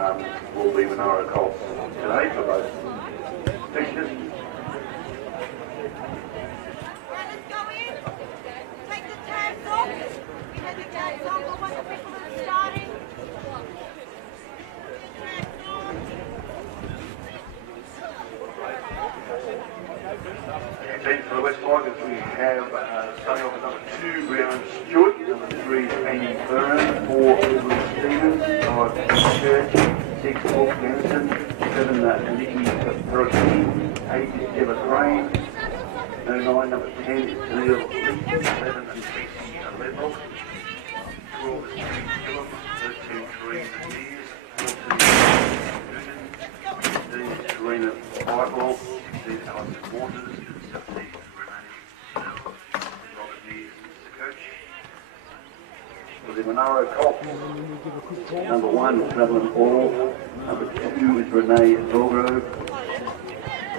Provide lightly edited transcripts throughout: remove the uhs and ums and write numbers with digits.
will be Monaro Colts today for those fixtures. Let's go in. Take the tags off. We had the tags on for when the people are starting. For the West Tigers, we have starting off at number 2, Brian Stewart, number 3, Amy Byrne, 4, Edwin Stevens, 5, Church, 6, Paul Anderson, 7, Nikki Perrotini, 8, Gemma Crane, 9, number 10, Neil Lee, 11, and 60, Ledlock, 12, Steve Gillum, 13, Teresa Mears, 14, Newton, 15, Serena Whitewell, 16, Alison Waters, 17, for the Monaro Colts, number 1, Madeline Hall, number 2 is Renee Belgrove,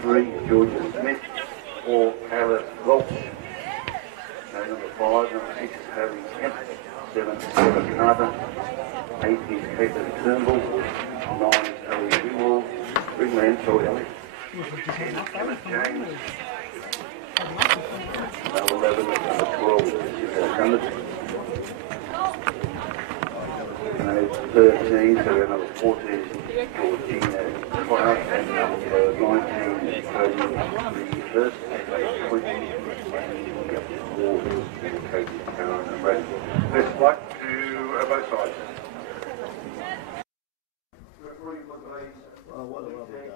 3, Georgia Smith, 4, Kayla Welch, number 5, number 6 is Harry Kemp, 7, Sarah Carter, 8 is Caitlin Turnbull, 9 is Ellie Ringwall, Ringland, sorry Ellie, 10 is Emma James, number 11 is number 12 is Gunnett. And 13, so number 14 Georgina Clark, and number 19 is Cody the first, 20 and Cody Karen and Brad. Best luck to both sides. What a lovely day.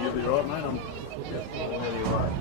You'll be right, mate. I'm really right.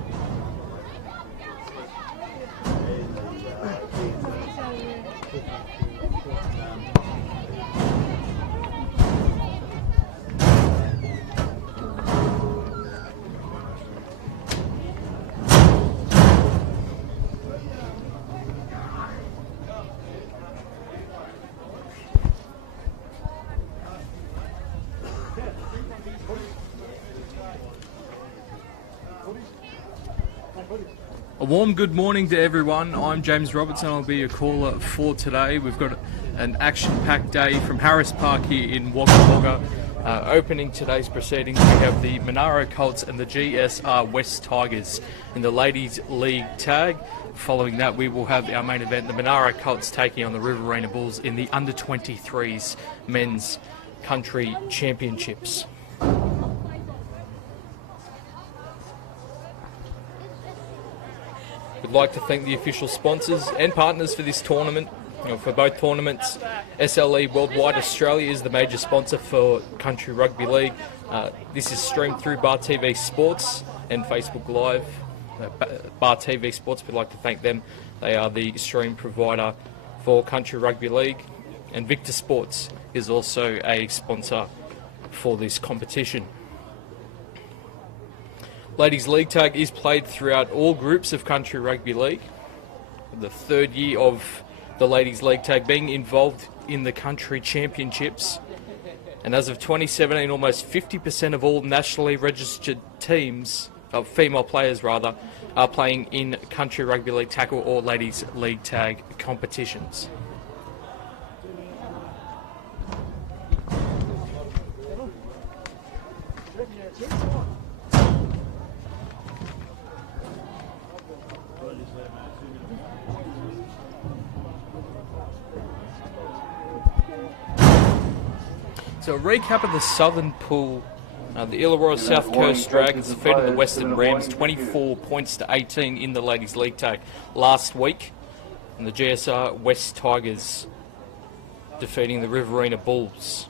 A warm good morning to everyone. I'm James Robertson. I'll be your caller for today. We've got an action-packed day from Harris Park here in Wagga Wagga. Opening today's proceedings, we have the Monaro Colts and the GSR West Tigers in the Ladies League tag. Following that, we will have our main event, the Monaro Colts taking on the Riverina Bulls in the Under-23s Men's Country Championships. We'd like to thank the official sponsors and partners for this tournament. For both tournaments, SLE Worldwide Australia is the major sponsor for Country Rugby League. This is streamed through Bar TV Sports and Facebook Live. Bar TV Sports, we'd like to thank them. They are the stream provider for Country Rugby League. and Victor Sports is also a sponsor for this competition. Ladies League Tag is played throughout all groups of Country Rugby League. The third year of the Ladies League Tag being involved in the Country Championships. And as of 2017, almost 50% of all nationally registered teams, of female players rather, are playing in Country Rugby League Tackle or Ladies League Tag competitions. So a recap of the Southern Pool. The Illawarra South Coast Dragons defeated the Western Rams 24 points to 18 in the Ladies League Tag last week. And the GSR West Tigers defeating the Riverina Bulls.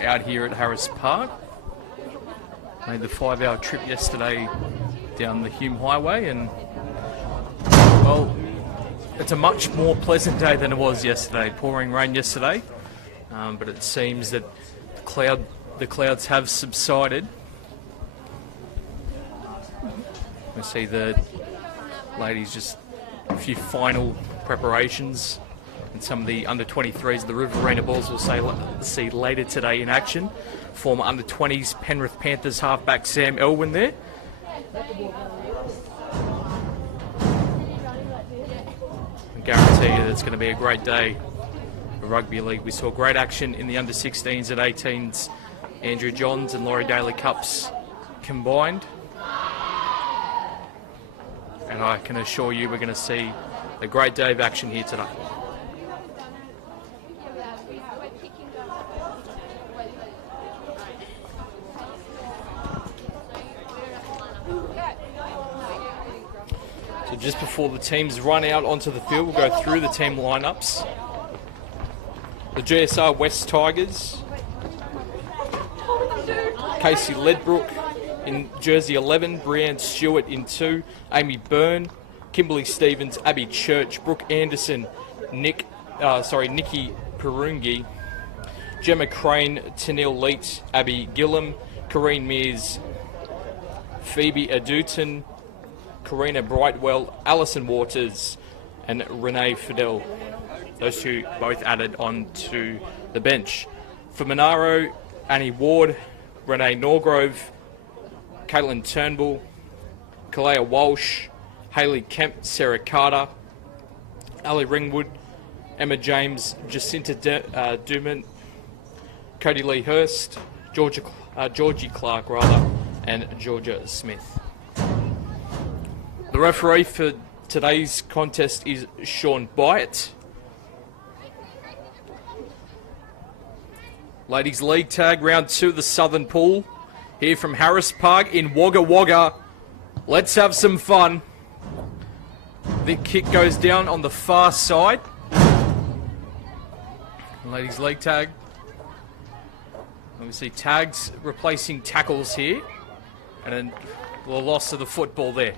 Out here at Harris Park. Made the 5-hour trip yesterday down the Hume Highway, and well, it's a much more pleasant day than it was yesterday. Pouring rain yesterday, but it seems that the clouds have subsided. We see the ladies just a few final preparations. And some of the under-23s, the Riverina Bulls, will see later today in action. Former under-20s Penrith Panthers halfback Sam Elwyn there. I guarantee you that it's going to be a great day for rugby league. We saw great action in the under-16s and 18s. Andrew Johns and Laurie Daly Cups combined. And I can assure you we're going to see a great day of action here today. So just before the teams run out onto the field, we'll go through the team lineups. The GSR West Tigers. Casey Ledbrook in jersey 11, Brianne Stewart in 2, Amy Byrne, Kimberly Stevens, Abby Church, Brooke Anderson, Nikki Perungi, Gemma Crane, Tanil Leet, Abby Gillam, Corrine Mears, Phoebe Aduton, Karina Brightwell, Alison Waters, and Renee Fidel. Those two both added on to the bench. For Monaro, Annie Ward, Renee Norgrove, Caitlin Turnbull, Kalea Walsh, Hayley Kemp, Sarah Carter, Ali Ringwood, Emma James, Jacinta Duman, Cody Lee Hurst, Georgie Clark and Georgia Smith. The referee for today's contest is Sean Byatt. Ladies League Tag, round 2 of the Southern Pool. Here from Harris Park in Wagga Wagga. Let's have some fun. The kick goes down on the far side. Ladies League Tag. Obviously tags replacing tackles here. And then the loss of the football there.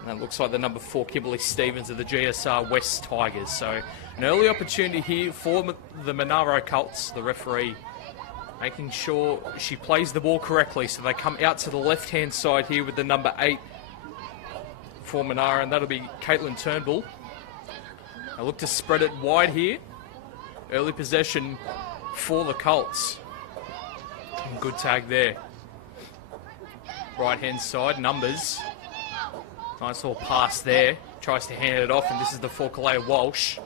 And that looks like the number 4, Kimberly Stevens of the GSR West Tigers. So an early opportunity here for the Monaro Colts. The referee making sure she plays the ball correctly. So they come out to the left-hand side here with the number 8 for Monaro, and that'll be Caitlin Turnbull. They look to spread it wide here. Early possession for the Colts. And good tag there. Right-hand side, numbers. Nice little pass there. Tries to hand it off, and this is the Kalea Walsh.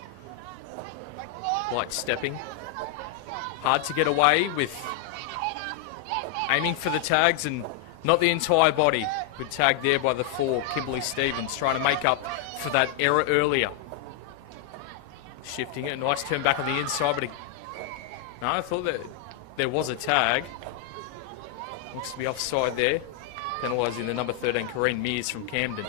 Light stepping. Hard to get away with aiming for the tags and not the entire body. Good tag there by the 4, Kimberly Stevens, trying to make up for that error earlier. Shifting it. Nice turn back on the inside, but No, I thought that there was a tag. Looks to be offside there. Penalising the number 13, Corrine Mears from Camden.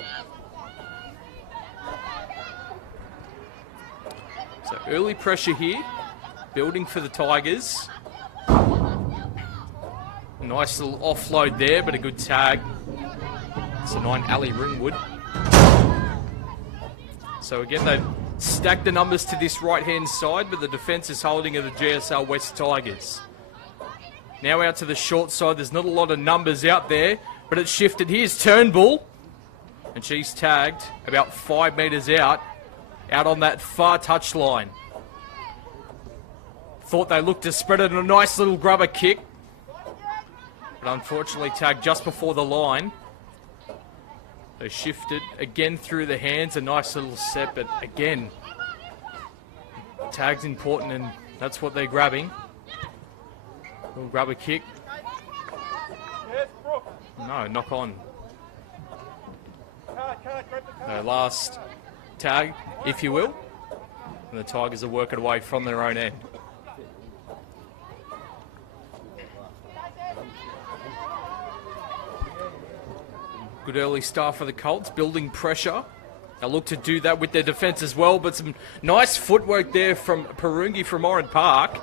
So early pressure here. Building for the Tigers. Nice little offload there, but a good tag. It's a 9, Ali Ringwood. So again, they've stacked the numbers to this right-hand side, but the defence is holding of the GSL West Tigers. Now out to the short side. There's not a lot of numbers out there, but it's shifted. Here's Turnbull, and she's tagged about 5 metres out on that far touchline. Thought they looked to spread it in a nice little grubber kick, but unfortunately tagged just before the line. They shifted again through the hands, a nice little set, but again, tag's important and that's what they're grabbing. Little grubber kick. No, knock on. Last tag, if you will. And the Tigers are working away from their own end. Good early start for the Colts, building pressure. They'll look to do that with their defence as well, but some nice footwork there from Perungi from Oran Park.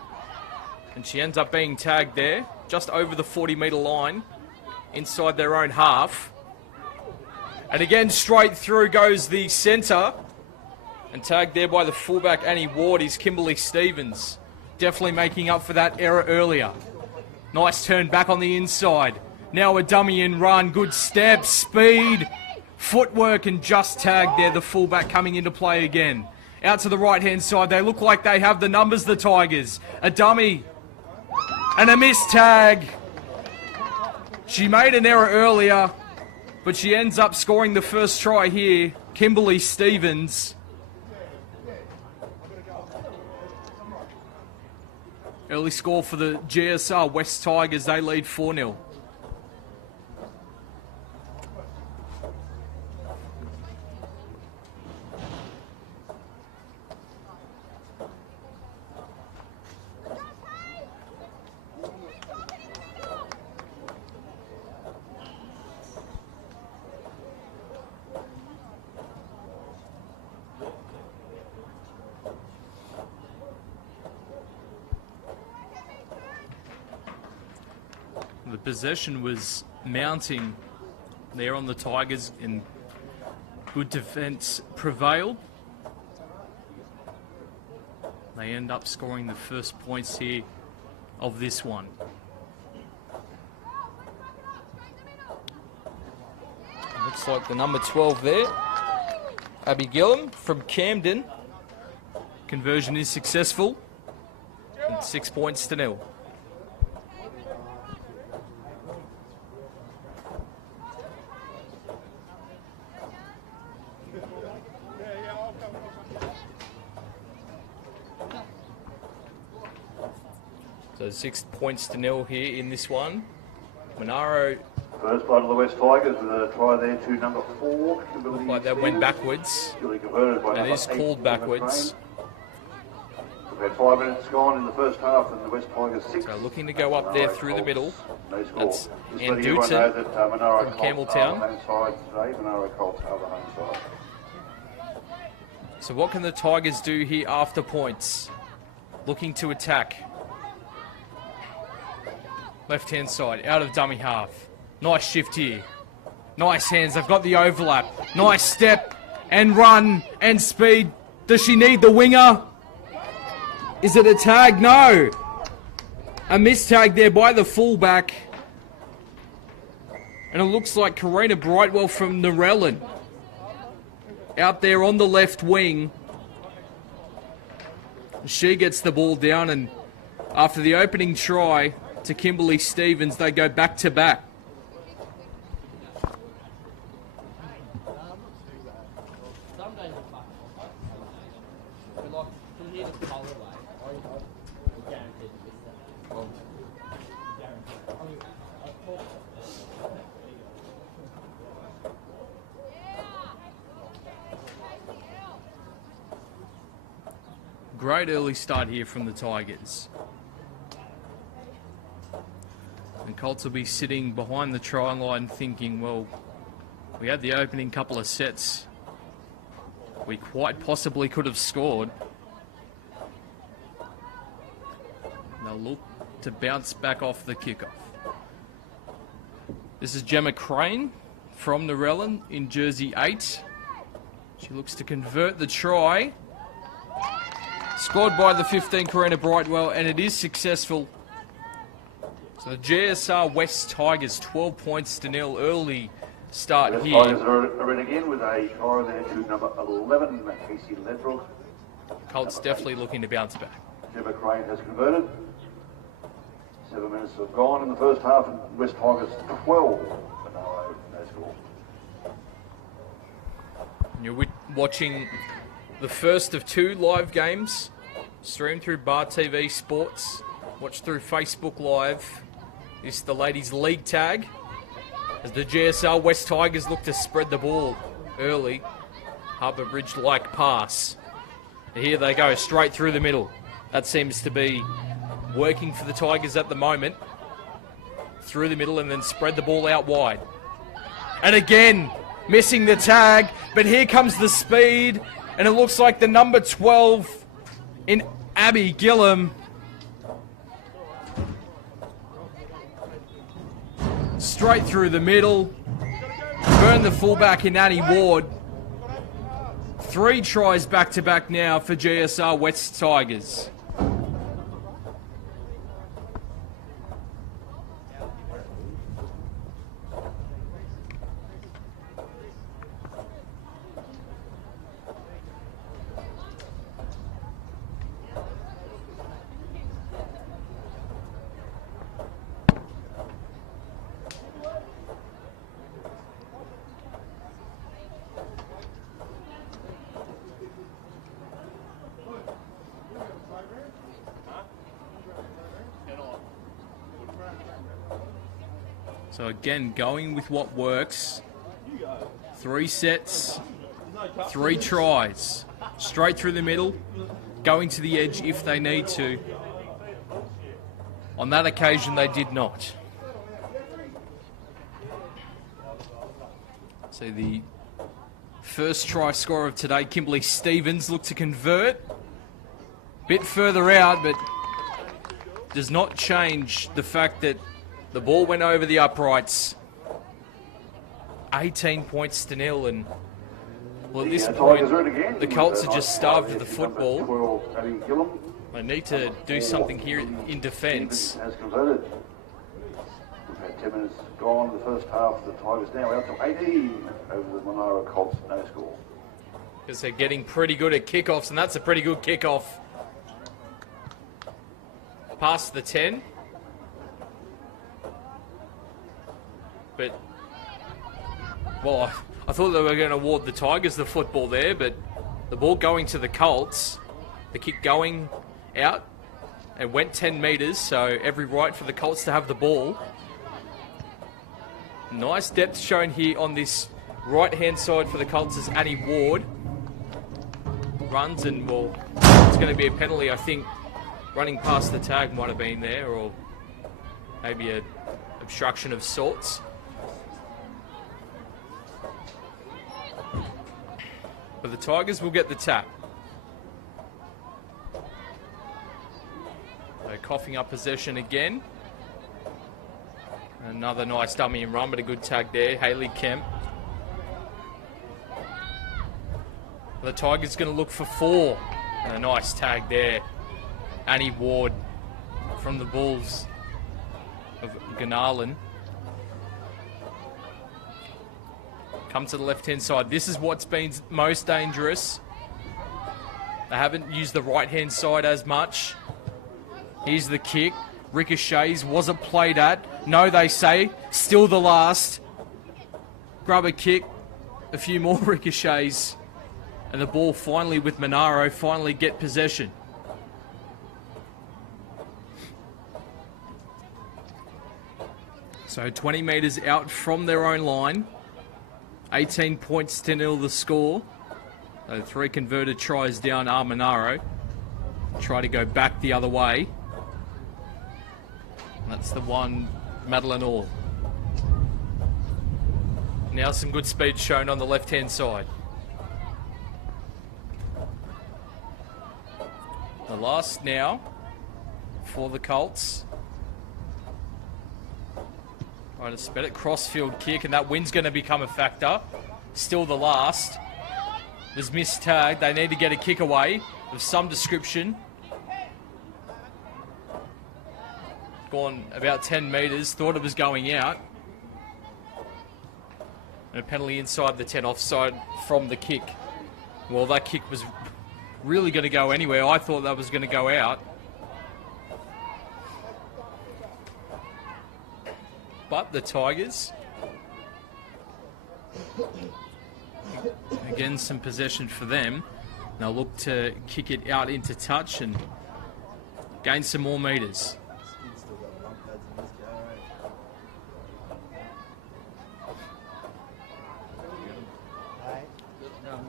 And she ends up being tagged there, just over the 40-metre line, inside their own half. And again, straight through goes the centre. And tagged there by the fullback, Annie Ward, is Kimberly Stevens. Definitely making up for that error earlier. Nice turn back on the inside. Now a dummy and run, good step, speed, footwork, and just tagged there, the fullback coming into play again. Out to the right-hand side, they look like they have the numbers, the Tigers. A dummy and a missed tag. She made an error earlier, but she ends up scoring the first try here, Kimberly Stevens. Early score for the GSR West Tigers, they lead 4-0. The possession was mounting there on the Tigers, and good defence prevailed. They end up scoring the first points here of this one. Looks like the number 12 there, Abby Gillum from Camden. Conversion is successful, and 6 points to 0. So 6 points to 0 here in this one. Monaro. First blood of the West Tigers with a try there to number 4. Looked like that went backwards. It is called backwards. We've had 5 minutes gone in the first half, and the West Tigers 6. So looking to go up there through the middle. No score. That's Anduton from Campbelltown. Home side today. Monaro Colts are the home side. So what can the Tigers do here after points? Looking to attack. Left-hand side, out of dummy half. Nice shift here. Nice hands, they've got the overlap. Nice step, and run, and speed. Does she need the winger? Is it a tag? No. A missed tag there by the fullback. And it looks like Karina Brightwell from Narellan. Out there on the left wing. She gets the ball down, and after the opening try to Kimberly Stevens, they go back to back. Great early start here from the Tigers. And Colts will be sitting behind the try line thinking, well, we had the opening couple of sets. We quite possibly could have scored. They'll look to bounce back off the kickoff. This is Gemma Crane from Narellan in jersey 8. She looks to convert the try. Scored by the 15, Karina Brightwell, and it is successful. So the GSR West Tigers 12 points to nil. Early start West here. Tigers are in again with a try there to number 11, Casey Ledrock. Colts definitely looking to bounce back. Gemma Crane has converted. 7 minutes have gone in the first half, and West Tigers 12. Monaro, no score. You're watching the first of 2 live games, streamed through Bar TV Sports, watched through Facebook Live. This is the ladies' league tag, as the GSR West Tigers look to spread the ball early. Harbour Bridge-like pass. Here they go, straight through the middle. That seems to be working for the Tigers at the moment. Through the middle and then spread the ball out wide. And again, missing the tag, but here comes the speed, and it looks like the number 12 in Abby Gillum. Straight through the middle. Burn the fullback in Annie Ward. 3 tries back-to-back now for GSR West Tigers. So again, going with what works. 3 sets, 3 tries. Straight through the middle, going to the edge if they need to. On that occasion, they did not. So the first try scorer of today, Kimberly Stevens, looked to convert. Bit further out, but does not change the fact that the ball went over the uprights. 18 points to nil, and well, at this point, the Colts are just starved of the football. They need to do something here in defence. Has converted. We've had 10 minutes gone in the first half. The Tigers now out to 18 over the Monaro Colts, no score. Because they're getting pretty good at kickoffs, and that's a pretty good kickoff. Past the 10. But, well, I thought they were going to award the Tigers the football there, but the ball going to the Colts, the kick going out, and went 10 metres, so every right for the Colts to have the ball. Nice depth shown here on this right-hand side for the Colts as Annie Ward runs, and, well, it's going to be a penalty, I think. Running past the tag might have been there, or maybe an obstruction of sorts. But the Tigers will get the tap. They're coughing up possession again. Another nice dummy and run, but a good tag there. Hayley Kemp. The Tigers going to look for 4. And a nice tag there. Annie Ward from the Bulls of Gunarlin. Come to the left-hand side. This is what's been most dangerous. They haven't used the right-hand side as much. Here's the kick. Ricochets. Wasn't played at. No, they say. Still the last. Grab a kick. A few more ricochets. And the ball finally with Monaro finally get possession. So 20 metres out from their own line. 18 points to nil the score. So 3 converted tries down Monaro. Try to go back the other way. And that's the one Madeline Orr. Now some good speed shown on the left-hand side. The last now for the Colts. Trying to spit it, crossfield kick, and that wind's going to become a factor. Still the last. Was mistagged. They need to get a kick away of some description. Gone about 10 metres, thought it was going out. And a penalty inside the 10 offside from the kick. Well, that kick was really going to go anywhere. I thought that was going to go out. But the Tigers, again, some possession for them. They'll look to kick it out into touch and gain some more metres.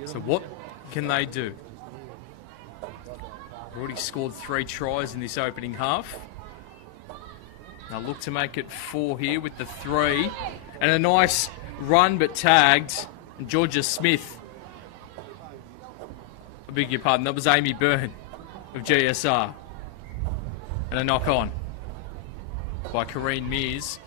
So what can they do? They've already scored 3 tries in this opening half. They'll look to make it 4 here with the 3. And a nice run but tagged. And Georgia Smith. I beg your pardon, that was Amy Byrne of GSR. And a knock on by Corrine Mears.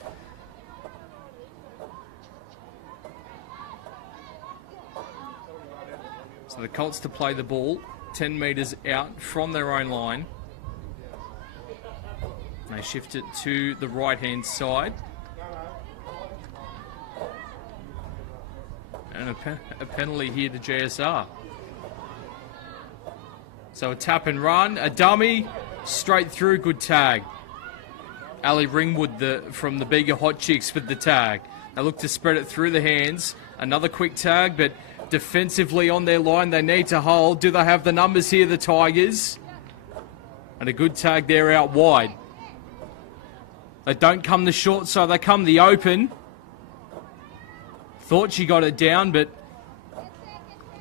So the Colts to play the ball 10 metres out from their own line. They shift it to the right-hand side. And a penalty here to GSR. So a tap and run, a dummy, straight through, good tag. Ali Ringwood from the Bega Hot Chicks with the tag. They look to spread it through the hands. Another quick tag, but defensively on their line, they need to hold. Do they have the numbers here, the Tigers? And a good tag there out wide. They don't come the short, so they come the open. Thought she got it down, but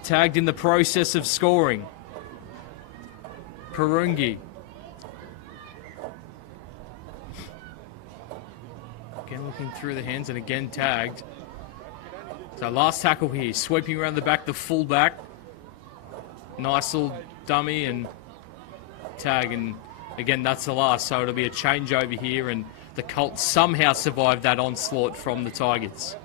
tagged in the process of scoring. Perungi. Again looking through the hands and again tagged. So last tackle here, sweeping around the back, the fullback. Nice little dummy and tag, and again that's the last, so it'll be a changeover here, and the Colts somehow survived that onslaught from the Tigers.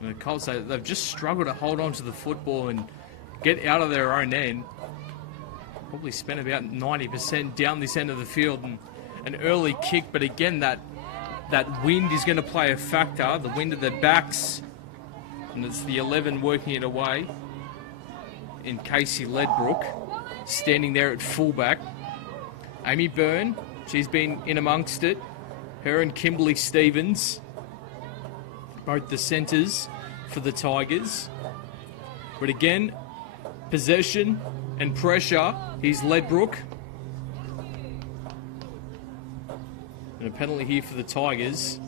And the Colts, they've just struggled to hold on to the football and get out of their own end. Probably spent about 90% down this end of the field, and an early kick, but again that wind is going to play a factor, the wind at their backs, and it's the 11 working it away in Casey Ledbrook, standing there at fullback. Amy Byrne, she's been in amongst it. Her and Kimberly Stevens, both the centres for the Tigers. But again, possession and pressure. Here's Ledbrook. And a penalty here for the Tigers.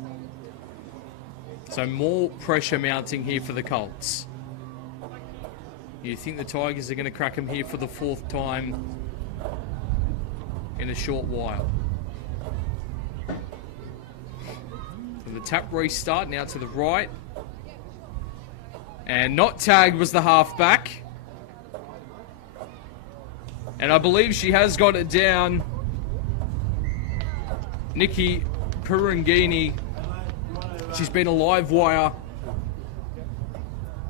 So more pressure mounting here for the Colts. You think the Tigers are going to crack them here for the 4th time in a short while. So the tap restart now to the right. And not tagged was the halfback. And I believe she has got it down. Nikki Purungini. She's been a live wire.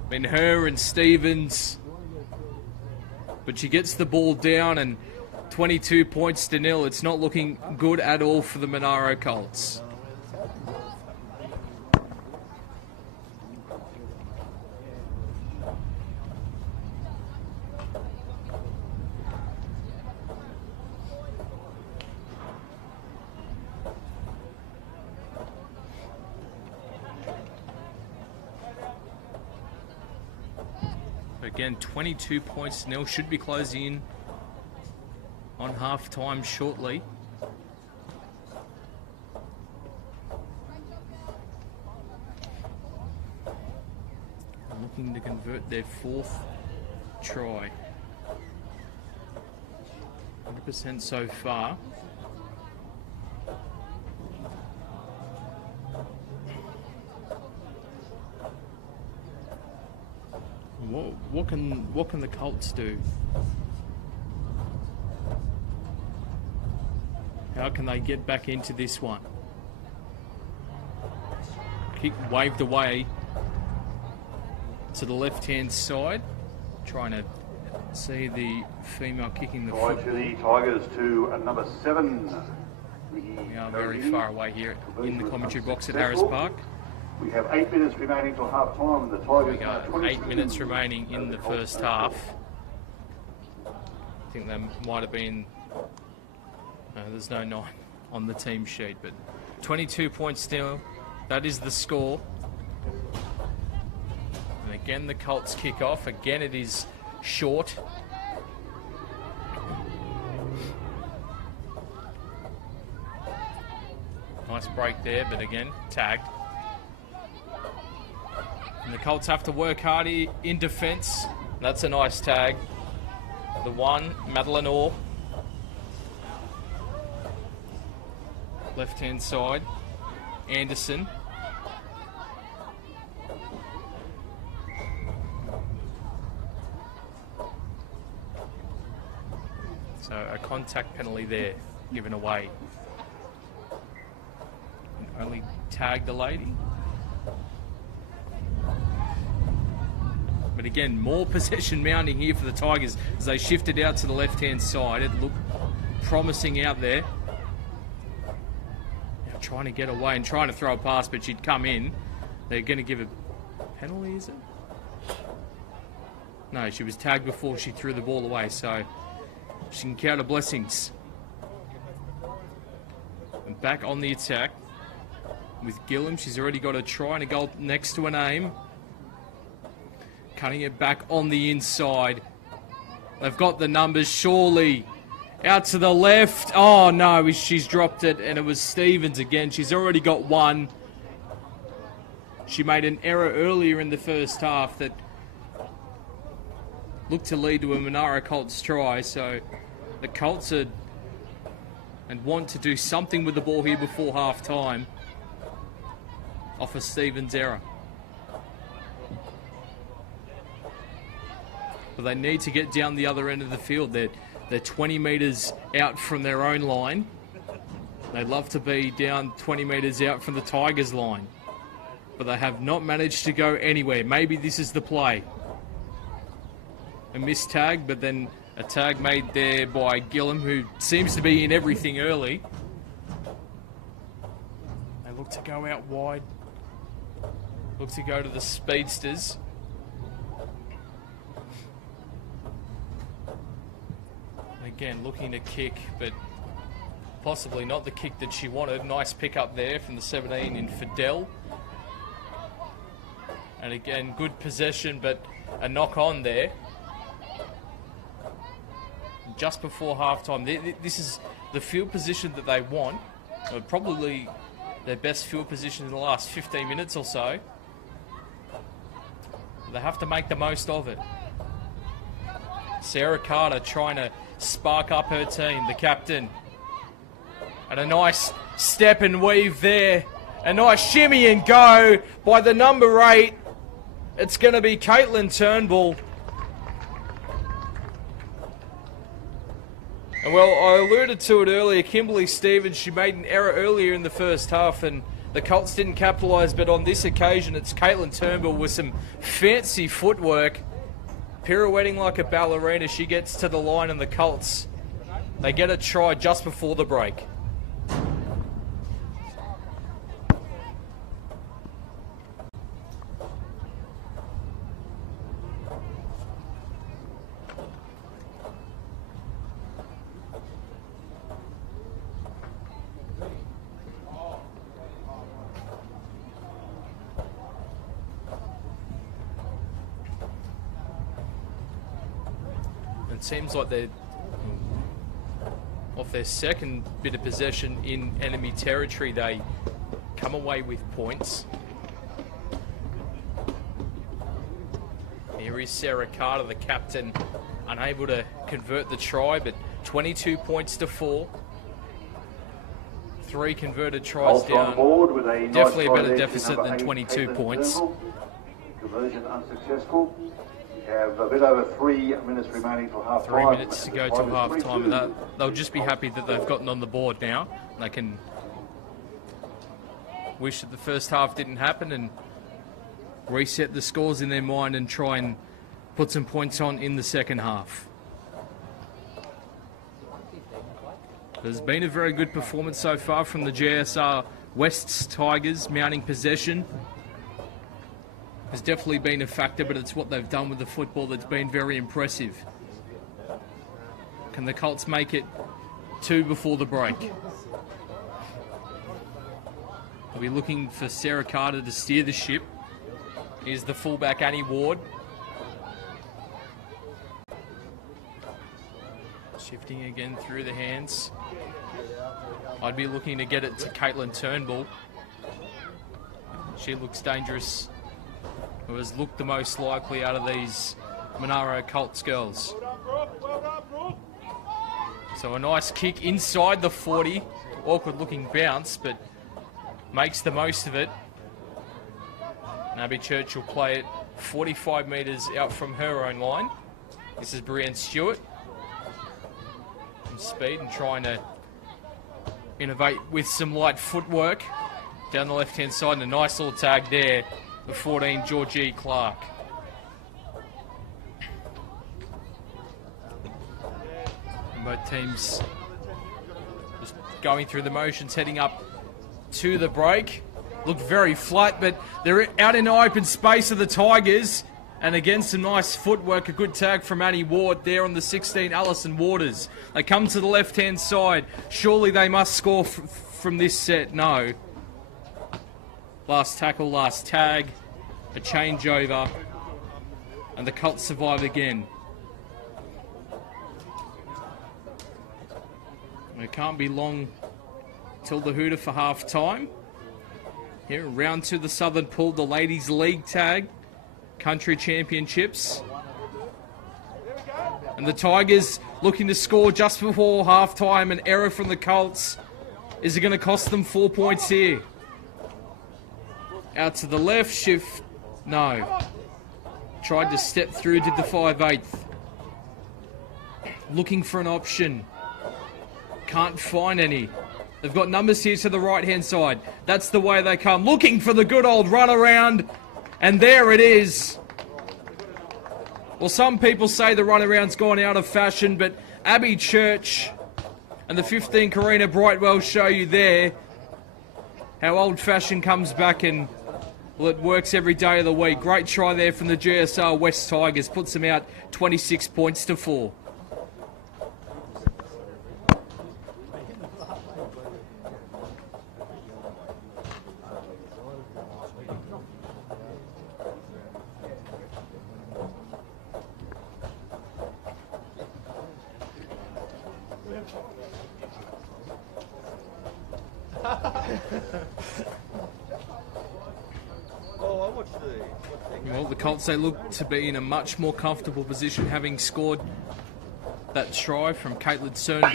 Been her and Stevens. But she gets the ball down, and 22 points to 0. It's not looking good at all for the Monaro Colts. Again, 22 points to 0. Should be closing in on half-time shortly. Looking to convert their 4th try. 100% so far. What can the Colts do? How can they get back into this one? Kick waved away to the left-hand side, trying to see the female kicking the Try foot. to the Tigers to number 7. We are very far away here in the commentary box at Harris Park. We have 8 minutes remaining till half time. The Tigers We got 8 minutes remaining in the first half. I think there might have been, there's no 9 on the team sheet, but 22 points still. That is the score. And again, the Colts kick off. Again, it is short. Nice break there, but again, tagged. And the Colts have to work hard in defence. That's a nice tag. The one, Madeline Orr. Left-hand side, Anderson. So a contact penalty there, given away. And only tagged the lady. But again, more possession mounting here for the Tigers as they shifted out to the left-hand side. It looked promising out there. Now trying to get away and trying to throw a pass, but she'd come in. They're going to give a penalty, is it? No, she was tagged before she threw the ball away, so she can count her blessings. And back on the attack with Gillum. She's already got a try and a goal next to her name. Cutting it back on the inside. They've got the numbers, surely. Out to the left. Oh, no, she's dropped it, and it was Stevens again. She's already got one. She made an error earlier in the first half that looked to lead to a Monaro Colts try, so the Colts are and want to do something with the ball here before half-time off a Stevens error. But they need to get down the other end of the field. They're 20 metres out from their own line. They'd love to be down 20 metres out from the Tigers' line. But they have not managed to go anywhere. Maybe this is the play. A missed tag, but then a tag made there by Gillum, who seems to be in everything early. They look to go out wide. Look to go to the speedsters. Again, looking to kick, but possibly not the kick that she wanted. Nice pick up there from the 17 in Fidel. And again, good possession, but a knock on there. Just before halftime. This is the field position that they want. Probably their best field position in the last 15 minutes or so. They have to make the most of it. Sarah Carter trying to spark up her team, the captain. And a nice step and weave there. A nice shimmy and go by the number 8. It's going to be Caitlin Turnbull. And well, I alluded to it earlier, Kimberly Stevens, she made an error earlier in the first half and the Colts didn't capitalise, but on this occasion it's Caitlin Turnbull with some fancy footwork. Pirouetting like a ballerina, she gets to the line and the Colts, they get a try just before the break. It seems like they're off their second bit of possession in enemy territory. They come away with points. Here is Sarah Carter, the captain, unable to convert the try, but 22 points to 4. 3 converted tries Colts on down. board with a Definitely a nice better try deficit there to than number 22 8, points. Turnbull. Conversion unsuccessful. We have a bit over 3 minutes remaining till half 3 time. minutes to go till half time, and that, they'll just be happy that they've gotten on the board now. They can wish that the first half didn't happen and reset the scores in their mind and try and put some points on in the second half. There's been a very good performance so far from the GSR West's Tigers. Mounting possession has definitely been a factor, but it's what they've done with the football that's been very impressive. Can the Colts make it 2 before the break? They'll be looking for Sarah Carter to steer the ship. Here's the fullback, Annie Ward. Shifting again through the hands. I'd be looking to get it to Caitlin Turnbull. She looks dangerous. Who has looked the most likely out of these Monaro Colts girls. So a nice kick inside the 40. Awkward looking bounce, but makes the most of it. Abby Church will play it 45 metres out from her own line. This is Brienne Stewart. Speed and trying to innovate with some light footwork down the left hand side, and a nice little tag there, the 14 Georgie Clark. And both teams just going through the motions, heading up to the break. Look very flat, but they're out in the open space of the Tigers. And again, some nice footwork, a good tag from Annie Ward there on the 16, Alison Waters. They come to the left-hand side. Surely they must score from this set. No. Last tackle, last tag, a changeover, and the Colts survive again. It can't be long till the hooter for half-time. Here, round 2 the Southern Pool, the Ladies League tag. Country Championships. And the Tigers looking to score just before half-time. An error from the Colts. Is it going to cost them 4 points here? Out to the left, shift. No. Tried to step through, did the 5/8. Looking for an option. Can't find any. They've got numbers here to the right-hand side. That's the way they come. Looking for the good old run around. And there it is. Well, some people say the runaround's gone out of fashion, but Abby Church and the 15 Karina Brightwell show you there how old-fashioned comes back, and well, it works every day of the week. Great try there from the GSR West Tigers. Puts them out 26 points to 4. Well, the Colts, they look to be in a much more comfortable position, having scored that try from Caitlin Turnbull.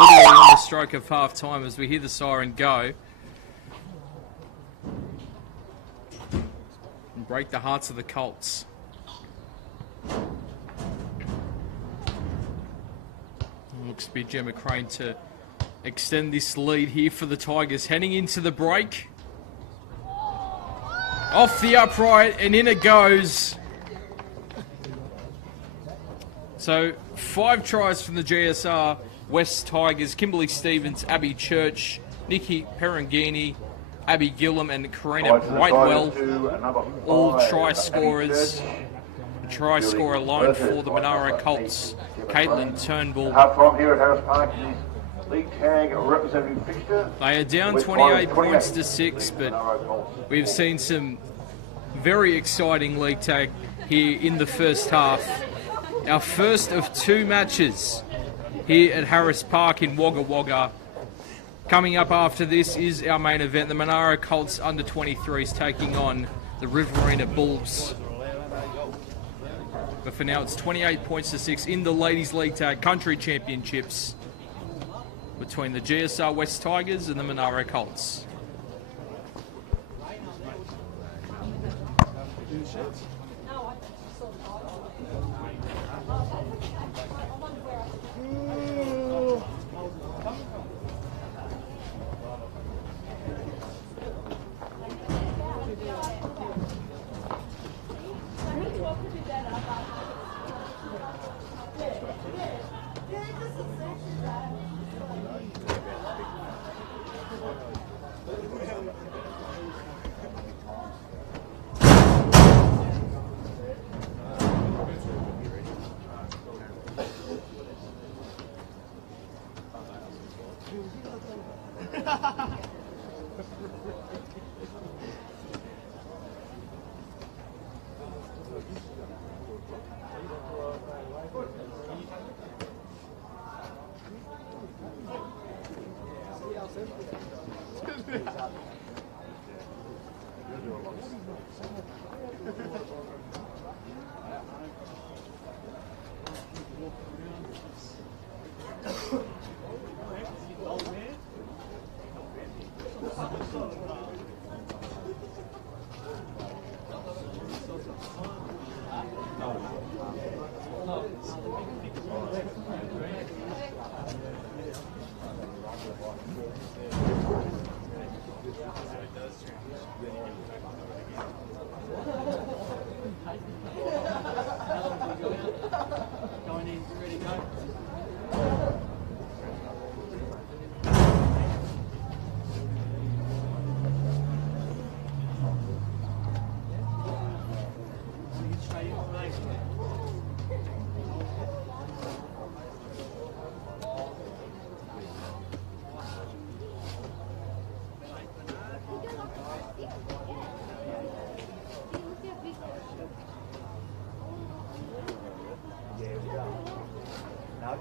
Literally on the stroke of half time as we hear the siren go. And break the hearts of the Colts. Looks to be Gemma Crane to extend this lead here for the Tigers. Heading into the break. Off the upright and in it goes. So 5 tries from the GSR West Tigers. Kimberly Stevens, Abby Church, Nikki Perangini, Abby Gillum and Karina Brightwell. All try scorers. A try scorer alone for the Monaro Colts. Caitlin Turnbull. From here at Harris Park, league tag representing fixture. They are down 28 points to 6, but we've seen some very exciting league tag here in the first half. Our first of 2 matches here at Harris Park in Wagga Wagga. Coming up after this is our main event, the Monaro Colts under-23s taking on the Riverina Bulls. But for now, it's 28 points to 6 in the Ladies League Tag Country Championships between the GSR West Tigers and the Monaro Colts.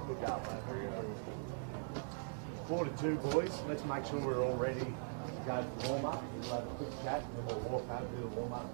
Good job, mate. 4 to 2, boys. Let's make sure we're all ready to go for warm up. We'll have a quick chat and then we'll walk out and do the warm up.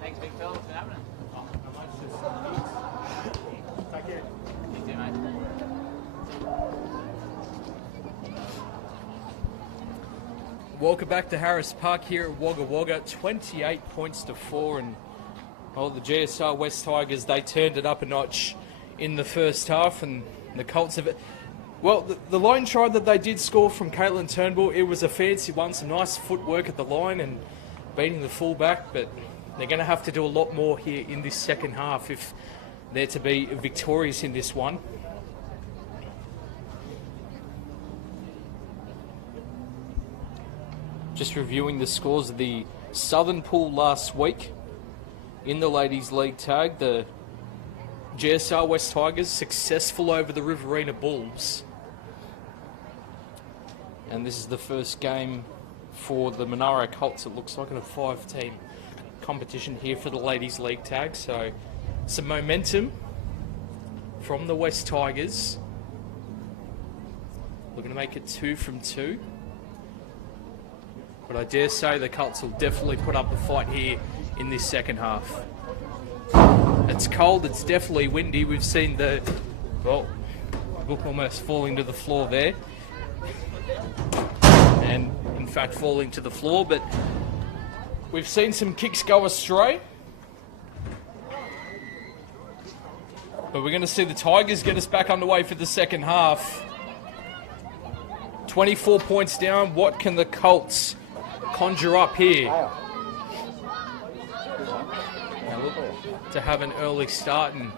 Thanks, big fella, for having us. Take care. You too, mate. Welcome back to Harris Park here at Wagga Wagga. 28 points to 4, and the GSR West Tigers, they turned it up a notch in the first half, and the Colts have... Well, the lone try that they did score from Caitlin Turnbull, it was a fancy one, some nice footwork at the line and beating the fullback, but they're going to have to do a lot more here in this second half if they're to be victorious in this one. Just reviewing the scores of the Southern Pool last week in the Ladies League tag. The GSR West Tigers successful over the Riverina Bulls. And this is the first game for the Monaro Colts, it looks like, in a 5-team competition here for the Ladies League tag. So some momentum from the West Tigers. Looking to make it 2 from 2. But I dare say the Colts will definitely put up a fight here in this second half. It's cold, it's definitely windy. We've seen the book almost falling to the floor there. And in fact falling to the floor, but we've seen some kicks go astray. But we're going to see the Tigers get us back underway for the second half. 24 points down. What can the Colts conjure up here to have an early start? And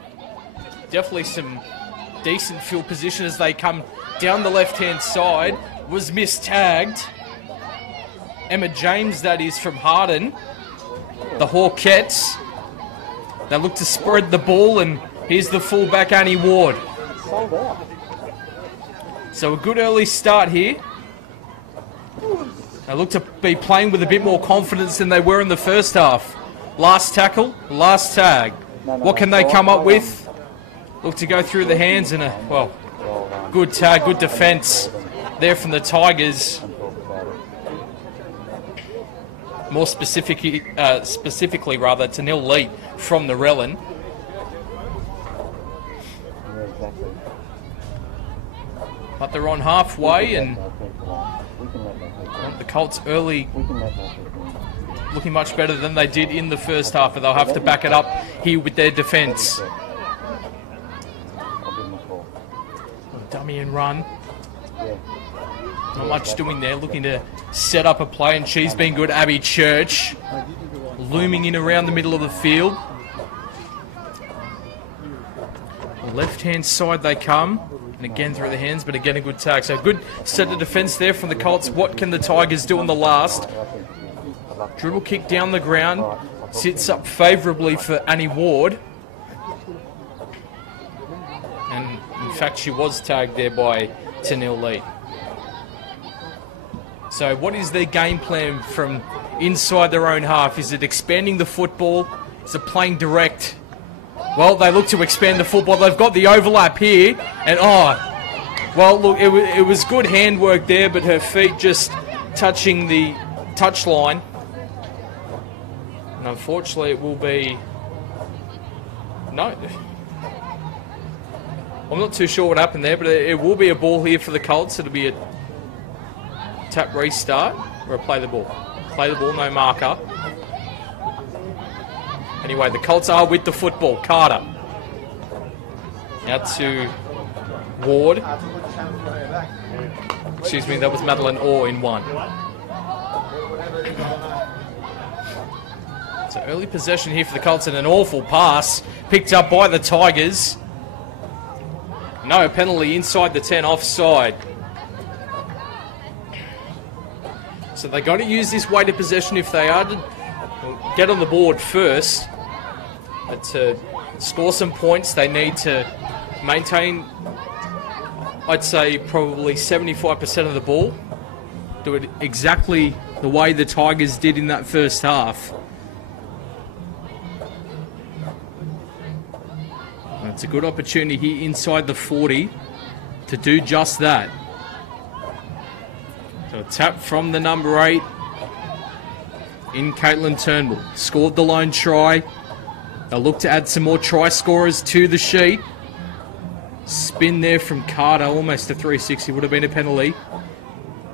definitely some decent field position as they come down the left-hand side. Was mistagged. Emma James, that is, from Harden. The Hawkettes. They look to spread the ball, and here's the fullback, Annie Ward. So a good early start here. They look to be playing with a bit more confidence than they were in the first half. Last tackle, last tag. What can they come up with? Look to go through the hands, and good tag, good defence there from the Tigers. More specifically, to Nil Lee from the Relin. But they're on halfway, and the Colts early looking much better than they did in the first half, but they'll have to back it up here with their defence. Dummy and run. Not much doing there, looking to set up a play, and she's been good. Abby Church looming in around the middle of the field. Left-hand side they come, and again through the hands, but again a good tag. So good set of defence there from the Colts. What can the Tigers do in the last? Dribble kick down the ground, sits up favourably for Annie Ward. And in fact she was tagged there by Tanil Lee. So what is their game plan from inside their own half? Is it expanding the football? Is it playing direct? Well, they look to expand the football. They've got the overlap here. And look, it was good handwork there, but her feet just touching the touchline. And unfortunately it will be... No. I'm not too sure what happened there, but it will be a ball here for the Colts. It'll be a tap restart, or a play the ball. Play the ball, no marker. Anyway, the Colts are with the football. Carter. Out to Ward. Excuse me, that was Madeline Orr in one. So early possession here for the Colts, and an awful pass picked up by the Tigers. No penalty inside the 10, offside. So they got to use this weighted possession if they are to get on the board first. But to score some points, they need to maintain, I'd say, probably 75% of the ball. Do it exactly the way the Tigers did in that first half. And it's a good opportunity here inside the 40 to do just that. So a tap from the number 8 in Caitlin Turnbull. Scored the lone try. They'll look to add some more try scorers to the sheet. Spin there from Carter, almost a 360, would have been a penalty.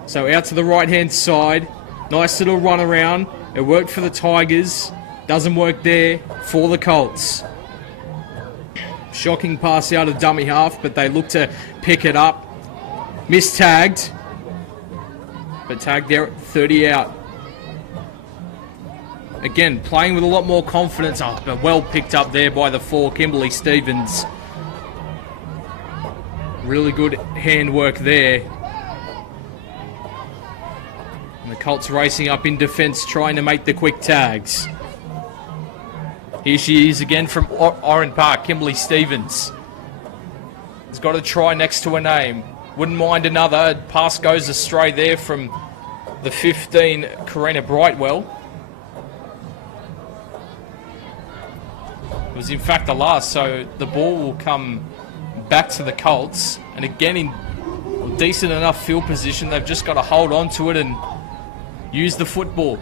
So out to the right-hand side. Nice little run around. It worked for the Tigers. Doesn't work there for the Colts. Shocking pass out of dummy half, but they look to pick it up. Mistagged. But tagged there at 30 out. Again, playing with a lot more confidence. Oh, but well picked up there by the 4, Kimberly Stevens. Really good handwork there. And the Colts racing up in defence, trying to make the quick tags. Here she is again from Oran Park, Kimberly Stevens. Has got a try next to her name. Wouldn't mind another. Pass goes astray there from the 15, Karina Brightwell. It was in fact the last, so the ball will come back to the Colts, and again in decent enough field position. They've just got to hold on to it and use the football.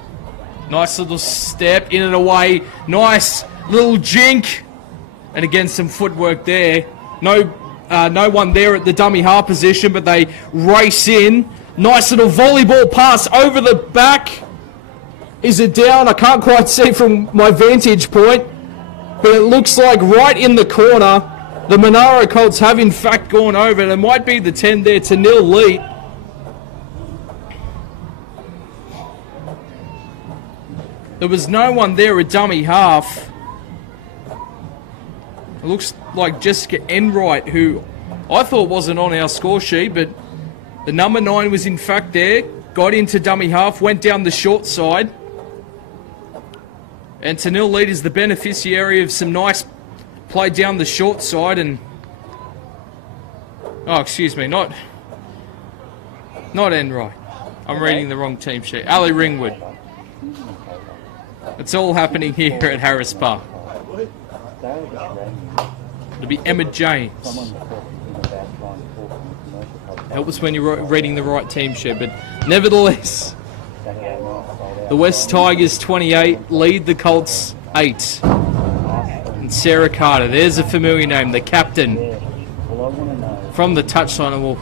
Nice little step in and away. Nice little jink, and again some footwork there. No one there at the dummy half position, but they race in. Nice little volleyball pass over the back. Is it down? I can't quite see from my vantage point, but it looks like right in the corner. The Monaro Colts have in fact gone over. It might be the 10 there to nil lead. There was no one there at dummy half. It looks like Jessica Enright, who I thought wasn't on our score sheet, but the number 9 was in fact there. Got into dummy half, went down the short side. And Tanil Lead is the beneficiary of some nice play down the short side, and oh, excuse me, not Enright. I'm reading the wrong team sheet. Ali Ringwood. It's all happening here at Harris Park. It'll be Emma James. Help us when you're reading the right team sheet, but nevertheless, the West Tigers 28 lead the Colts 8. And Sarah Carter, there's a familiar name, the captain from the touchline.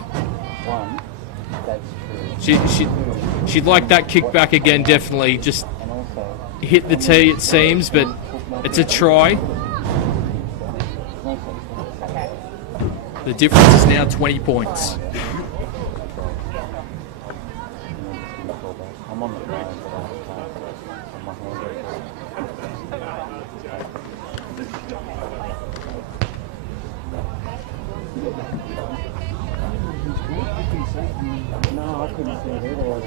She'd like that kick back again, definitely. Just hit the tee, it seems, but it's a try. The difference is now 20 points. No, I couldn't see it either.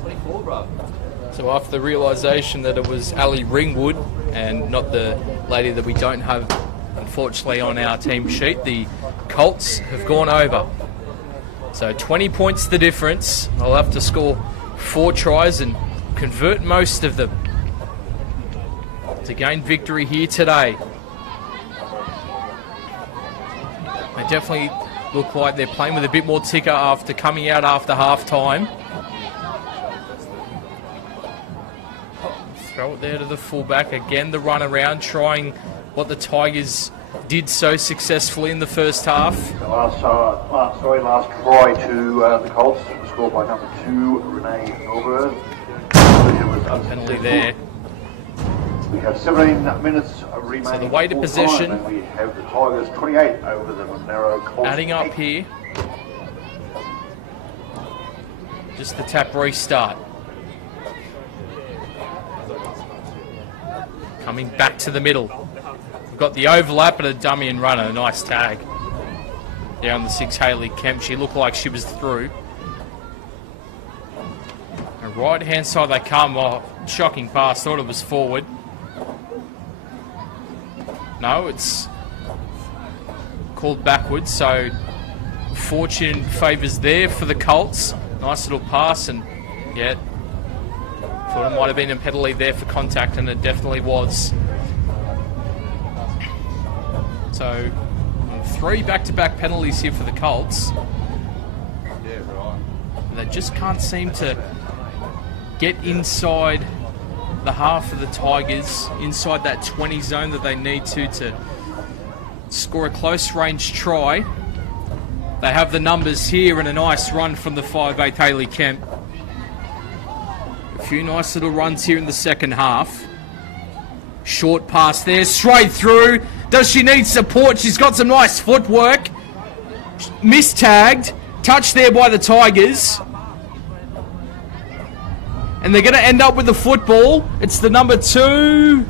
24, bro. So after the realisation that it was Ali Ringwood and not the lady that we don't have, unfortunately, on our team sheet, the Colts have gone over. So 20 points the difference. They'll have to score 4 tries and convert most of them to gain victory here today. They definitely look like they're playing with a bit more ticker after coming out after half-time. Throw it there to the fullback. Again, the run around, trying what the Tigers did so successfully in the first half. The last try to the Colts, scored by number 2, Renee Milberg. Penalty there. We have 17 minutes remaining. So the way to possession. And we have the Tigers 28 over the Monaro Colts. Adding up 8. Here. Just the tap restart. Coming back to the middle. We've got the overlap and a dummy and runner. Nice tag. Down the 6, Hayley Kemp. She looked like she was through. And right hand side they come. Oh, shocking pass. Thought it was forward. No, it's called backwards. So fortune favours there for the Colts. Nice little pass, and yeah, thought it might have been a penalty there for contact, and it definitely was. So 3 back-to-back penalties here for the Colts. Yeah, right. And they just can't seem to get inside the half of the Tigers, inside that 20 zone that they need to score a close range try. They have the numbers here, and a nice run from the 5'8" Hayley Kemp. A few nice little runs here in the second half. Short pass there, straight through. Does she need support? She's got some nice footwork. Mistagged. Touched there by the Tigers. And they're going to end up with the football. It's the number 2.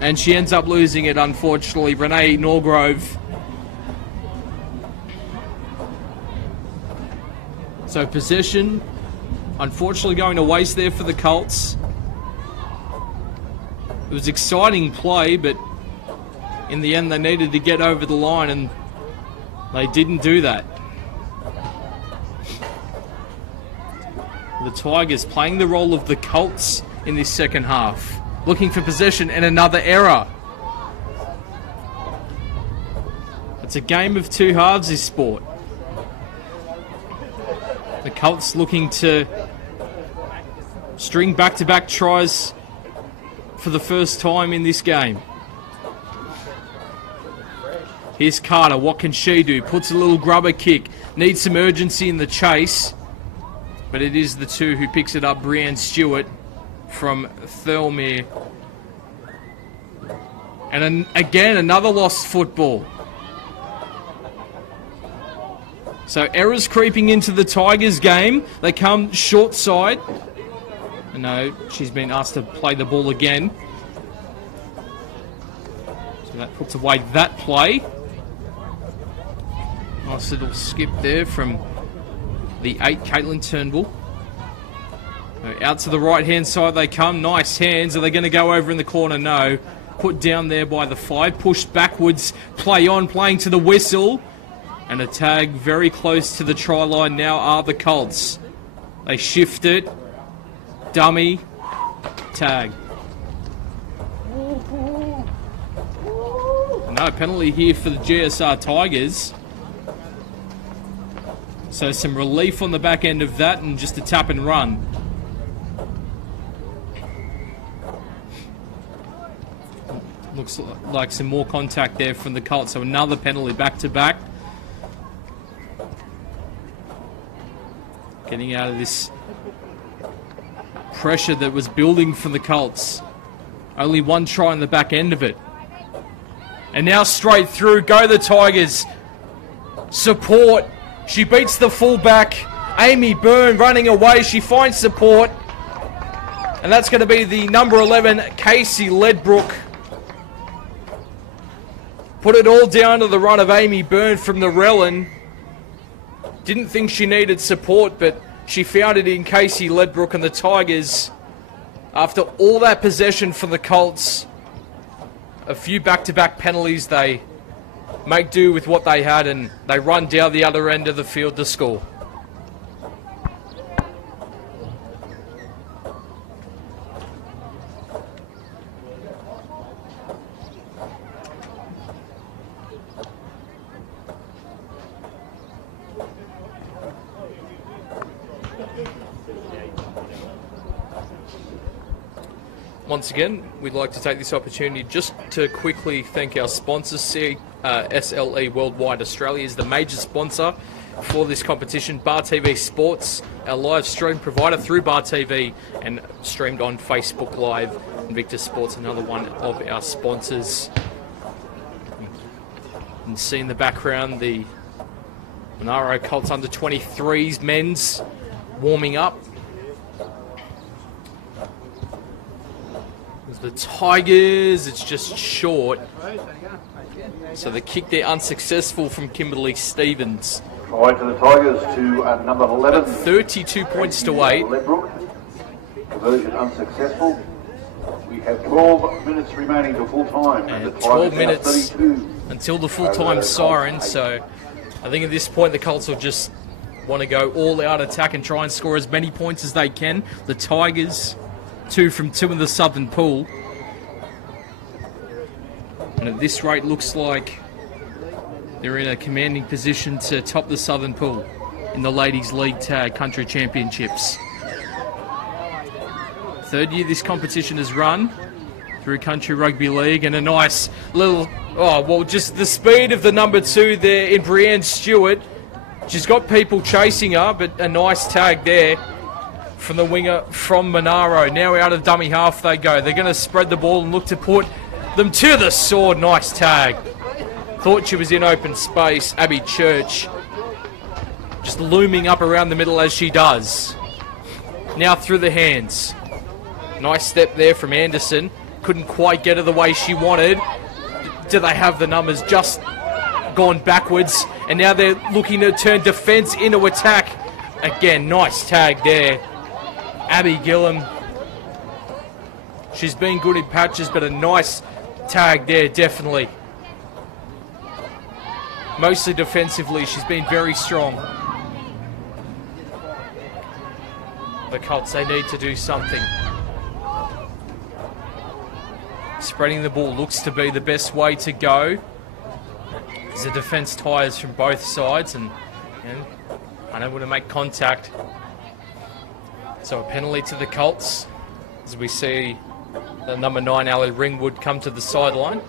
And she ends up losing it, unfortunately. Renee Norgrove. So possession, unfortunately, going to waste there for the Colts. It was exciting play, but in the end they needed to get over the line, and they didn't do that. The Tigers playing the role of the Colts in this second half. Looking for possession, and another error. It's a game of two halves, this sport. The Colts looking to string back-to-back tries for the first time in this game. Here's Carter. What can she do? Puts a little grubber kick. Needs some urgency in the chase. But it is the 2 who picks it up. Brianne Stewart from Thirlmere. And again, another lost football. So errors creeping into the Tigers game. They come short side. No, she's been asked to play the ball again. So that puts away that play. Nice little skip there from the 8, Caitlin Turnbull. So out to the right-hand side they come. Nice hands. Are they going to go over in the corner? No. Put down there by the 5. Pushed backwards. Play on. Playing to the whistle. And a tag very close to the try line now are the Colts. They shift it. Dummy. Tag. No penalty here for the GSR Tigers. So some relief on the back end of that, and just a tap and run. Looks like some more contact there from the Colts. So another penalty back to back. Getting out of this pressure that was building for the Colts. Only one try on the back end of it. And now straight through. Go the Tigers. Support. She beats the fullback. Amy Byrne running away. She finds support. And that's going to be the number 11, Casey Ledbrook. Put it all down to the run of Amy Byrne from the Relin. Didn't think she needed support, but she found it in Casey Ledbrook, and the Tigers, after all that possession for the Colts, a few back-to-back penalties, they make do with what they had, and they run down the other end of the field to score. Once again, we'd like to take this opportunity just to quickly thank our sponsors. SLE Worldwide Australia is the major sponsor for this competition. Bar TV Sports, our live stream provider through Bar TV and streamed on Facebook Live. Invictus Sports, another one of our sponsors. You can see in the background the Monaro Colts under 23s men's warming up. The Tigers, it's just short. So the kick there unsuccessful from Kimberly Stevens. Try to the Tigers to number 11. 32 points to 8. Ledbrook. Conversion unsuccessful. We have 12 minutes remaining to full time. And 12 minutes until the full-time siren. So I think at this point the Colts will just want to go all out attack and try and score as many points as they can. The Tigers, 2 from 2 in the Southern Pool. And at this rate, looks like they're in a commanding position to top the Southern Pool in the Ladies League Tag Country Championships. Third year this competition has run through Country Rugby League, and a nice little Oh, well, just the speed of the number 2 there in Brienne Stewart. She's got people chasing her, but a nice tag there from the winger from Monaro. Now out of dummy half they go. They're going to spread the ball and look to put them to the sword. Nice tag. Thought she was in open space. Abby Church just looming up around the middle as she does. Now through the hands. Nice step there from Anderson. Couldn't quite get her the way she wanted. Do they have the numbers? Just gone backwards. And now they're looking to turn defence into attack. Again, nice tag there. Abby Gillum. She's been good in patches, but a nice tag there, definitely. Mostly defensively, she's been very strong. The Colts, they need to do something. Spreading the ball looks to be the best way to go. As the defence tires from both sides and unable to make contact. So a penalty to the Colts as we see the number 9, Ali Ringwood, come to the sideline.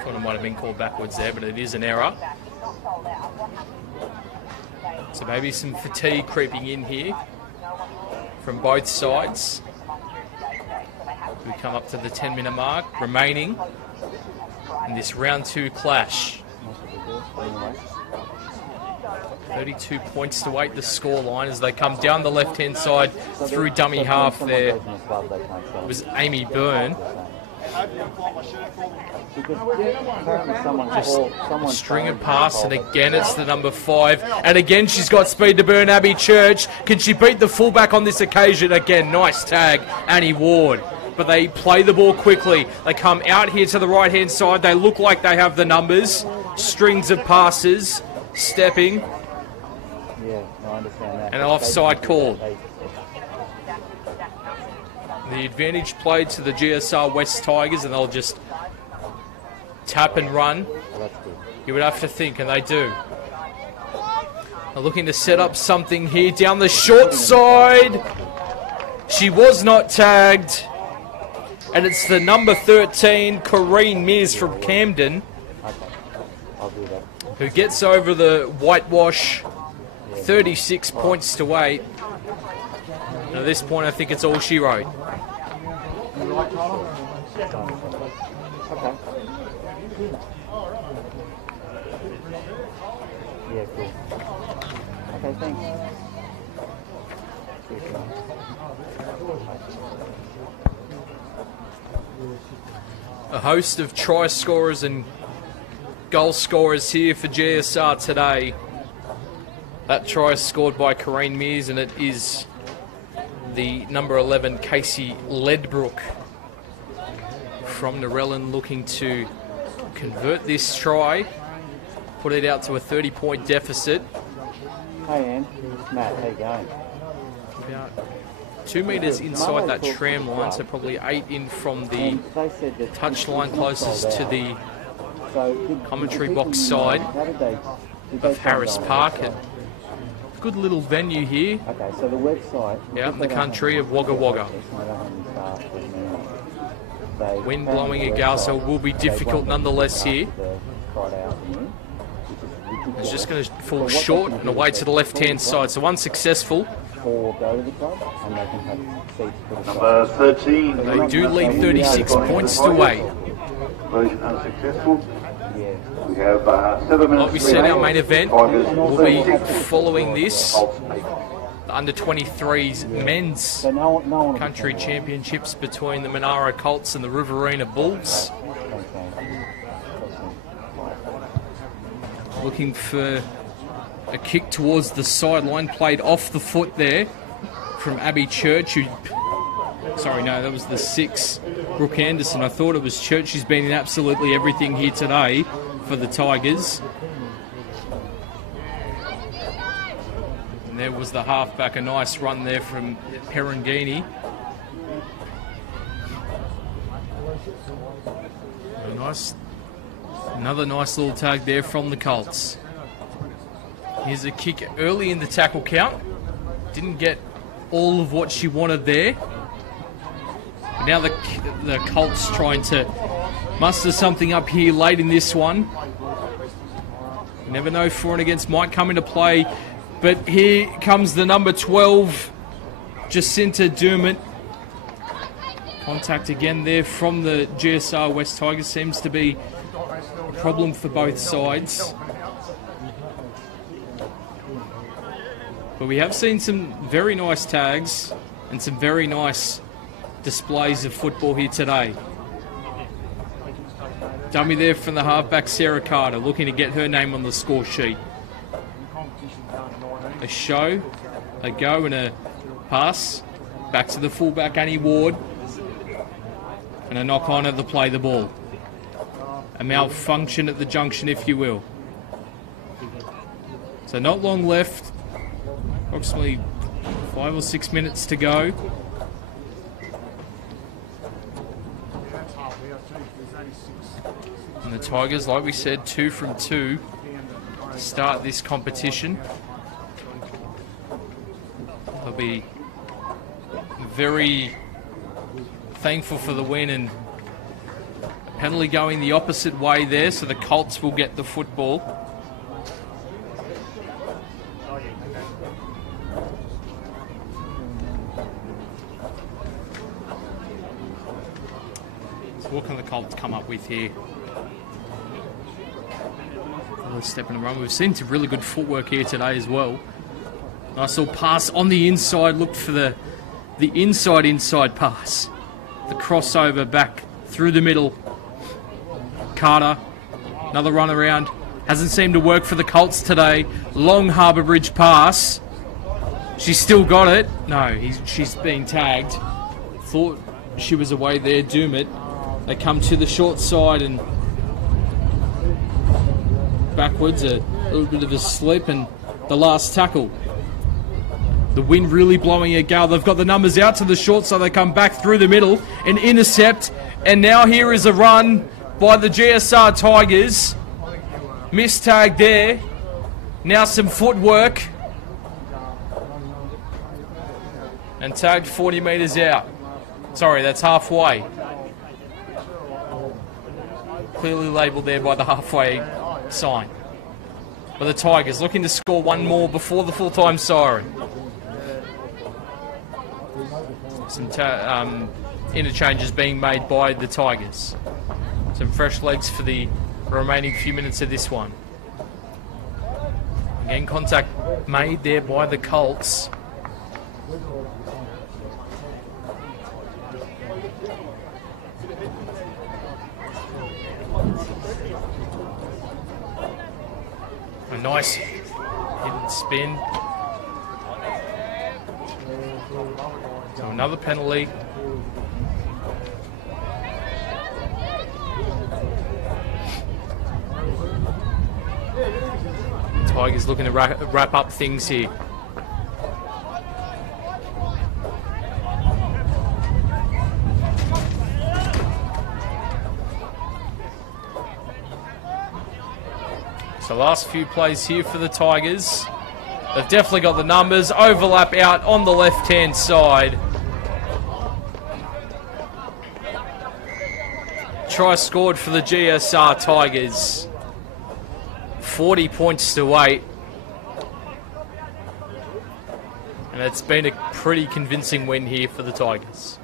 Corner might have been called backwards there, but it is an error. So maybe some fatigue creeping in here from both sides. We come up to the 10-minute mark remaining in this round 2 clash. 32 points to wait the scoreline as they come down the left-hand side through dummy half. There was Amy Byrne. Just string and pass, and again it's the number 5, and again she's got speed to burn. Abby Church, can she beat the fullback on this occasion? Again, nice tag, Annie Ward. But they play the ball quickly. They come out here to the right-hand side. They look like they have the numbers. Strings of passes, stepping. Yeah, no, I understand that. And an offside call. The advantage played to the GSR West Tigers, and they'll just tap and run. You would have to think, and they do. They're looking to set up something here down the short side. She was not tagged. And it's the number 13, Corrine Mears from Camden, who gets over the whitewash. 36 points to 8. And at this point, I think it's all she wrote. Okay. Yeah, cool. Okay, thanks. A host of try scorers and goal scorers here for GSR today. That try is scored by Corrine Mears, and it is the number 11, Casey Ledbrook from Narellan, looking to convert this try, put it out to a 30-point deficit. Hey, Ann. Matt, how you going? About 2 metres inside that tram line, so probably 8 in from the touch line closest to the commentary box side of Harris Park. Good little venue here. Okay, so the website. Out in the country of Wagga Wagga. Wind blowing a gale, so it will be difficult nonetheless here. It's just going to fall short and away to the left-hand side, so unsuccessful. Number 13. They do lead 36 points to 8. Version unsuccessful. We have 7 minutes. Like we said, our main event will be following this. The under-23s men's country championships between the Monaro Colts and the Riverina Bulls. Looking for a kick towards the sideline, played off the foot there from Abby Church, who... Sorry, no, that was the 6, Brooke Anderson. I thought it was Church. She's been in absolutely everything here today for the Tigers. And there was the halfback, a nice run there from Perangini. Another nice little tag there from the Colts. Here's a kick early in the tackle count. Didn't get all of what she wanted there. Now the Colts trying to muster something up here late in this one. You never know, for and against might come into play. But here comes the number 12, Jacinta Dermott. Contact again there from the GSR West Tigers. Seems to be a problem for both sides. But we have seen some very nice tags and some very nice displays of football here today. Dummy there from the halfback, Sarah Carter, looking to get her name on the score sheet. A show, a go and a pass. Back to the fullback, Annie Ward. And a knock on at the play the ball. A malfunction at the junction, if you will. So not long left. Approximately 5 or 6 minutes to go. And the Tigers, like we said, 2 from 2 to start this competition. They'll be very thankful for the win, and a penalty going the opposite way there, so the Colts will get the football. So what can the Colts come up with here? Let's step in and run. We've seen some really good footwork here today as well. Nice little pass on the inside. Looked for the inside pass. The crossover back through the middle. Carter, another run around. Hasn't seemed to work for the Colts today. Long Harbour Bridge pass. She's still got it. No, she's being tagged. Thought she was away there, Dermott. They come to the short side and backwards, a little bit of a slip, and the last tackle. The wind really blowing a gale. They've got the numbers out to the short, so they come back through the middle and intercept. And now here is a run by the GSR Tigers. Missed tag there. Now some footwork. And tagged 40 metres out. Sorry, that's halfway. Clearly labelled there by the halfway sign. But the Tigers looking to score one more before the full-time siren. Some interchanges being made by the Tigers. Some fresh legs for the remaining few minutes of this one. Again, contact made there by the Colts. A nice hidden spin. So another penalty. Tigers looking to wrap up things here. So last few plays here for the Tigers. They've definitely got the numbers. Overlap out on the left-hand side. Try scored for the GSR Tigers. 40 points to 8. And it's been a pretty convincing win here for the Tigers.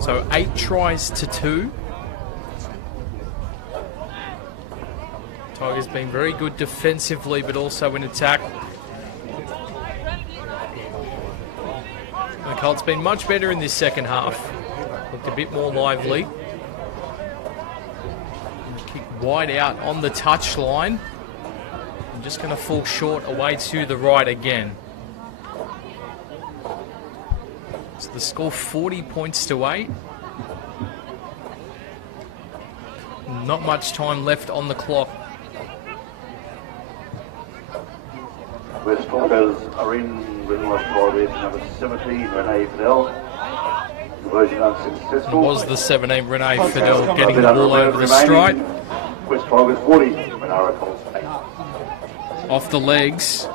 So 8 tries to 2. Tigers been very good defensively, but also in attack. The Colts been much better in this second half. Looked a bit more lively. Kick wide out on the touchline. I'm just going to fall short away to the right again. So the score 40 points to 8. Not much time left on the clock. West Tigers are in with lost by number 17, Renee Fidel. Conversion unsuccessful. It was the 17, Renee Fidel, getting the ball over the stripe. West Tigers 40, Monaro Colts 8. Off the legs.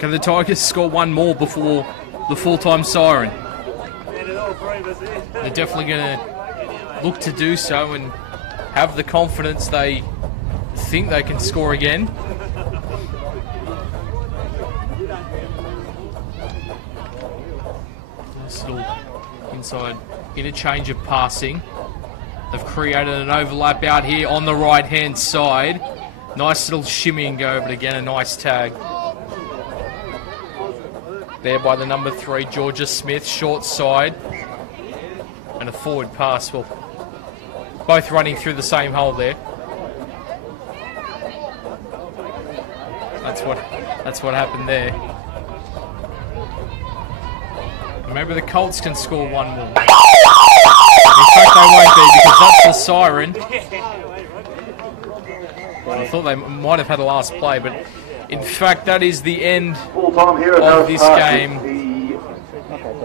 Can the Tigers score one more before the full-time siren? They're definitely going to look to do so and have the confidence they think they can score again. Nice little inside interchange of passing. They've created an overlap out here on the right-hand side. Nice little shimmy and go, but again, a nice tag. There by the number 3, Georgia Smith, short side. And a forward pass. Well, both running through the same hole there. That's what happened there. Maybe the Colts can score one more. In fact, they won't be because that's the siren. I thought they might have had a last play, but in fact, that is the end of this game.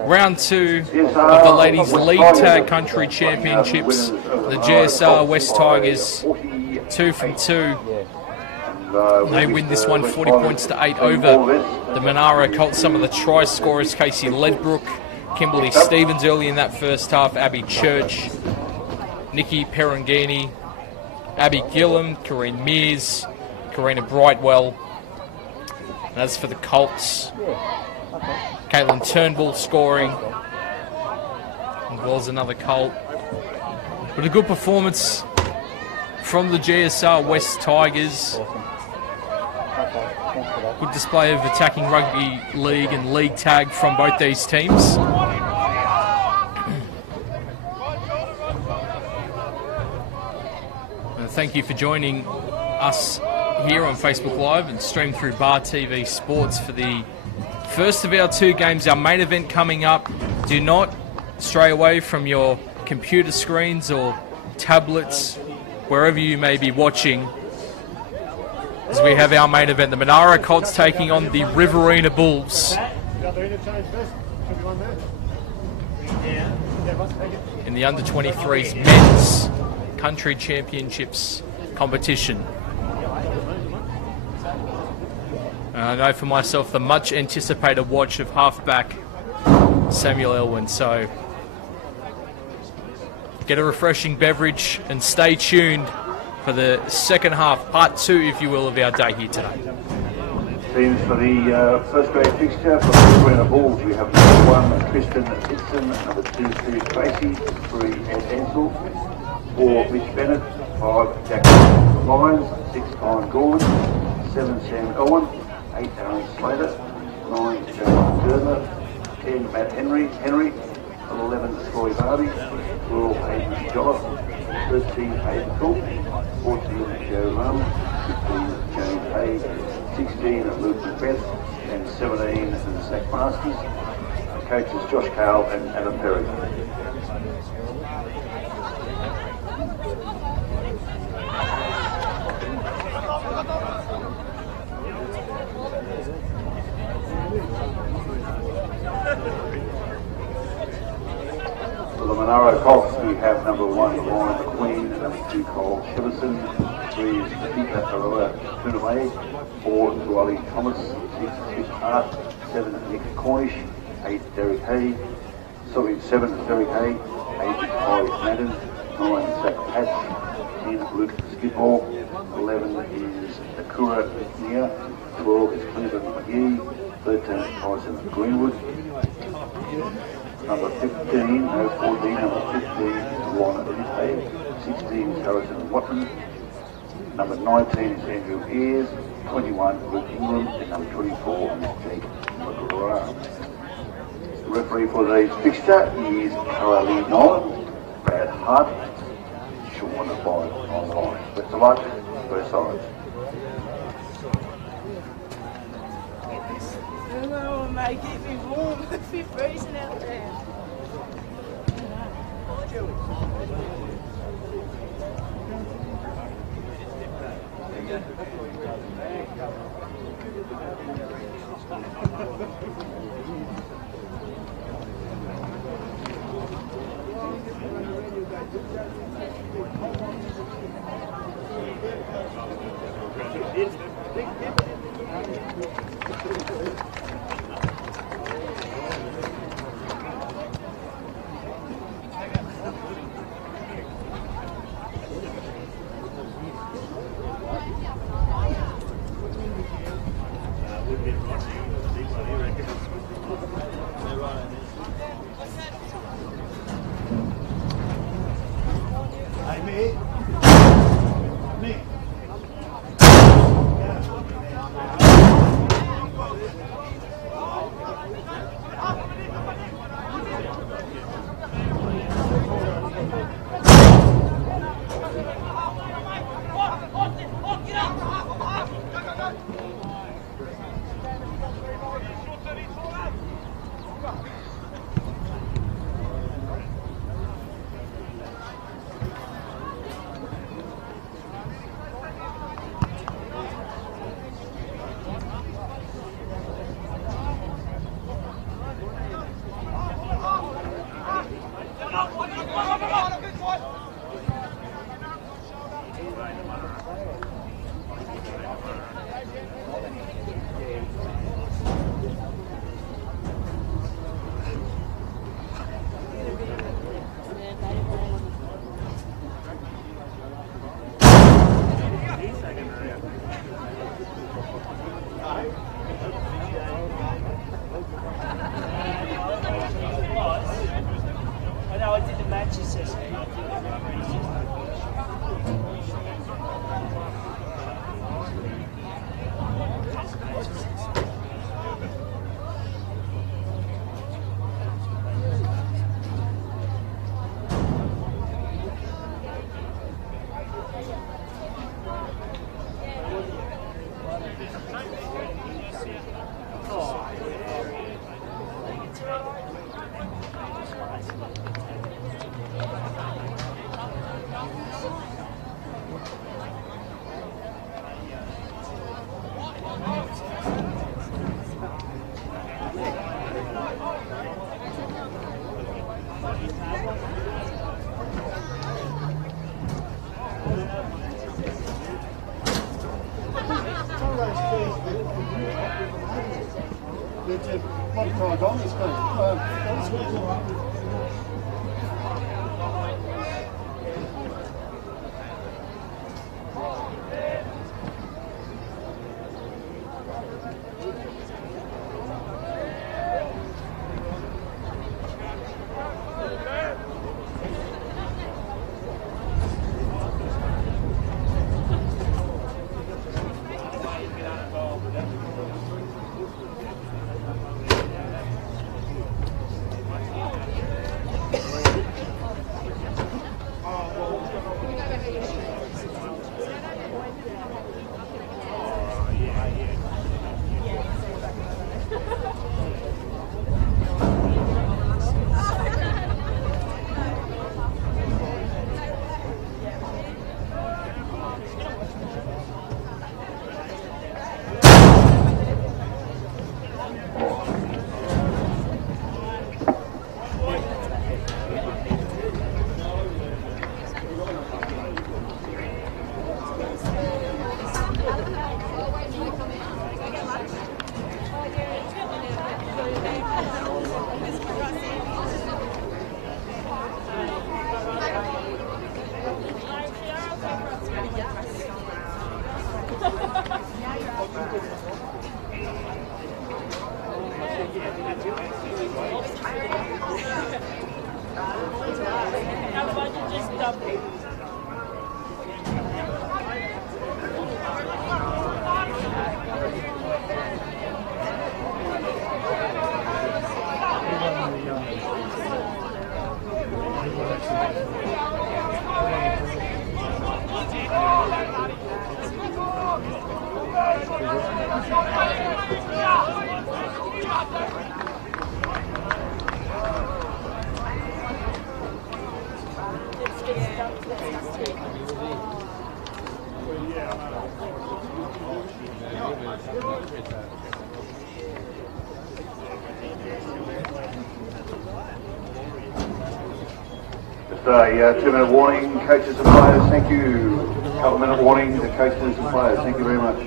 Round 2 of the Ladies League Tag Country Championships. The GSR West Tigers 2 from 2. They win this one 40 points to 8 over the Monaro Colts. Some of the try scorers: Casey Ledbrook, Kimberly Stevens early in that first half, Abby Church, Nikki Perangini, Abby Gillam, Corrine Mears, Karina Brightwell. And as for the Colts, Caitlin Turnbull scoring, as well as another Colt. But a good performance from the GSR West Tigers. Good display of attacking rugby league and league tag from both these teams. Thank you for joining us here on Facebook Live and stream through Bar TV Sports for the first of our 2 games. Our main event coming up. Do not stray away from your computer screens or tablets, wherever you may be watching, as we have our main event. The Monaro Colts taking on the Riverina Bulls in the under-23s men's country championships competition. I know for myself the much anticipated watch of halfback Samuel Elwyn, so get a refreshing beverage and stay tuned for the second half, part 2 if you will, of our day here today. Teams for the first grade fixture for the Riverina Bulls. We have number 1 Kristen Dixon, number 2 Steve Tracy, 3 Ed Ansel, 4 Mitch Bennett, 5 Jack Lyons, 6 Colin Gorman, 7 Sam Owen, 8 Aaron Slater, 9 Joe Dermer, 10 Matt Henry, 11 Troy Vardy, 12 Aiden Jolliffe, 13 Aiden Cook, 14 Joe Lum, 15 James Hay, 16 Luke Macbeth, and 17 Zach Masters. Coaches Josh Cale and Adam Perry. For the Monaro Colts, we have number 1 Ryan McQueen, number 2 Cole Shiverson, 3 Peter Aroa Tunaway, 4 Duali Thomas, 6 Chris Hart, 7 Nick Cornish, 8 Derek Hay, 7 Derek Hay, 8 Corey Madden, 9 Zach Patch, 10 Luke Skidmore, 11 is Akura Nia, 12 is Cleveland McGee, 13 Tyson Greenwood, number 15, no 14, number 15 Juan Lippe, 16 is Harrison Watson, number 19 is Andrew Ayres, 21 Luke Ingram, and number 24 is Jake McGrath. The referee for today's fixture is Caroline Nolan, Brad Hart, shorn by online. Best of luck, both sides. Oh, mate, keep me warm. It's been freezing out there. a 2-minute warning, coaches and players, thank you. Couple-minute warning to coaches and players, thank you very much.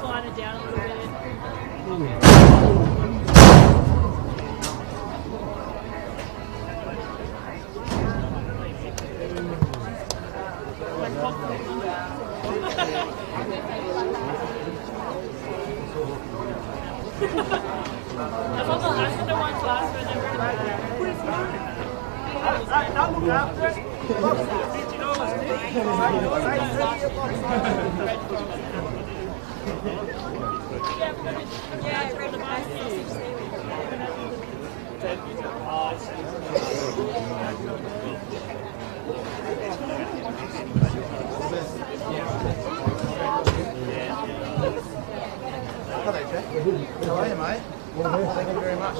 Slide it down a little bit. How are you, mate? Thank you very much.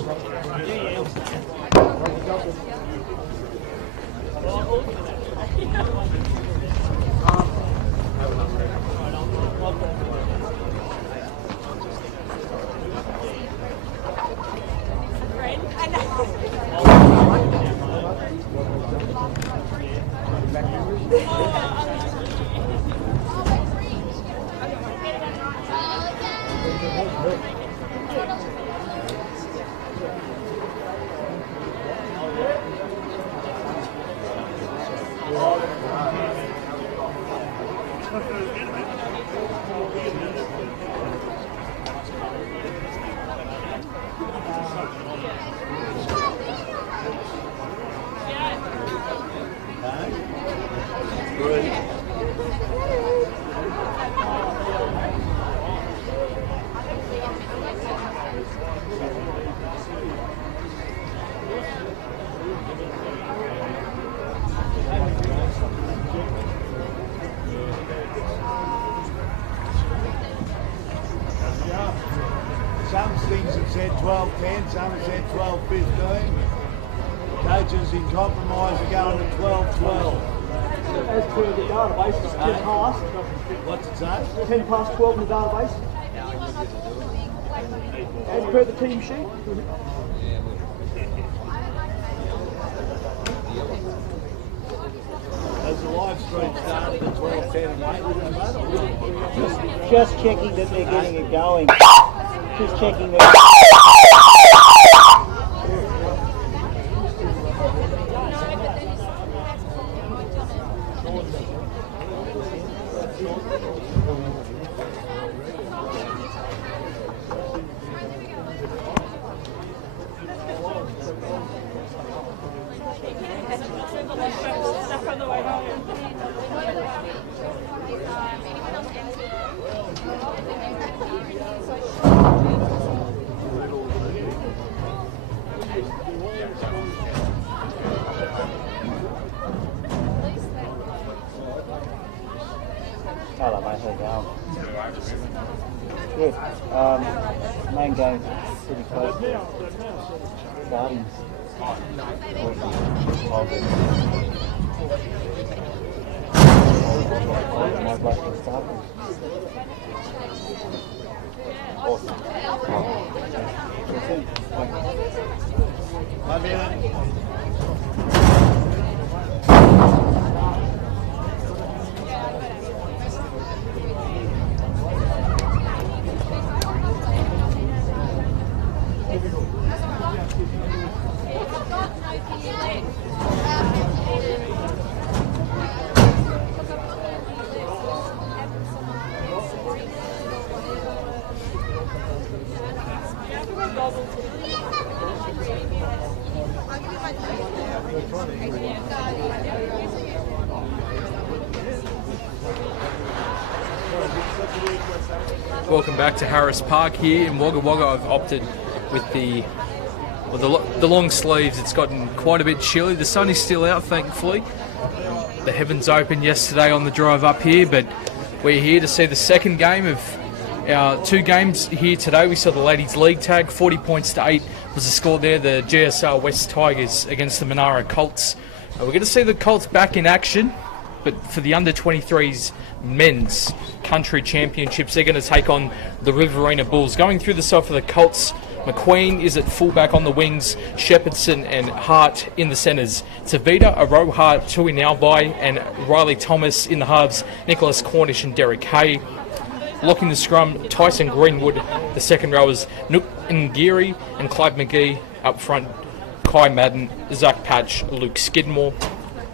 Some things have said 12-10, some have said 12-15. Coaches in compromise are going to 12-12. As per the database, it's 10 past. What's it say? 10 past 12 in the database. As per the team sheet. Has the live stream started at 12:10 and 8? Just checking that they're getting it going. Just checking that. Hello mate, how you going? Good. Main game's pretty close to starting. My black is starting. Awesome. Love you. Welcome back to Harris Park here in Wagga Wagga. I've opted with the long sleeves. It's gotten quite a bit chilly. The sun is still out, thankfully. The heavens opened yesterday on the drive up here, but we're here to see the second game of our two games here today. We saw the Ladies League tag, 40 points to 8 was the score there. The GSR West Tigers against the Monaro Colts. We're going to see the Colts back in action, but for the under-23s men's country championships, they're going to take on the Riverina Bulls. Going through the side for the Colts, McQueen is at fullback on the wings, Shepherdson and Hart in the centres. Tavita, Aroha, Tui Nauvai and Riley Thomas in the halves, Nicholas Cornish and Derek Hay. Locking the scrum, Tyson Greenwood. The second rowers, Nook Ngiri and Clive McGee. Up front, Kai Madden, Zach Patch, Luke Skidmore.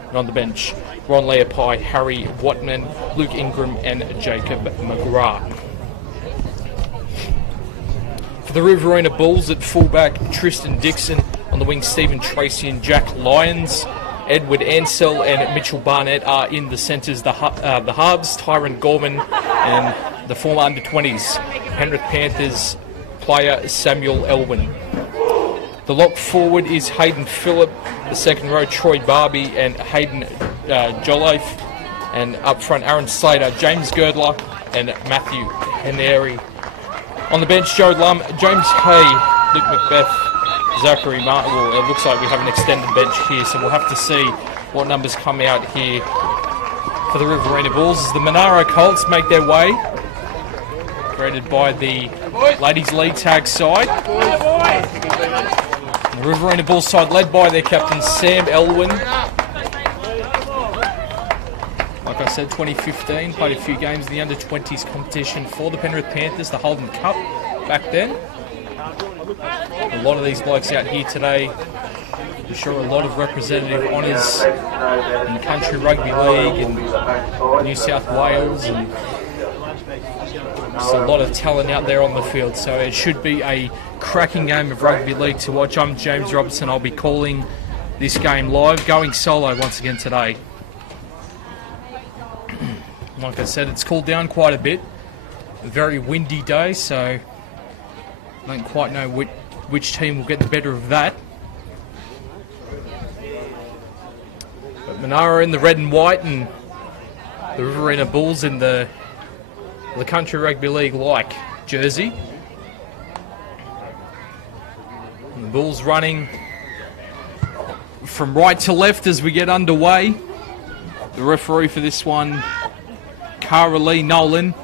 And on the bench, Ron Leopai, Harry Watman, Luke Ingram and Jacob McGrath. For the Riverina Bulls at fullback, Tristan Dixon. On the wing, Stephen Tracy and Jack Lyons. Edward Ansell and Mitchell Barnett are in the centres. The halves, Tyron Gorman and the former under-20s, Penrith Panthers player Samuel Elwin. The lock forward is Hayden Phillip. The second row, Troy Barbie and Hayden Joliffe. And up front, Aaron Slater, James Girdler and Matthew Henry. On the bench, Joe Lum, James Hay, Luke Macbeth, Zachary Martin. Well, it looks like we have an extended bench here, so we'll have to see what numbers come out here for the Riverina Bulls as the Monaro Colts make their way. Created by the Ladies League tag side. The Riverina Bulls side led by their captain Sam Elwin. Like I said, 2015, played a few games in the under-20s competition for the Penrith Panthers, the Holden Cup back then. A lot of these blokes out here today, I'm sure a lot of representative honours in Country Rugby League and New South Wales, and just a lot of talent out there on the field. So it should be a cracking game of rugby league to watch. I'm James Robertson. I'll be calling this game live, going solo once again today. Like I said, it's cooled down quite a bit. A very windy day, so I don't quite know which team will get the better of that. But Monaro in the red and white, and the Riverina Bulls in the Country Rugby League like jersey. And the Bulls running from right to left as we get underway. The referee for this one, Cara Lee Nolan,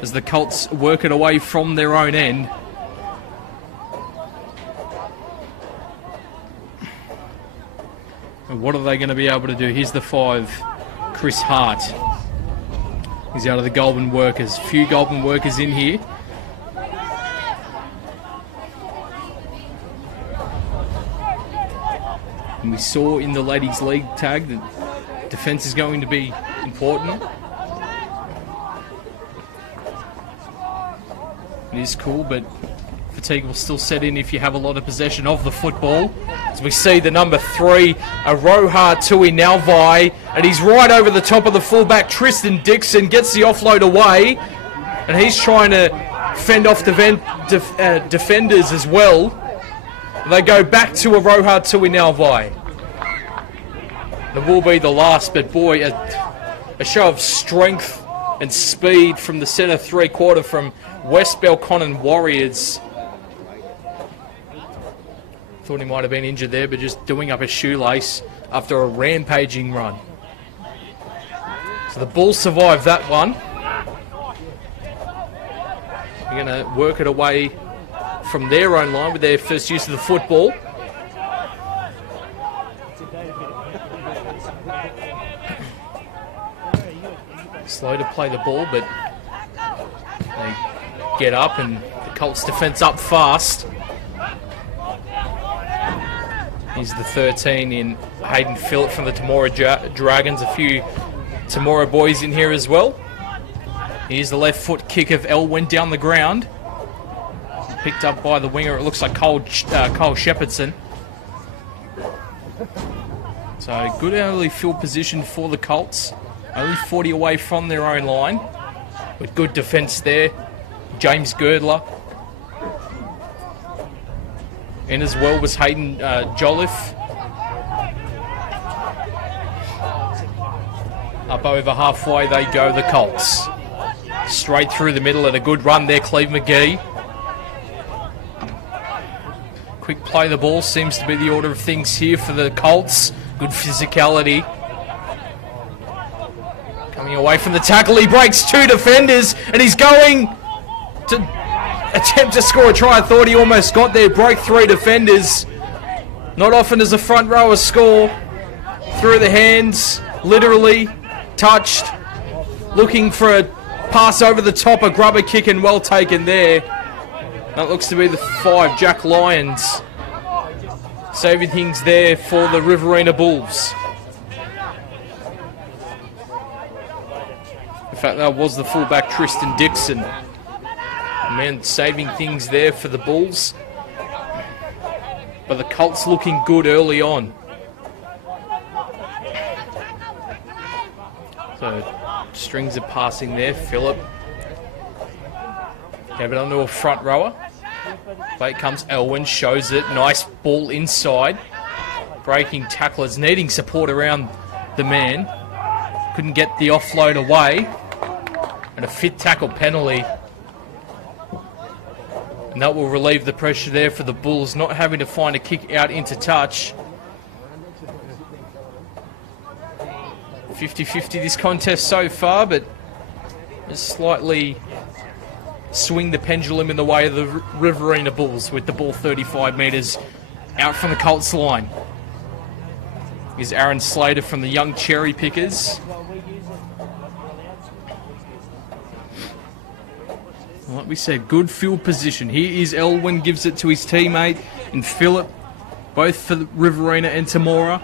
as the Colts work it away from their own end. And what are they going to be able to do? Here's the 5, Chris Hart. He's out of the Goulburn Workers. Few Goulburn Workers in here. And we saw in the Ladies League tag that defence is going to be important. It is cool, but fatigue will still set in if you have a lot of possession of the football. As we see the number 3, Aroha Tui Nauvai, and he's right over the top of the fullback. Tristan Dixon gets the offload away, and he's trying to fend off defenders as well. They go back to Aroha Tui Nauvai. It will be the last, but boy, a show of strength and speed from the centre 3/4 from West Belconnen Warriors. Thought he might have been injured there, but just doing up a shoelace after a rampaging run. So the Bulls survive that one. They're going to work it away from their own line with their first use of the football. Slow to play the ball, but they get up, and the Colts defence up fast. He's the 13 in Hayden Phillip from the Temora Dragons. A few Temora boys in here as well. Here's the left foot kick of Elwin down the ground. Picked up by the winger, it looks like Cole Shepherdson. So good early field position for the Colts. Only 40 away from their own line. With good defence there. James Girdler. And as well was Hayden Joliffe. Up over halfway they go, the Colts. Straight through the middle at a good run there, Cleve McGee. Quick play the ball seems to be the order of things here for the Colts. Good physicality. Coming away from the tackle, he breaks 2 defenders, and he's going to attempt to score a try. I thought he almost got there, broke 3 defenders. Not often does a front rower score through the hands, literally touched, looking for a pass over the top, a grubber kick, and well taken there. That looks to be the 5, Jack Lyons, saving things there for the Riverina Bulls. In fact, that was the fullback Tristan Dixon. Man, saving things there for the Bulls. But the Colts looking good early on. So, strings of passing there. Phillip gave it onto a front rower. Late comes Elwyn, shows it. Nice ball inside. Breaking tacklers, needing support around the man. Couldn't get the offload away. And a fit tackle penalty. And that will relieve the pressure there for the Bulls, not having to find a kick out into touch. 50-50 this contest so far, but just slightly swing the pendulum in the way of the Riverina Bulls with the ball 35 metres out from the Colts line. Here's Aaron Slater from the young cherry pickers. Like we said, good field position. Here is Elwyn, gives it to his teammate, and Phillip, both for the Riverina and Tamora.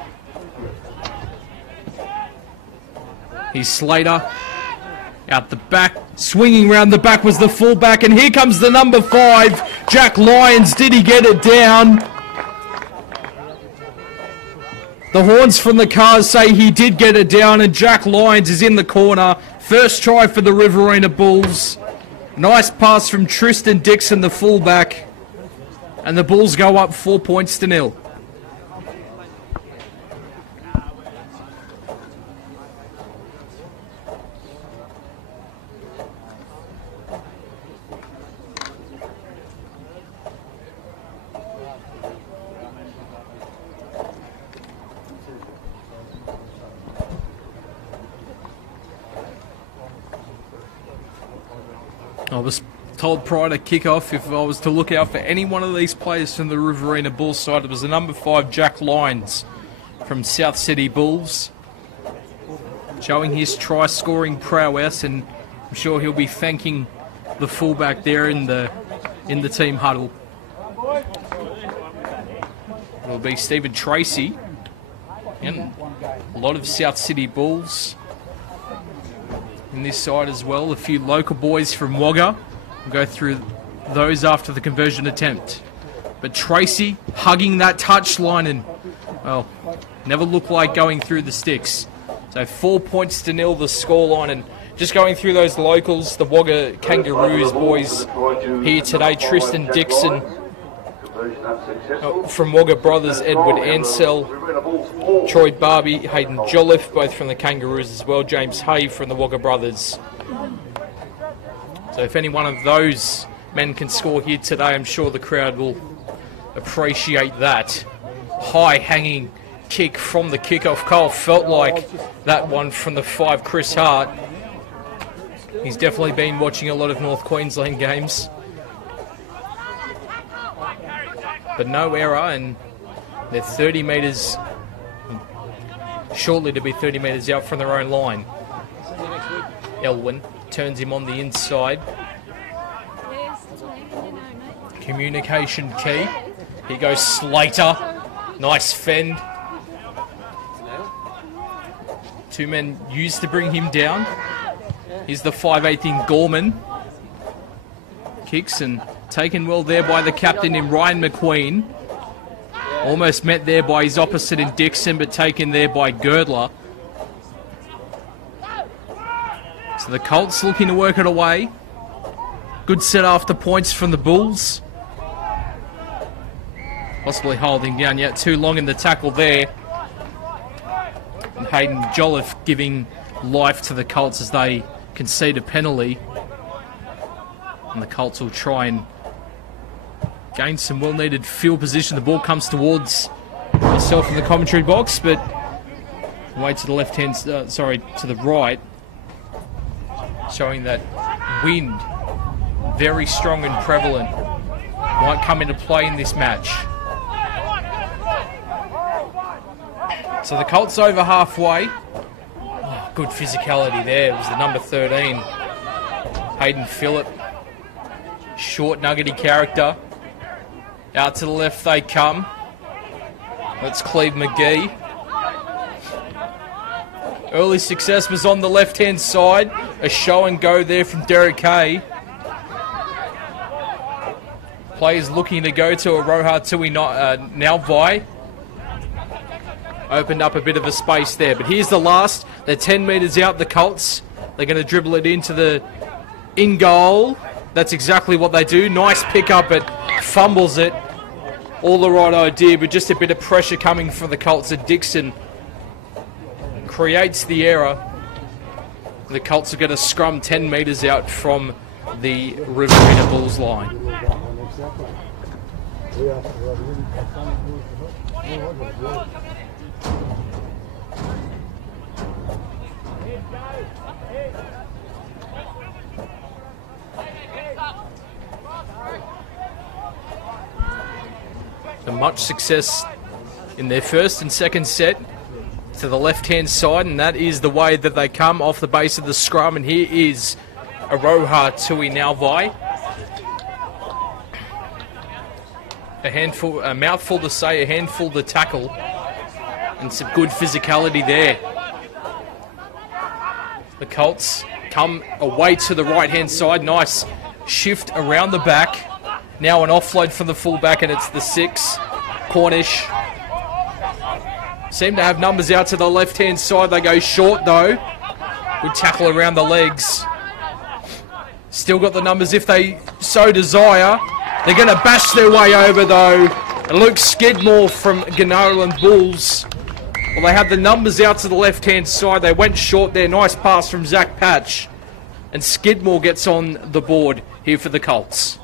Here's Slater, out the back, swinging round the back was the fullback, and here comes the number 5, Jack Lyons. Did he get it down? The horns from the cars say he did get it down, and Jack Lyons is in the corner. First try for the Riverina Bulls. Nice pass from Tristan Dixon, the fullback. And the Bulls go up 4-0. I was told prior to kickoff, if I was to look out for any one of these players from the Riverina Bulls side, it was the number 5, Jack Lyons from South City Bulls, showing his try-scoring prowess, and I'm sure he'll be thanking the fullback there in the team huddle. It'll be Stephen Tracy, and a lot of South City Bulls in this side as well. A few local boys from Wagga. We'll go through those after the conversion attempt. But Tracy hugging that touchline and, well, never looked like going through the sticks. So 4-0 the scoreline, and just going through those locals, the Wagga Kangaroos boys here today. Tristan Dixon from Wagga Brothers, Edward Ansell, Troy Barbie, Hayden Jolliffe, both from the Kangaroos as well, James Hay from the Wagga Brothers. So if any one of those men can score here today, I'm sure the crowd will appreciate that. High hanging kick from the kickoff. Cole felt like that one from the 5, Chris Hart. He's definitely been watching a lot of North Queensland games. But no error, and they're 30 metres, shortly to be 30 metres out from their own line. Elwyn turns him on the inside. Communication key. Here goes Slater. Nice fend. 2 men used to bring him down. Here's the 5/8 in Gorman. Kicks and taken well there by the captain in Ryan McQueen. Almost met there by his opposite in Dixon, but taken there by Girdler. So the Colts looking to work it away. Good set after points from the Bulls. Possibly holding down yet too long in the tackle there. And Hayden Jolliffe giving life to the Colts as they concede a penalty. And the Colts will try and gain some well-needed field position. The ball comes towards myself in the commentary box, but way to the left-hand, to the right, showing that wind very strong and prevalent. Might come into play in this match. So the Colts over halfway. Oh, good physicality there. It was the number 13, Hayden Phillip. Short, nuggety character. Out to the left they come. That's Cleve McGee. Early success was on the left-hand side. A show and go there from Derek Hay. Players looking to go to a Roha Tui Nalvai. Opened up a bit of a space there. But here's the last. They're 10 metres out, the Colts. They're going to dribble it into the in goal. That's exactly what they do. Nice pick up, but fumbles it. All the right idea, but just a bit of pressure coming from the Colts. And Dixon creates the error. The Colts are going to scrum 10 metres out from the Riverina Bulls line. So much success in their first and second set to the left-hand side, and that is the way that they come off the base of the scrum. And here is Aroha Tui Nalvai. A mouthful to say, a handful to tackle, and some good physicality there. The Colts come away to the right-hand side. Nice shift around the back. Now an offload from the fullback, and it's the 6, Cornish. Seem to have numbers out to the left-hand side. They go short, though. Good tackle around the legs. Still got the numbers if they so desire. They're going to bash their way over, though. And Luke Skidmore from Ganolan Bulls. Well, they have the numbers out to the left-hand side. They went short there. Nice pass from Zach Patch. And Skidmore gets on the board here for the Colts.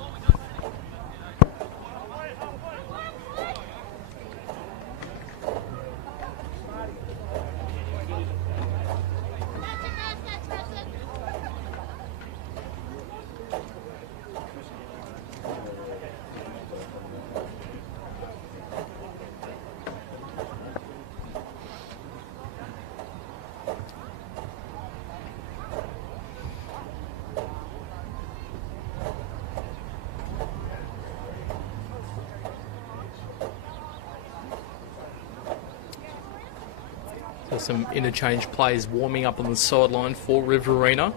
Some interchange players warming up on the sideline for Riverina.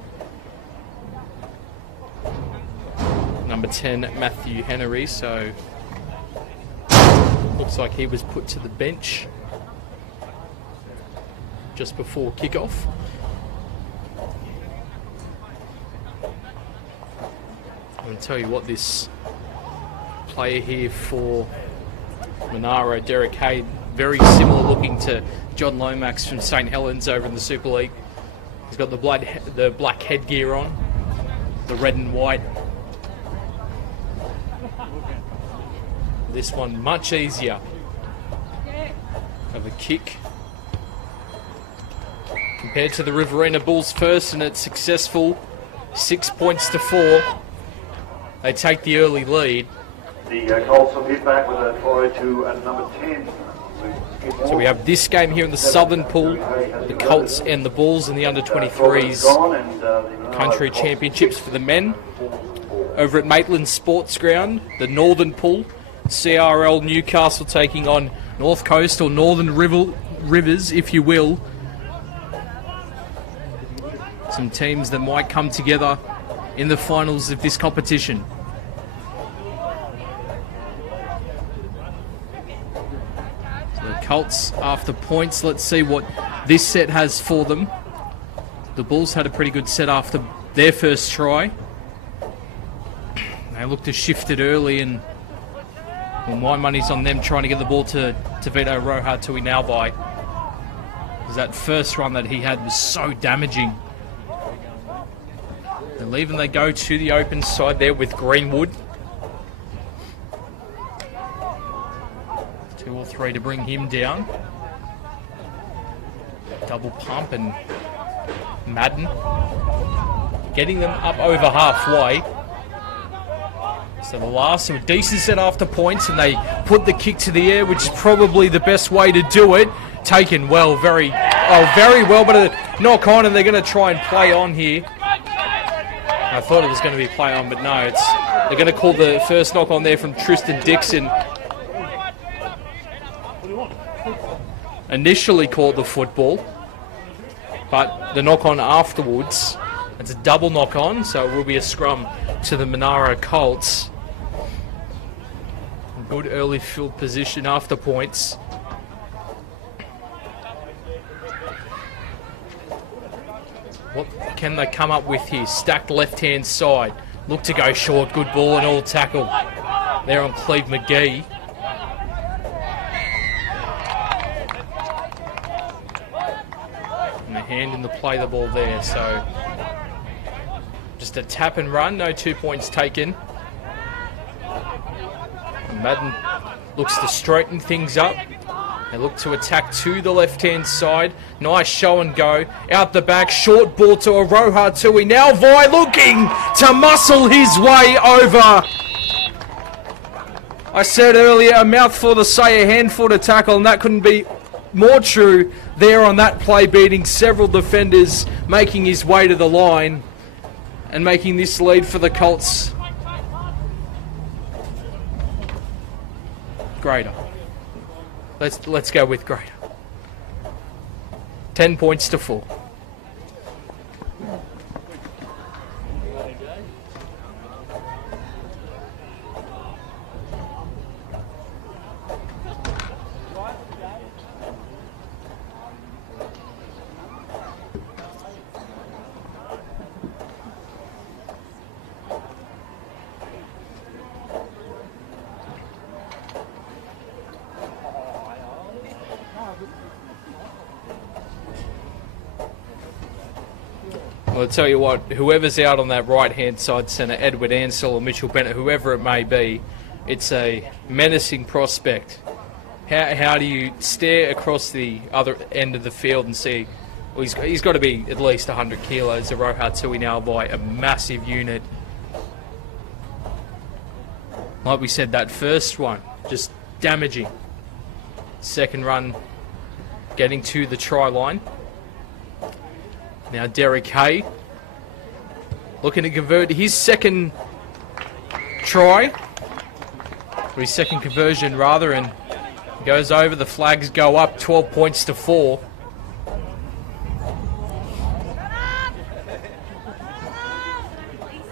Number 10, Matthew Henry, so looks like he was put to the bench just before kickoff. I'm going to tell you what, this player here for Monaro, Derek Hay, very similar looking to John Lomax from St Helens over in the Super League. He's got the black headgear on, the red and white. This one much easier of a kick compared to the Riverina Bulls first, and it's successful. 6 points to 4. They take the early lead. The Colts will hit back with a try to number 10. So we have this game here in the Southern Pool, the Colts and the Bulls in the under-23s country championships for the men. Over at Maitland Sports Ground, the Northern Pool, CRL Newcastle taking on North Coast, or Northern Rivers, if you will. Some teams that might come together in the finals of this competition. Colts after points. Let's see what this set has for them. The Bulls had a pretty good set after their first try. They looked to shift it early, and well, my money's on them trying to get the ball to Vito Roja Tui Nalvai. Because that first run that he had was so damaging. They're leaving, they go to the open side there with Greenwood. 2 or 3 to bring him down. Double pump, and Madden getting them up over halfway. So the last, a decent set after points, and they put the kick to the air, which is probably the best way to do it. Taken well, very well, but a knock on, and they're going to try and play on here. I thought it was going to be play on, but no, they're going to call the first knock on there from Tristan Dixon. Initially called the football, but the knock on afterwards, it's a double knock on, so it will be a scrum to the Monaro Colts. Good early field position after points. What can they come up with here? Stacked left-hand side. Look to go short. Good ball and all tackle there on Cleve McGee. And a hand in the play the ball there. So just a tap and run. No 2 points taken. Madden looks to straighten things up. They look to attack to the left-hand side. Nice show and go. Out the back, short ball to Aroha Tui. Now Vi looking to muscle his way over. I said earlier, a mouthful to say, a handful to tackle, and that couldn't be more true there on that play, beating several defenders, making his way to the line and making this lead for the Colts greater. Let's go with greater. 10 points to 4. Well, I'll tell you what, whoever's out on that right-hand side centre, Edward Ansell or Mitchell Bennett, whoever it may be, it's a menacing prospect. How do you stare across the other end of the field and see, well, he's got to be at least 100 kilos, Aroha Tui now by a massive unit. Like we said, that first one, just damaging. Second run, getting to the try line. Now Derek Hay looking to convert his second try, or his second conversion rather, and goes over. The flags go up, 12 points to 4.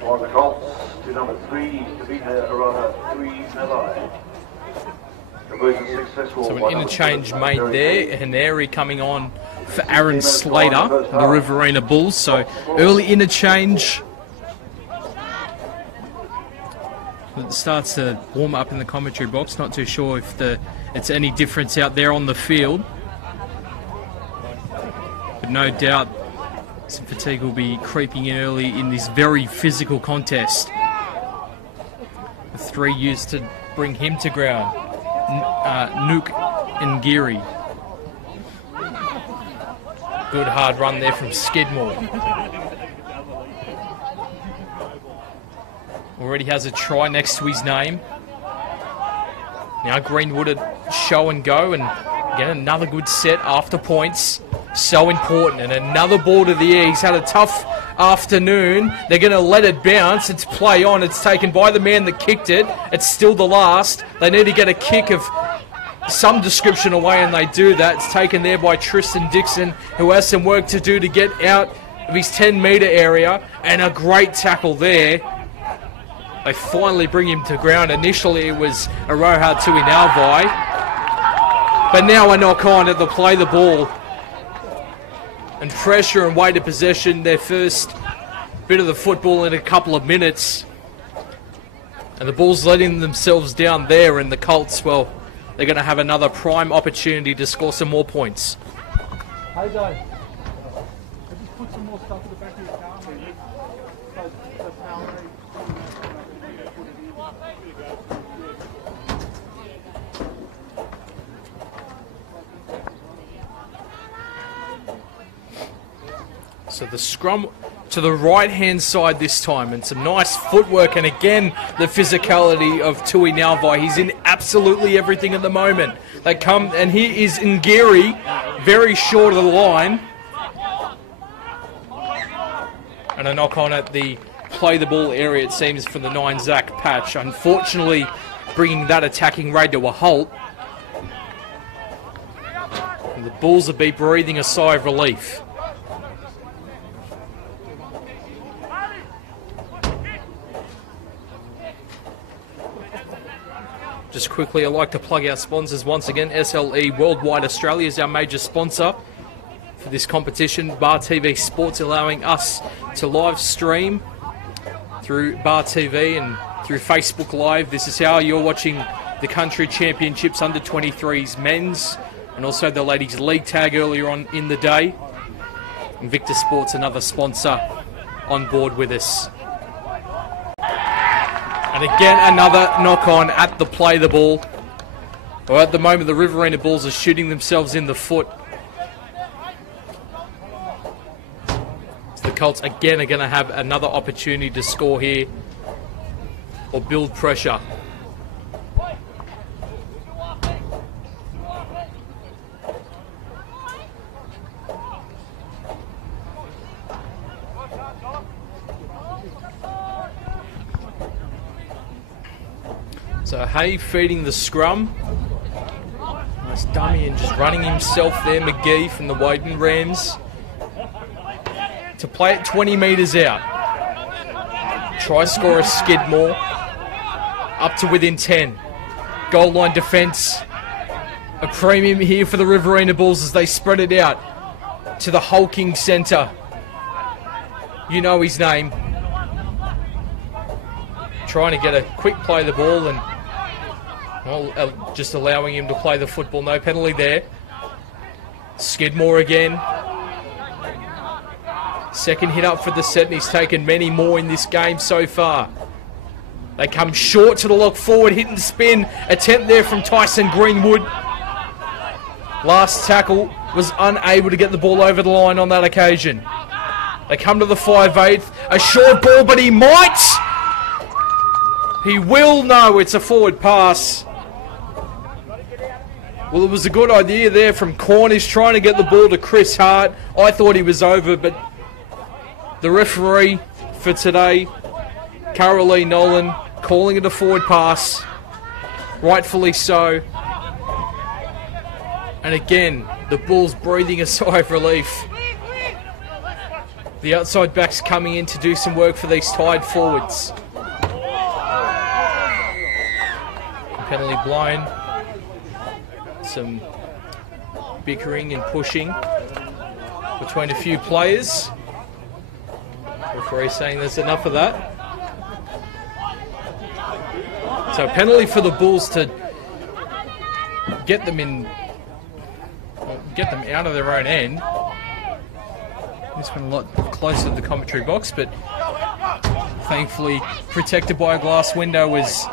On the Colts to number 3, Davina Aroha 3 Navai. Conversion successful. So an interchange made there. Haneri coming on for Aaron Slater, the Riverina Bulls. So early interchange. It starts to warm up in the commentary box. Not too sure if it's any difference out there on the field. But no doubt some fatigue will be creeping in early in this very physical contest. The 3 years to bring him to ground. Nuke Ngiri. Good hard run there from Skidmore. Already has a try next to his name. Now Greenwood show and go, and again another good set after points. So important, and another ball to the air. He's had a tough afternoon. They're going to let it bounce. It's play on. It's taken by the man that kicked it. It's still the last. They need to get a kick of some description away, and they do that. It's taken there by Tristan Dixon, who has some work to do to get out of his 10-metre area, and a great tackle there. They finally bring him to ground. Initially it was Aroha Tui Nalvai, but now a knock on at the play the ball. And pressure and weight of possession, their first bit of the football in a couple of minutes. And the Bulls letting themselves down there, and the Colts, well, they're going to have another prime opportunity to score some more points. Hey, Joe. I just put some more stuff in the back of your car, mate. So the scrum to the right-hand side this time, and some nice footwork, and again, the physicality of Tui Nauvai. He's in absolutely everything at the moment. They come, and he is Ngiri, very short of the line. And a knock on at the play the ball area, it seems, from the 9 Zach Patch. Unfortunately, bringing that attacking raid to a halt. And the Bulls will be breathing a sigh of relief. Just quickly, I'd like to plug our sponsors once again. SLE Worldwide Australia is our major sponsor for this competition. Bar TV Sports allowing us to live stream through Bar TV and through Facebook Live. This is how you're watching the Country Championships under 23s men's, and also the Ladies League tag earlier on in the day. And Victor Sports, another sponsor, on board with us. And again, another knock-on at the play the ball. Well, at the moment, the Riverina Bulls are shooting themselves in the foot. So the Colts again are going to have another opportunity to score here or build pressure. So Hay feeding the scrum. Nice dummy and just running himself there. McGee from the Woden Rams to play it 20 metres out. Try scorer Skidmore up to within 10. Goal line defence. A premium here for the Riverina Bulls as they spread it out to the hulking centre. You know his name. Trying to get a quick play of the ball and just allowing him to play the football. No penalty there. Skidmore again. Second hit up for the set, and he's taken many more in this game so far. They come short to the lock forward, hit and spin. Attempt there from Tyson Greenwood. Last tackle was unable to get the ball over the line on that occasion. They come to the 5/8. A short ball, but he might. He will know it's a forward pass. Well, it was a good idea there from Cornish trying to get the ball to Chris Hart. I thought he was over, but the referee for today, Carolee Nolan, calling it a forward pass. Rightfully so. And again, the Bulls breathing a sigh of relief. The outside backs coming in to do some work for these tied forwards. Penalty blown. Some bickering and pushing between a few players. Referee saying there's enough of that. So a penalty for the Bulls to get them out of their own end. This one a lot closer to the commentary box, but thankfully protected by a glass window as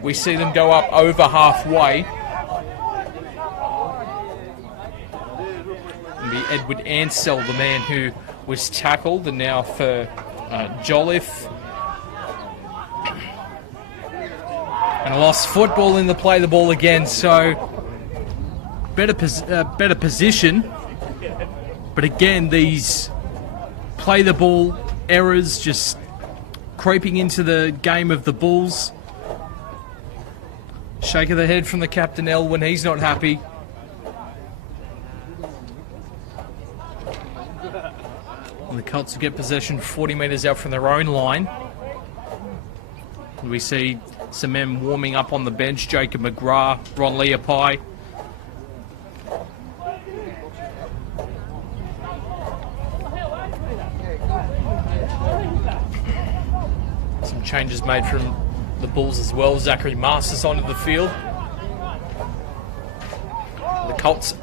we see them go up over halfway. It'll be Edward Ansell, the man who was tackled, and now for Jolliffe. And a lost football in the play the ball again, so better position. But again, these play the ball errors just creeping into the game of the Bulls. Shake of the head from the captain Elwin, he's not happy. And the Colts will get possession 40 metres out from their own line. We see some men warming up on the bench. Jacob McGrath, Ron Leopai. Some changes made from the Bulls as well. Zachary Masters onto the field. The Colts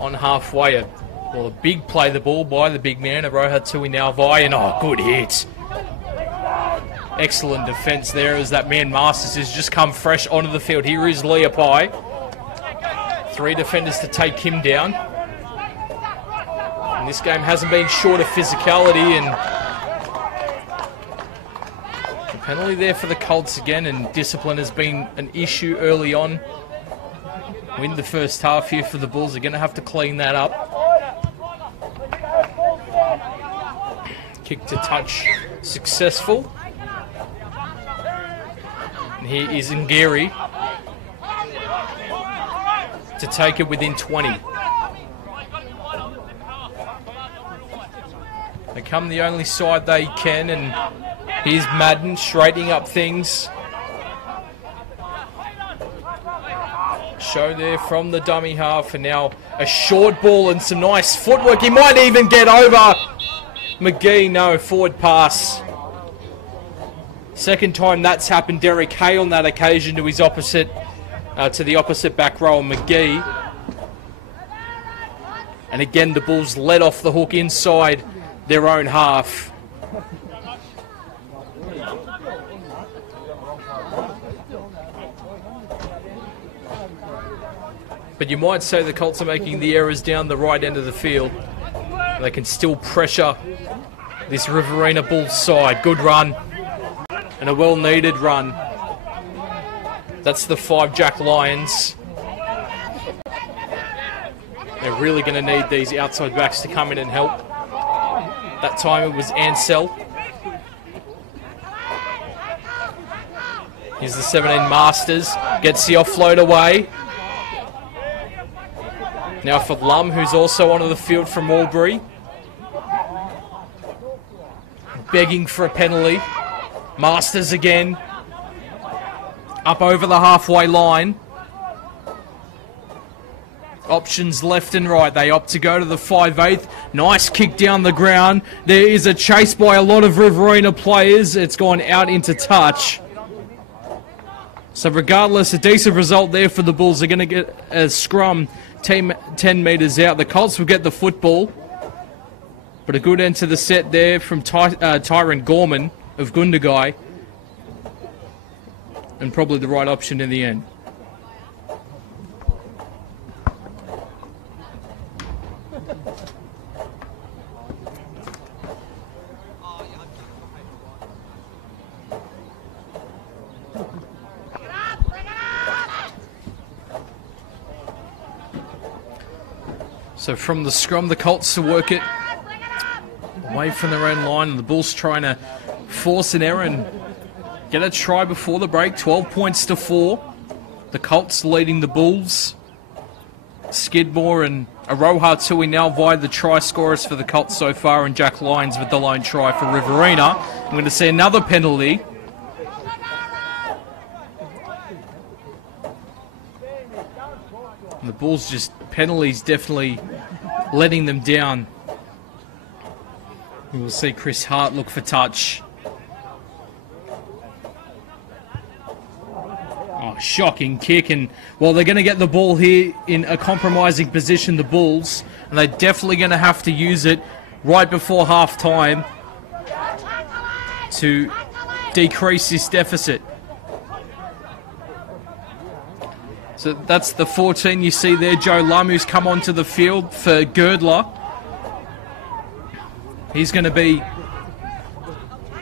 on halfway. A big play the ball by the big man, Aroha Tui Nauvai, and good hit. Excellent defence there as that man Masters has just come fresh onto the field. Here is Leopai. 3 defenders to take him down. And this game hasn't been short of physicality, and a penalty there for the Colts again, and discipline has been an issue early on. Win the first half here for the Bulls. They're going to have to clean that up. Kick to touch successful. And here is Ngeri to take it within 20. They come the only side they can, and here's Madden straightening up things. Show there from the dummy half, and now a short ball and some nice footwork. He might even get over McGee. No, forward pass. Second time that's happened. Derek Hay on that occasion to his opposite, to the opposite back row, McGee. And again, the Bulls let off the hook inside their own half. But you might say the Colts are making the errors down the right end of the field. They can still pressure this Riverina Bulls side. Good run. And a well-needed run. That's the 5 Jack Lions. They're really going to need these outside backs to come in and help. That time it was Ansell. Here's the 17 Masters. Gets the offload away. Now for Lum, who's also onto the field from Albury. Begging for a penalty. Masters again. Up over the halfway line. Options left and right. They opt to go to the 5/8. Nice kick down the ground. There is a chase by a lot of Riverina players. It's gone out into touch. So regardless, a decent result there for the Bulls. They're going to get a scrum 10 metres out. The Colts will get the football. But a good end to the set there from Tyron Gorman of Gundagai. And probably the right option in the end. So from the scrum, the Colts to work it away from their own line, and the Bulls trying to force an error and get a try before the break. 12 points to 4. The Colts leading the Bulls. Skidmore and Aroha Tui now via the try scorers for the Colts so far, and Jack Lyons with the lone try for Riverina. I'm going to see another penalty. And the Bulls just penalties definitely letting them down. We will see Chris Hart look for touch. Oh, shocking kick. And, well, they're going to get the ball here in a compromising position, the Bulls. And they're definitely going to have to use it right before half-time to decrease this deficit. So that's the 14 you see there. Joe Lum, who's come onto the field for Girdler. He's going to be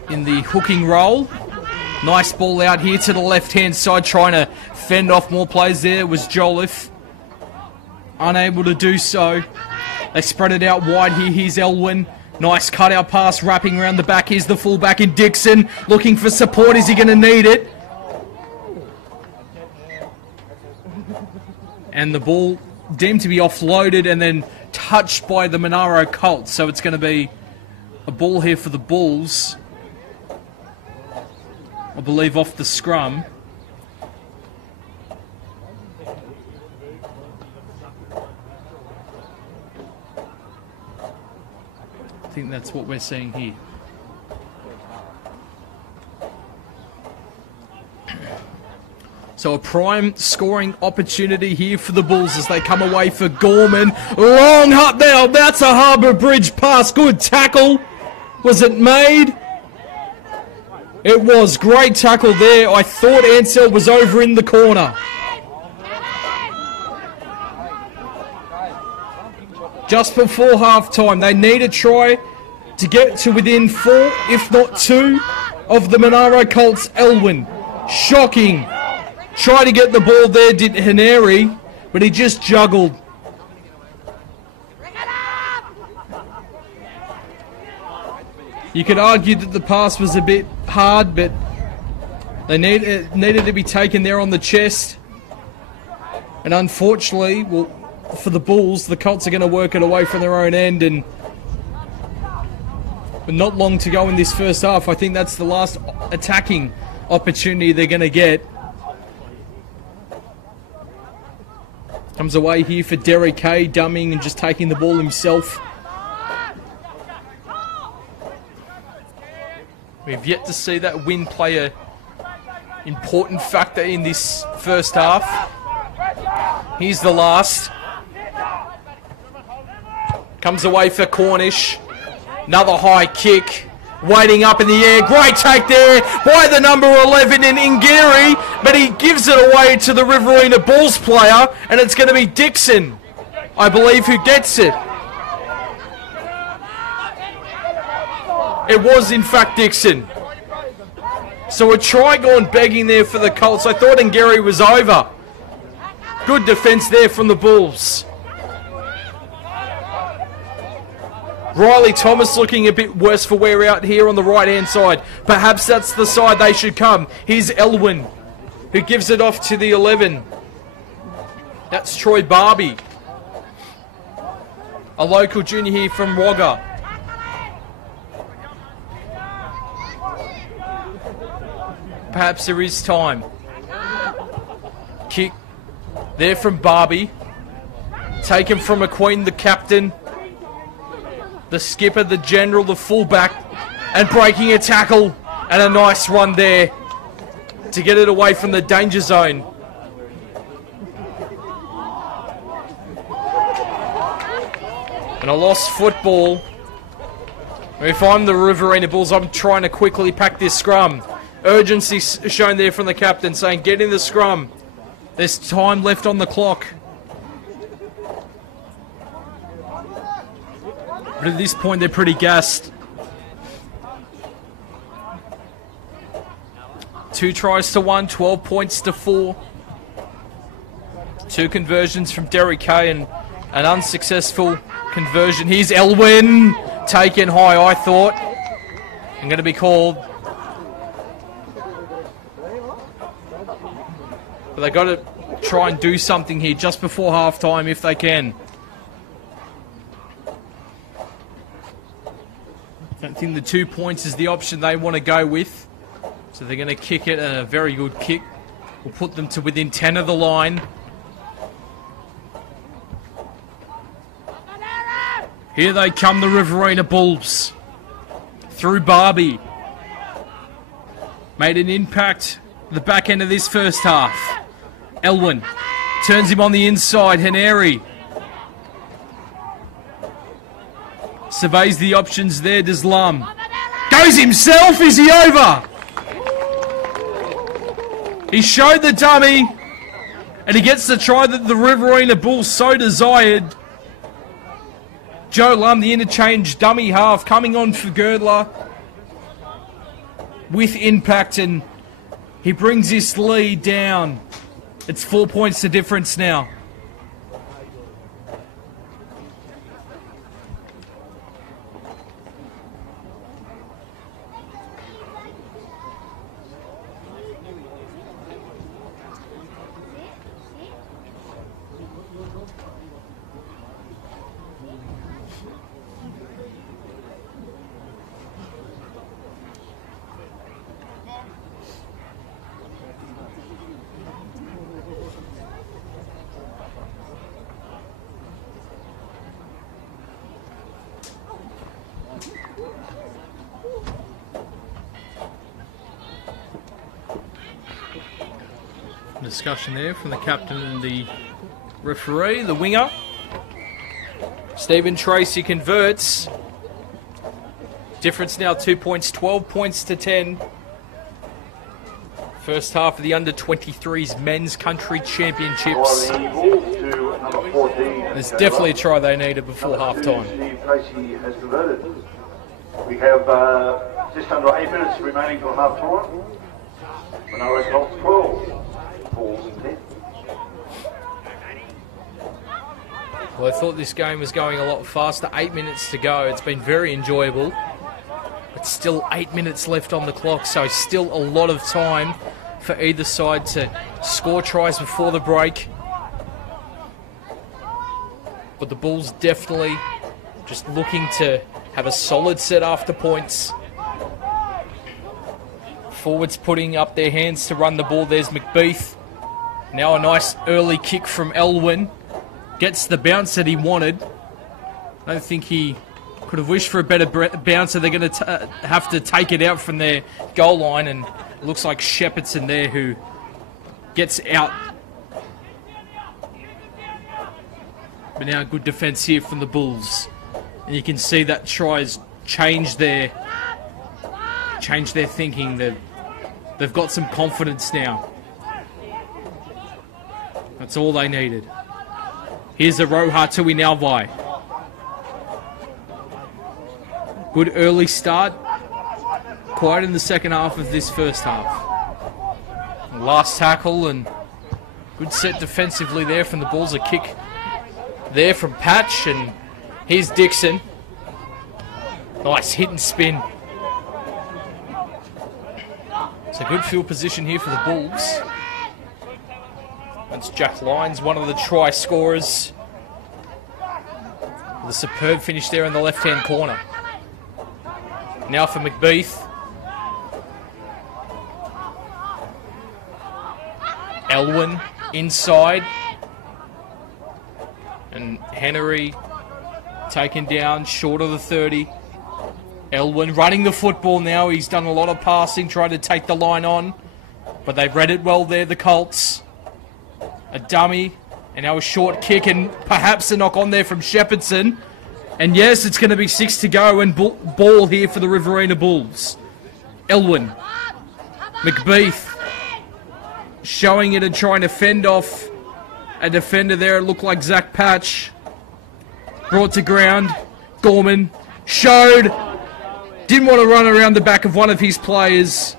in the hooking role. Nice ball out here to the left-hand side, trying to fend off more players there was Jolliffe. Unable to do so. They spread it out wide here. Here's Elwyn. Nice cut-out pass wrapping around the back. Here's the fullback in Dixon. Looking for support. Is he going to need it? And the ball deemed to be offloaded and then touched by the Monaro Colts. So it's going to be a ball here for the Bulls. I believe off the scrum. I think that's what we're seeing here. So a prime scoring opportunity here for the Bulls as they come away for Gorman. Long hut there. That's a Harbour Bridge pass. Good tackle. Was it made? It was. Great tackle there. I thought Ansell was over in the corner. just before half-time. They need a try to get to within 4, if not 2, of the Monaro Colts. Elwyn, shocking. Tried to get the ball there, did Heneri, but he just juggled. You could argue that the pass was a bit hard, but they needed to be taken there on the chest. And unfortunately, well, for the Bulls, the Colts are going to work it away from their own end, and with not long to go in this first half, I think that's the last attacking opportunity they're going to get. Comes away here for Derek Kay, dummying and just taking the ball himself. We've yet to see that win play an important factor in this first half. Here's the last. Comes away for Cornish. Another high kick. Waiting up in the air. Great take there by the number 11 in Ingeri. But he gives it away to the Riverina Bulls player. And it's going to be Dixon, I believe, who gets it. It was, in fact, Dixon. So a try gone begging there for the Colts. I thought Ingeri was over. Good defence there from the Bulls. Riley Thomas looking a bit worse for wear out here on the right-hand side. Perhaps that's the side they should come. Here's Elwyn, who gives it off to the 11. That's Troy Barbie, a local junior here from Wagga. Perhaps there is time. Kick there from Barbie. Taken from McQueen, the captain, the skipper, the general, the fullback, and breaking a tackle. And a nice run there to get it away from the danger zone. And a lost football. If I'm the Riverina Bulls, I'm trying to quickly pack this scrum. Urgency shown there from the captain, saying get in the scrum. There's time left on the clock. But at this point, they're pretty gassed. 2 tries to 1, 12 points to 4. 2 conversions from Derek Kay and an unsuccessful conversion. Here's Elwyn, taken high, I thought. I'm going to be called. But they got to try and do something here just before halftime if they can. I don't think the 2 points is the option they want to go with. So they're going to kick it, and a very good kick will put them to within 10 of the line. Here they come, the Riverina Bulls. Through Barbie. Made an impact at the back end of this first half. Elwyn turns him on the inside. Heneri surveys the options there. Deslam goes himself. Is he over? He showed the dummy, and he gets the try that the Riverina Bulls so desired. Joe Lum, the interchange dummy half, coming on for Girdler with impact, and he brings this lead down. It's 4 points to difference now. Discussion there from the captain and the referee, the winger. Stephen Tracy converts. Difference now 2 points, 12 points to 10. First half of the under-23s men's country championships. By the Bulls to number 14. There's definitely a try they needed before Number 2, half-time. Steve Tracy has converted. We have just under 8 minutes remaining till half-time. Monaro Colts 12. Bulls 10. Well, I thought this game was going a lot faster. 8 minutes to go. It's been very enjoyable. But still 8 minutes left on the clock, so still a lot of time for either side to score tries before the break. But the Bulls definitely just looking to have a solid set after points. Forwards putting up their hands to run the ball. There's McBeath. Now a nice early kick from Elwyn. Gets the bounce that he wanted. I don't think he could have wished for a better bouncer. They're going to have to take it out from their goal line, and it looks like Shepherdson there who gets out. But now good defence here from the Bulls. And you can see that tries change their thinking. They've got some confidence now. That's all they needed. Here's the Roha Tui Nauvai. Good early start. Quiet in the second half of this first half. Last tackle and good set defensively there from the Bulls. A kick there from Patch, and here's Dixon. Nice hit and spin. It's a good field position here for the Bulls. That's Jack Lyons, one of the try scorers. With a superb finish there in the left-hand corner. Now for McBeath. Elwyn inside. And Henry taken down short of the 30. Elwyn running the football now. He's done a lot of passing, trying to take the line on. But they've read it well there, the Colts. A dummy, and now a short kick, and perhaps a knock on there from Shepherdson. And yes, it's going to be 6 to go, and ball here for the Riverina Bulls. Elwyn. McBeath. Showing it and trying to fend off a defender there. It looked like Zach Patch. Brought to ground. Gorman. Showed. Didn't want to run around the back of one of his players.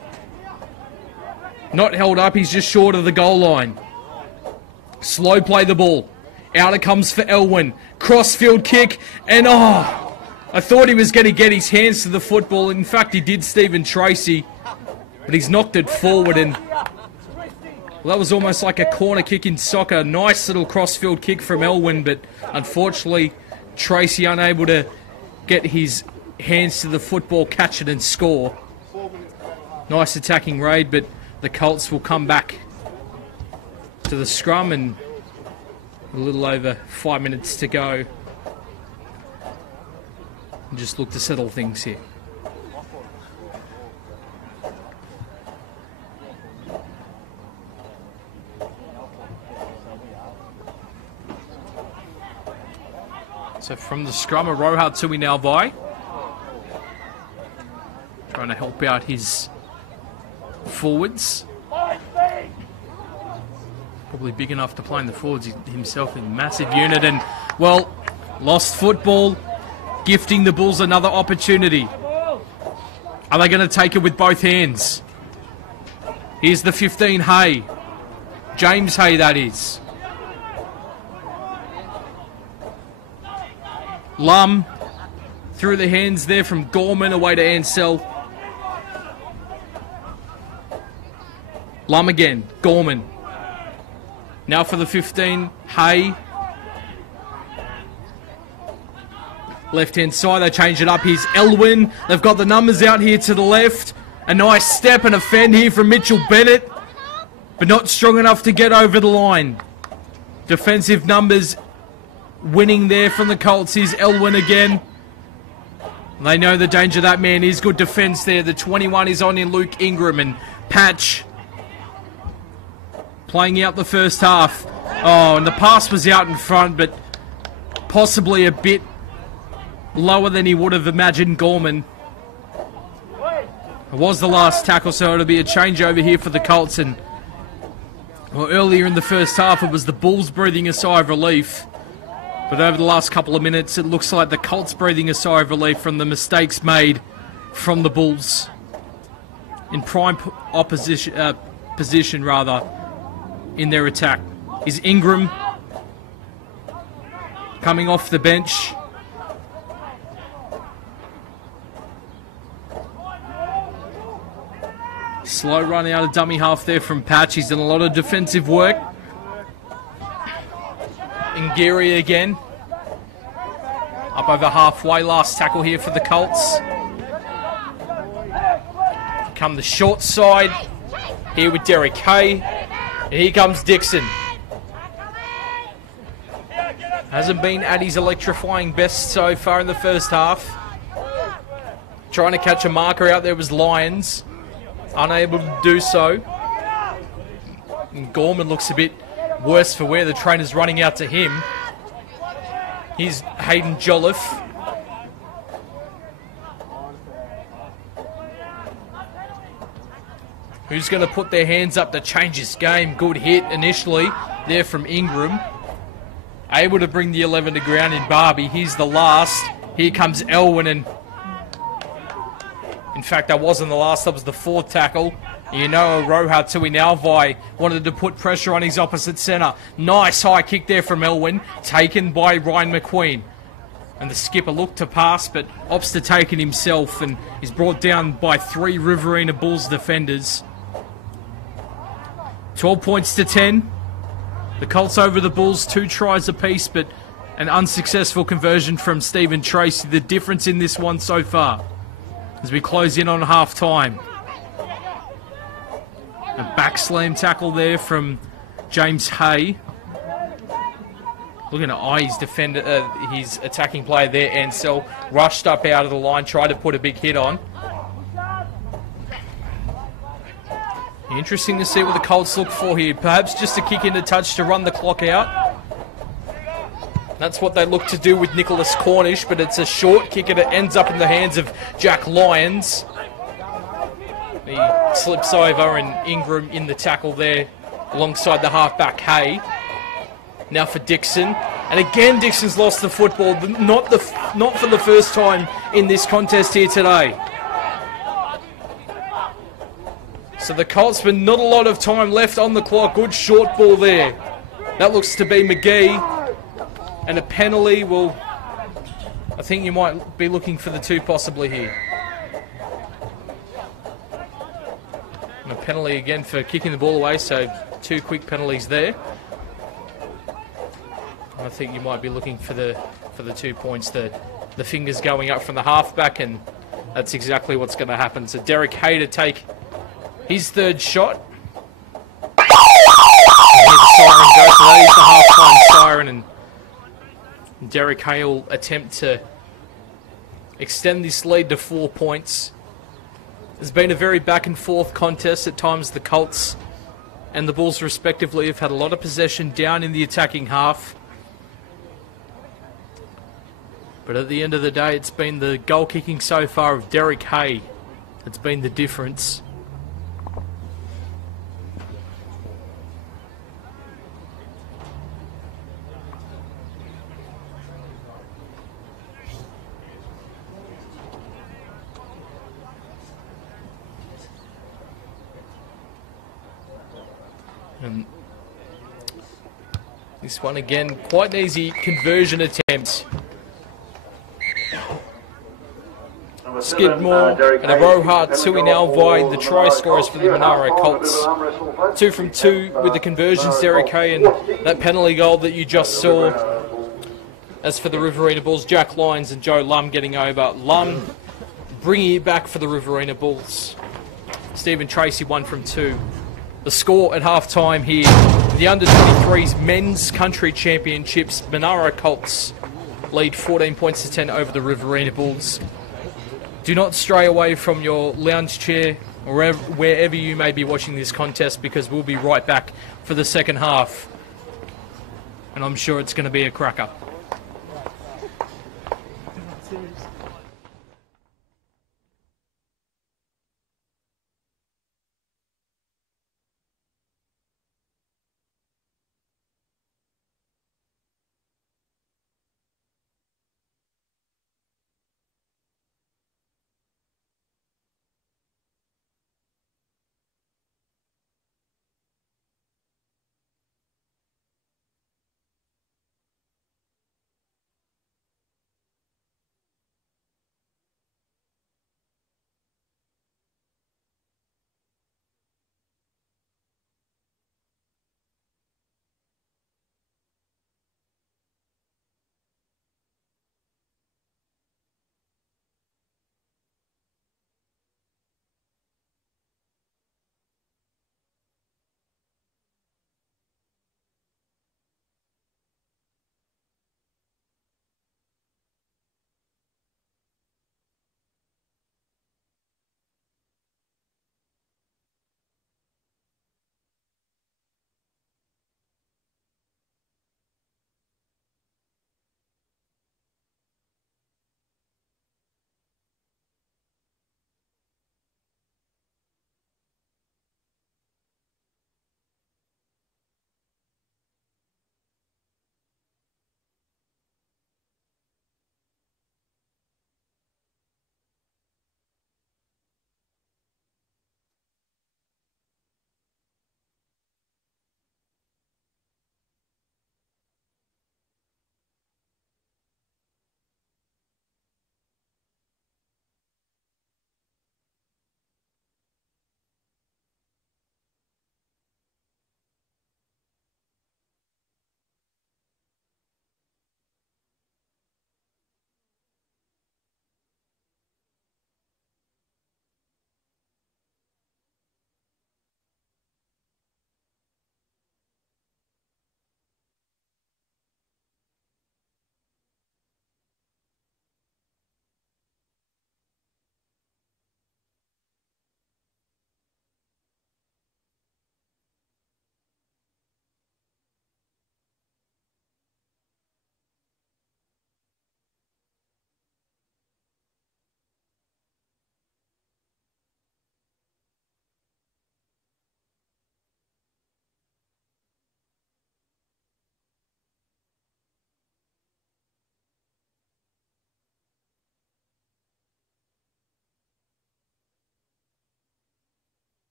Not held up. He's just short of the goal line. Slow play the ball. Out it comes for Elwyn. Crossfield kick. And I thought he was going to get his hands to the football. In fact, he did, Stephen Tracy. But he's knocked it forward, and well, that was almost like a corner kick in soccer. Nice little crossfield kick from Elwyn, but unfortunately Tracy unable to get his hands to the football, catch it and score. Nice attacking raid, but the Colts will come back to the scrum, and a little over 5 minutes to go. And just look to settle things here. So from the scrum, Aroha Tui Nauvai. Trying to help out his forwards. Probably big enough to play in the forwards himself in a massive unit. And, well, lost football. Gifting the Bulls another opportunity. Are they going to take it with both hands? Here's the 15, Hay. James Hay, that is. Lum through the hands there from Gorman away to Ansell. Lum again. Gorman. Now for the 15, Hay. Left-hand side, they change it up. Here's Elwyn. They've got the numbers out here to the left. A nice step and a fend here from Mitchell Bennett. But not strong enough to get over the line. Defensive numbers winning there from the Colts. Here's Elwyn again. They know the danger that man is. Good defence there. The 21 is on in Luke Ingram, and Patch playing out the first half. Oh, and the pass was out in front, but possibly a bit lower than he would have imagined Gorman. It was the last tackle, so it'll be a changeover here for the Colts. And well, earlier in the first half, it was the Bulls breathing a sigh of relief. But over the last couple of minutes, it looks like the Colts breathing a sigh of relief from the mistakes made from the Bulls. In prime position in their attack is Ingram coming off the bench. Slow run out of dummy half there from Patch. He's done a lot of defensive work. Ngiri again. Up over halfway. Last tackle here for the Colts. Come the short side. Here with Derek Hay. And here comes Dixon. Hasn't been at his electrifying best so far in the first half. Trying to catch a marker out there was Lyons. Unable to do so. And Gorman looks a bit worse for wear. The trainer's running out to him. Here's Hayden Jolliffe. Who's going to put their hands up to change this game? Good hit initially there from Ingram. Able to bring the 11 to ground in Barbie. Here's the last. Here comes Elwin, and in fact, that wasn't the last, that was the fourth tackle. You know, Roha Tuinalvai wanted to put pressure on his opposite centre. Nice high kick there from Elwin, taken by Ryan McQueen. And the skipper looked to pass, but opts to take it himself, and is brought down by 3 Riverina Bulls defenders. 12 points to 10. The Colts over the Bulls, 2 tries apiece, but an unsuccessful conversion from Stephen Tracy. The difference in this one so far as we close in on half-time. A back slam tackle there from James Hay. Looking to eye his defender, his attacking player there, Ansell. Rushed up out of the line, tried to put a big hit on. Interesting to see what the Colts look for here. Perhaps just a kick in a touch to run the clock out. That's what they look to do with Nicholas Cornish, but it's a short kick and it ends up in the hands of Jack Lyons. He slips over, and Ingram in the tackle there alongside the halfback Hay. Now for Dixon. And again, Dixon's lost the football, not for the first time in this contest here today. So the Colts, with not a lot of time left on the clock. Good short ball there. That looks to be McGee. And a penalty will... I think you might be looking for the 2 possibly here. And a penalty again for kicking the ball away, so 2 quick penalties there. I think you might be looking for the 2 points. The fingers going up from the halfback, and that's exactly what's going to happen. So Derek Hay to take his 3rd shot. And here's the siren go, so that is the half-time siren, and Derek Hay will attempt to extend this lead to 4 points. It's been a very back and forth contest. At times the Colts and the Bulls respectively have had a lot of possession down in the attacking half. But at the end of the day, it's been the goal kicking so far of Derek Hay that's been the difference. And this one again, quite an easy conversion attempt. Skidmore and Aroha Tuinalvai, the try scorers for the Monaro Colts. 2 from 2 with the conversions, Derek Hay, and that penalty goal that you just saw. As for the Riverina Bulls, Jack Lyons and Joe Lum getting over. Lum bringing it back for the Riverina Bulls. Stephen Tracy 1 from 2. The score at half-time here, the Under-23s Men's Country Championships, Monaro Colts lead 14 points to 10 over the Riverina Bulls. Do not stray away from your lounge chair or wherever you may be watching this contest, because we'll be right back for the second half. And I'm sure it's going to be a cracker.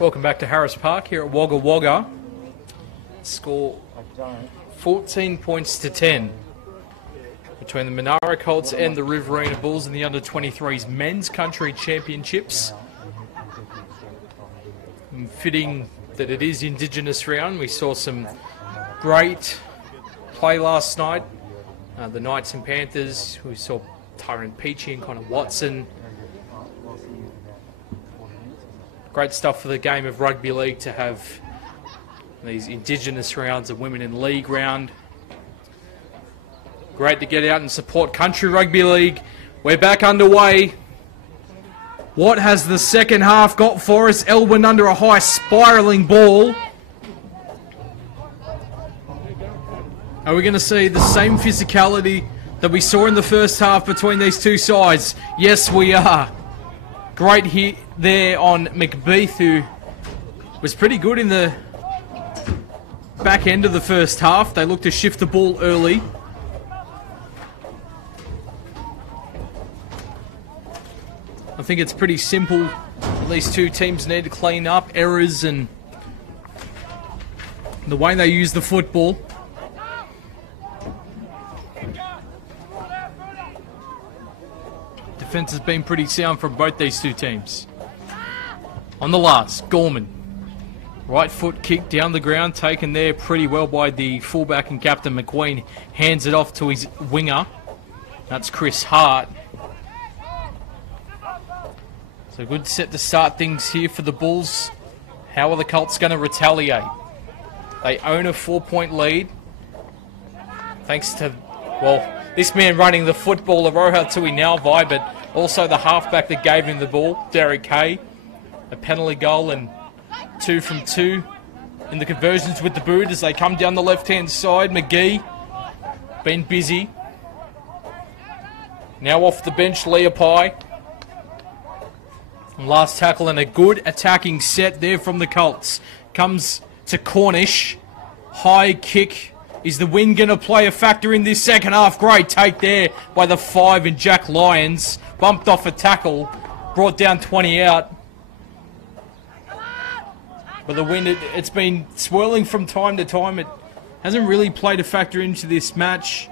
Welcome back to Harris Park here at Wagga Wagga. Score 14 points to 10 between the Monaro Colts and the Riverina Bulls in the under-23s men's country championships. And fitting that it is Indigenous round, we saw some great play last night. The Knights and Panthers, we saw Tyrone Peachy and Connor Watson. Great stuff for the game of rugby league to have these Indigenous rounds, a women in league round. Great to get out and support country rugby league. We're back underway. What has the second half got for us? Elwyn under a high spiralling ball. Are we going to see the same physicality that we saw in the first half between these two sides? Yes, we are. Great hit there on McBeath, who was pretty good in the back end of the first half. They looked to shift the ball early. I think it's pretty simple. These two teams need to clean up errors and the way they use the football. Defense has been pretty sound from both these two teams. On the last, Gorman. Right foot kick down the ground, taken there pretty well by the fullback and captain McQueen. Hands it off to his winger. That's Chris Hart. So good set to start things here for the Bulls. How are the Colts going to retaliate? They own a 4-point lead. Thanks to, well, this man running the football, Aroha Tuinauvi, but also the halfback that gave him the ball, Derek Hay. A penalty goal and 2 from 2 in the conversions with the boot as they come down the left-hand side. McGee been busy. Now off the bench, Leapai. Last tackle and a good attacking set there from the Colts. Comes to Cornish. High kick. Is the wind going to play a factor in this second half? Great take there by the 5 in Jack Lyons. Bumped off a tackle. Brought down 20 out. But the wind, it's been swirling from time to time. It hasn't really played a factor into this match.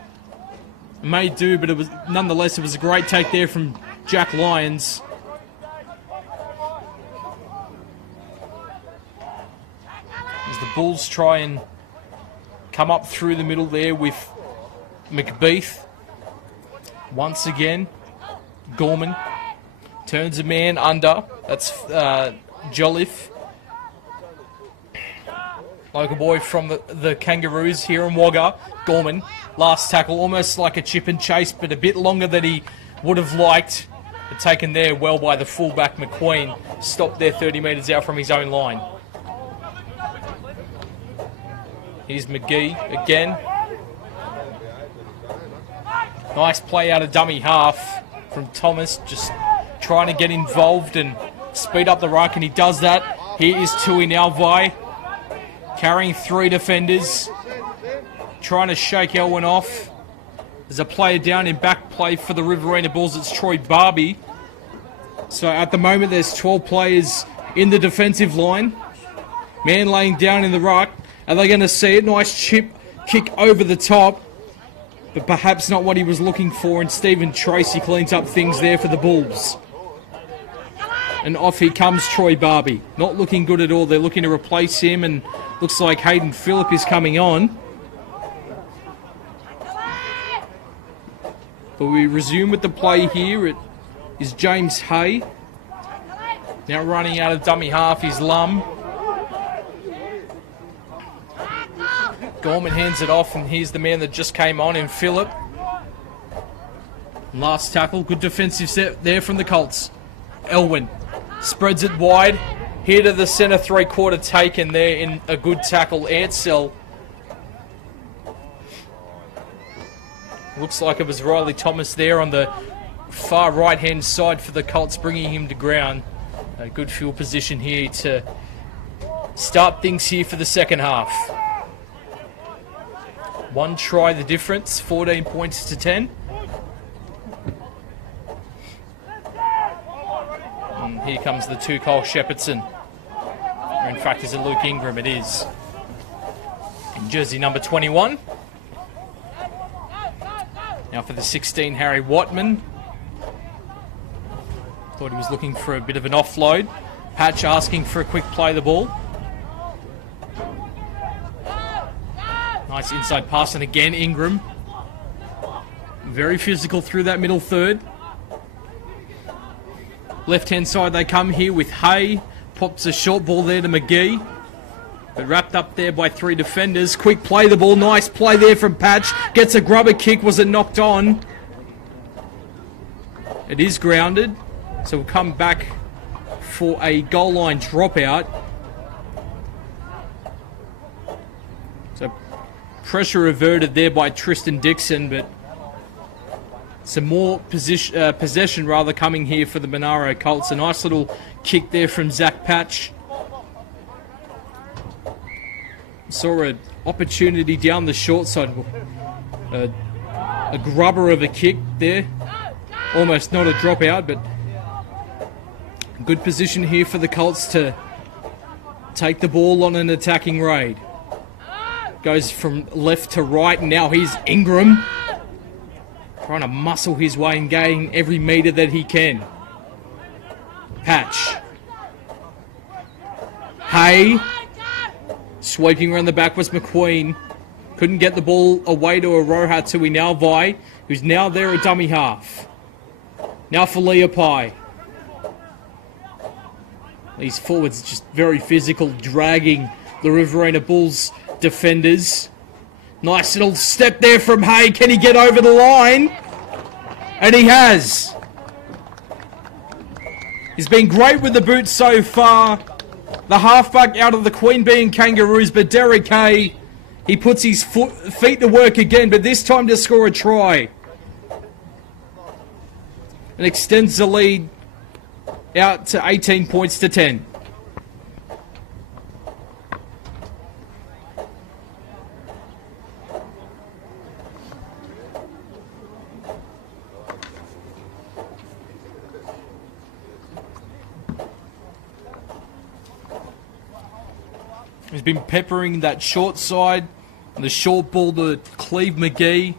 It may do, but it was nonetheless, it was a great take there from Jack Lyons. As the Bulls try and come up through the middle there with McBeath. Once again, Gorman turns a man under. That's Jolliffe. Local boy from the Kangaroos here in Wagga. Gorman, last tackle, almost like a chip and chase, but a bit longer than he would have liked. But taken there well by the fullback McQueen. Stopped there 30 metres out from his own line. Here's McGee again. Nice play out of dummy half from Thomas, just trying to get involved and speed up the ruck, and he does that. Here is Tuinauvi, carrying 3 defenders, trying to shake Elwyn off. There's a player down in back play for the Riverina Bulls. It's Troy Barbie. So at the moment there's 12 players in the defensive line. Man laying down in the ruck. Are they going to see it? Nice chip kick over the top, but perhaps not what he was looking for, and Stephen Tracy cleans up things there for the Bulls. And off he comes Troy Barbie. Not looking good at all. They're looking to replace him, and looks like Hayden Phillip is coming on. But we resume with the play here. It is James Hay. Now running out of dummy half is Lum. Gorman hands it off, and here's the man that just came on in Phillip. Last tackle, good defensive set there from the Colts. Elwyn spreads it wide. Here to the centre, 3/4 taken there in a good tackle. Ansell. Looks like it was Riley Thomas there on the far right-hand side for the Colts, bringing him to ground. A good field position here to start things here for the second half. 1 try the difference, 14 points to 10. And here comes the 2 Cole Shepherdson. Or in fact, is it Luke Ingram? It is. In jersey number 21. Now for the 16, Harry Watman. Thought he was looking for a bit of an offload. Patch asking for a quick play the ball. Nice inside pass, and again Ingram. Very physical through that middle third. Left-hand side they come here with Hay. Pops a short ball there to McGee. But wrapped up there by 3 defenders. Quick play the ball. Nice play there from Patch. Gets a grubber kick. Was it knocked on? It is grounded. So we'll come back for a goal line dropout. So pressure averted there by Tristan Dixon, but some more possession rather coming here for the Monaro Colts. A nice little kick there from Zach Patch. Saw an opportunity down the short side. A grubber of a kick there. Almost not a dropout, but good position here for the Colts to take the ball on an attacking raid. Goes from left to right, and now here's Ingram. Trying to muscle his way and gain every metre that he can. Patch. Hay. Sweeping around the back was McQueen. Couldn't get the ball away to Aroha Tui Nalvai, who's now there at dummy half. Now for Leopai. These forwards just very physical, dragging the Riverina Bulls defenders. Nice little step there from Hay. Can he get over the line? And he has. He's been great with the boots so far. The halfback out of the Queen Bee and Kangaroos, but Derek Hay, he puts his feet to work again, but this time to score a try. And extends the lead out to 18 points to 10. He's been peppering that short side, and the short ball to Cleve McGee.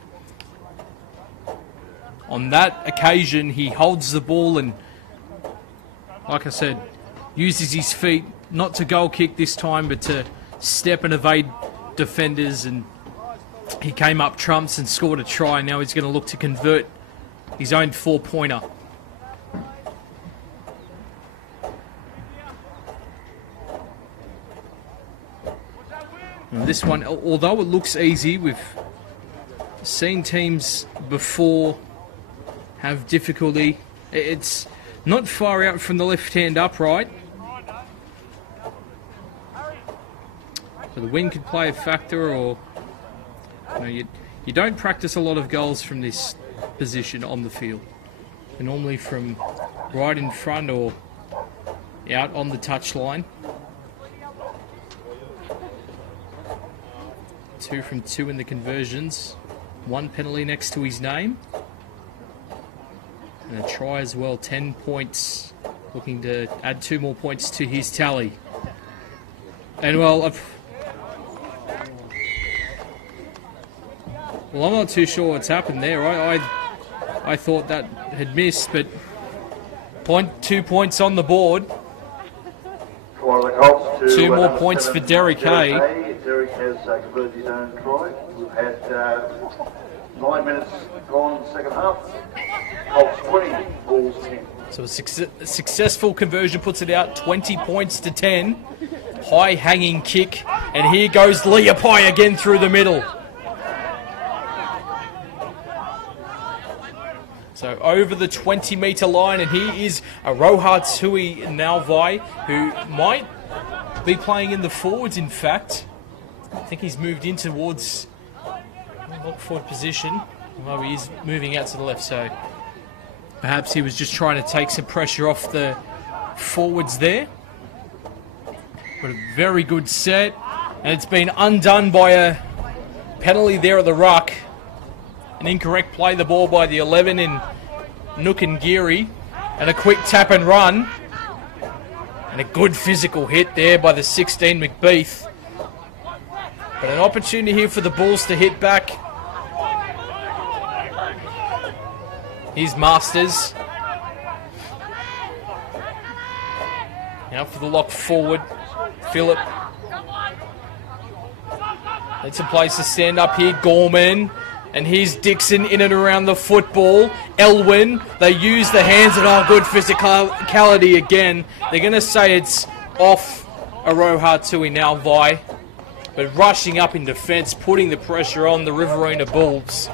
On that occasion, he holds the ball and, like I said, uses his feet, not to goal kick this time, but to step and evade defenders, and he came up trumps and scored a try. Now he's going to look to convert his own 4-pointer. And this one, although it looks easy, we've seen teams before have difficulty. It's not far out from the left-hand upright. So the wind could play a factor, or you don't practice a lot of goals from this position on the field. They're normally from right in front or out on the touchline. 2 from 2 in the conversions. 1 penalty next to his name. And a try as well, 10 points. Looking to add 2 more points to his tally. And well, I'm not too sure what's happened there. I thought that had missed, but 2 points on the board. 2 more points for Derek Hay. Derek has converted his own try. We've had 9 minutes gone second half. Colts 20, Bulls 10. So a successful conversion puts it out 20 points to 10. High hanging kick, and here goes Leopai again through the middle. So over the 20-metre line, and here is Aroha Tui Nalvai, who might be playing in the forwards, in fact. I think he's moved in towards lock forward position. Although he is moving out to the left, so perhaps he was just trying to take some pressure off the forwards there. But a very good set, and it's been undone by a penalty there at the ruck. An incorrect play the ball by the 11 in Nook and Geary, and a quick tap and run. And a good physical hit there by the 16 McBeath. But an opportunity here for the Bulls to hit back. Here's Masters. Now for the lock forward. Phillip. It's a place to stand up here. Gorman. And here's Dixon in and around the football. Elwyn. They use the hands and good physicality again. They're going to say it's off Aroha Tui now, Vi. But rushing up in defence, putting the pressure on the Riverina Bulls.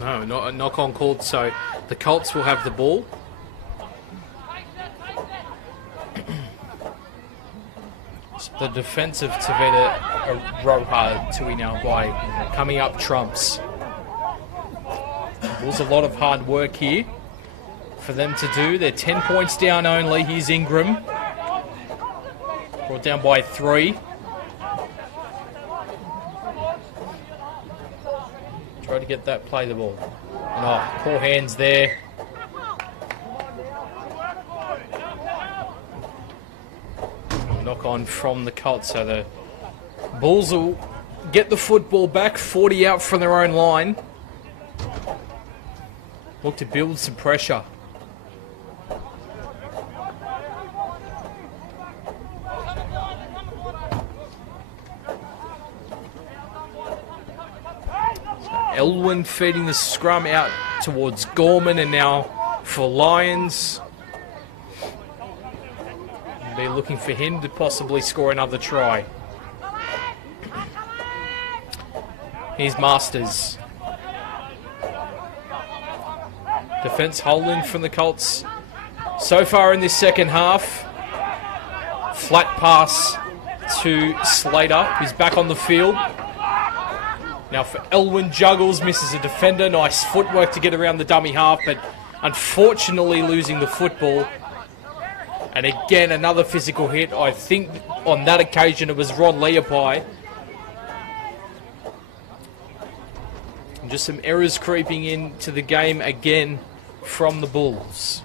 No, not a knock-on called, so the Colts will have the ball. So the defensive Taveta Roha Tui now by coming up trumps. There's a lot of hard work here for them to do. They're 10 points down only. Here's Ingram. Brought down by 3. Try to get that play the ball. And poor hands there. Knock on from the Colts, so the Bulls will get the football back, 40 out from their own line. Look to build some pressure. Elwyn feeding the scrum out towards Gorman, and now for Lions. Be looking for him to possibly score another try. Here's Masters. Defence holding from the Colts so far in this second half. Flat pass to Slater, who's back on the field. Now for Elwyn, juggles, misses a defender. Nice footwork to get around the dummy half, but unfortunately losing the football. And again, another physical hit. I think on that occasion it was Ron Leopai. And just some errors creeping into the game again from the Bulls.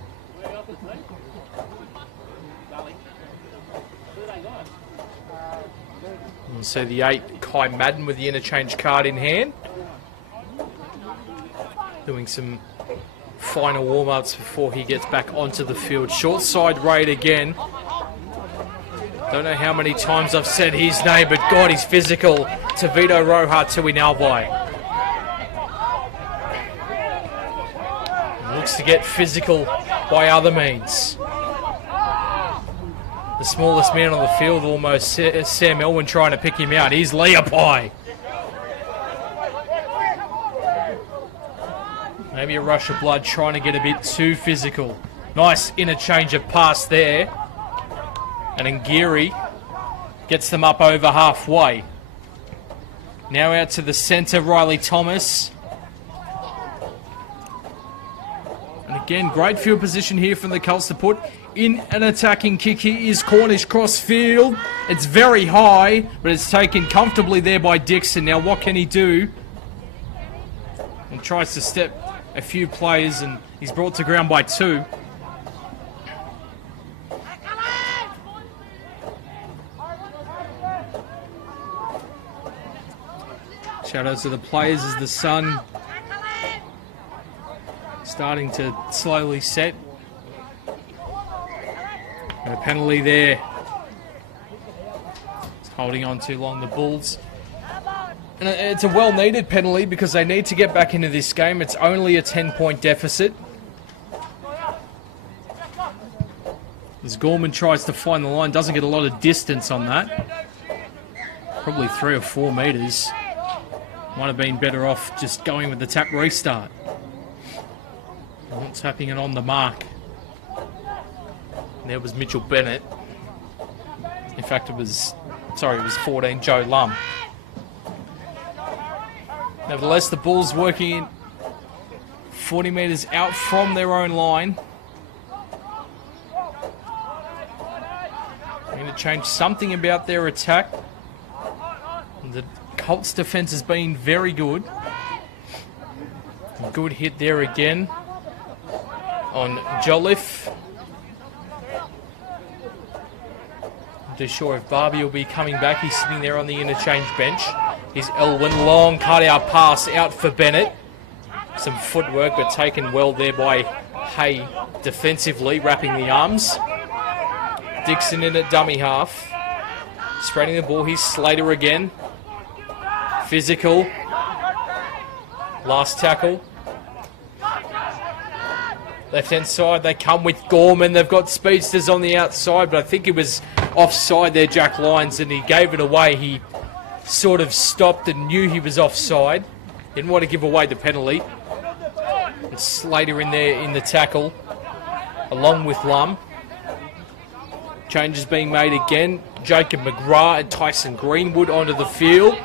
And so the 8, Kai Madden with the interchange card in hand. Doing some final warm-ups before he gets back onto the field. Short side raid again. Don't know how many times I've said his name, but God, he's physical. Tavito Roha Tui Nalbai. Looks to get physical by other means. The smallest man on the field, almost Sam Elwyn trying to pick him out. Here's Leopai. Maybe a rush of blood, trying to get a bit too physical. Nice interchange of pass there. And Ngiri gets them up over halfway. Now out to the centre, Riley Thomas. And again, great field position here from the Colts to put in an attacking kick. Here is Cornish cross field. It's very high, but it's taken comfortably there by Dixon. Now what can he do? And tries to step a few players, and he's brought to ground by 2. Shout out to the players as the sun starting to slowly set. And a penalty there. It's holding on too long, the Bulls. And it's a well-needed penalty because they need to get back into this game. It's only a 10-point deficit. As Gorman tries to find the line, doesn't get a lot of distance on that. Probably 3 or 4 metres. Might have been better off just going with the tap restart. Not tapping it on the mark. And there was Mitchell Bennett. In fact, it was 14, Joe Lum. Nevertheless, the Bulls working in 40 metres out from their own line. They're going to change something about their attack. The Colts defence has been very good. A good hit there again on Jolliffe. Not too sure if Barbie will be coming back. He's sitting there on the interchange bench. Here's Elwyn, long cut-out pass out for Bennett. Some footwork, but taken well there by Hay defensively, wrapping the arms. Dixon in at dummy half. Spreading the ball, here's Slater again. Physical. Last tackle. Left-hand side, they come with Gorman. They've got speedsters on the outside, but I think it was offside there, Jack Lyons, and he gave it away. He sort of stopped and knew he was offside. Didn't want to give away the penalty. And Slater in there in the tackle, along with Lum. Changes being made again. Jacob McGrath and Tyson Greenwood onto the field.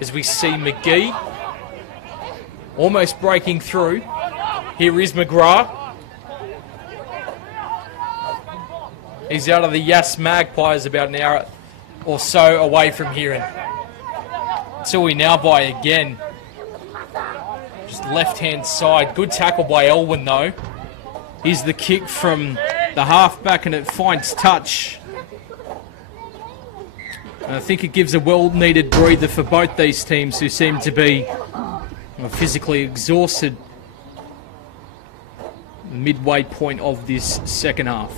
As we see McGee almost breaking through. Here is McGrath. He's out of the Yass Magpies, about an hour or so away from here. And Tui now by again. Just left-hand side. Good tackle by Elwyn, though. Here's the kick from the halfback, and it finds touch. And I think it gives a well-needed breather for both these teams, who seem to be physically exhausted midway point of this second half.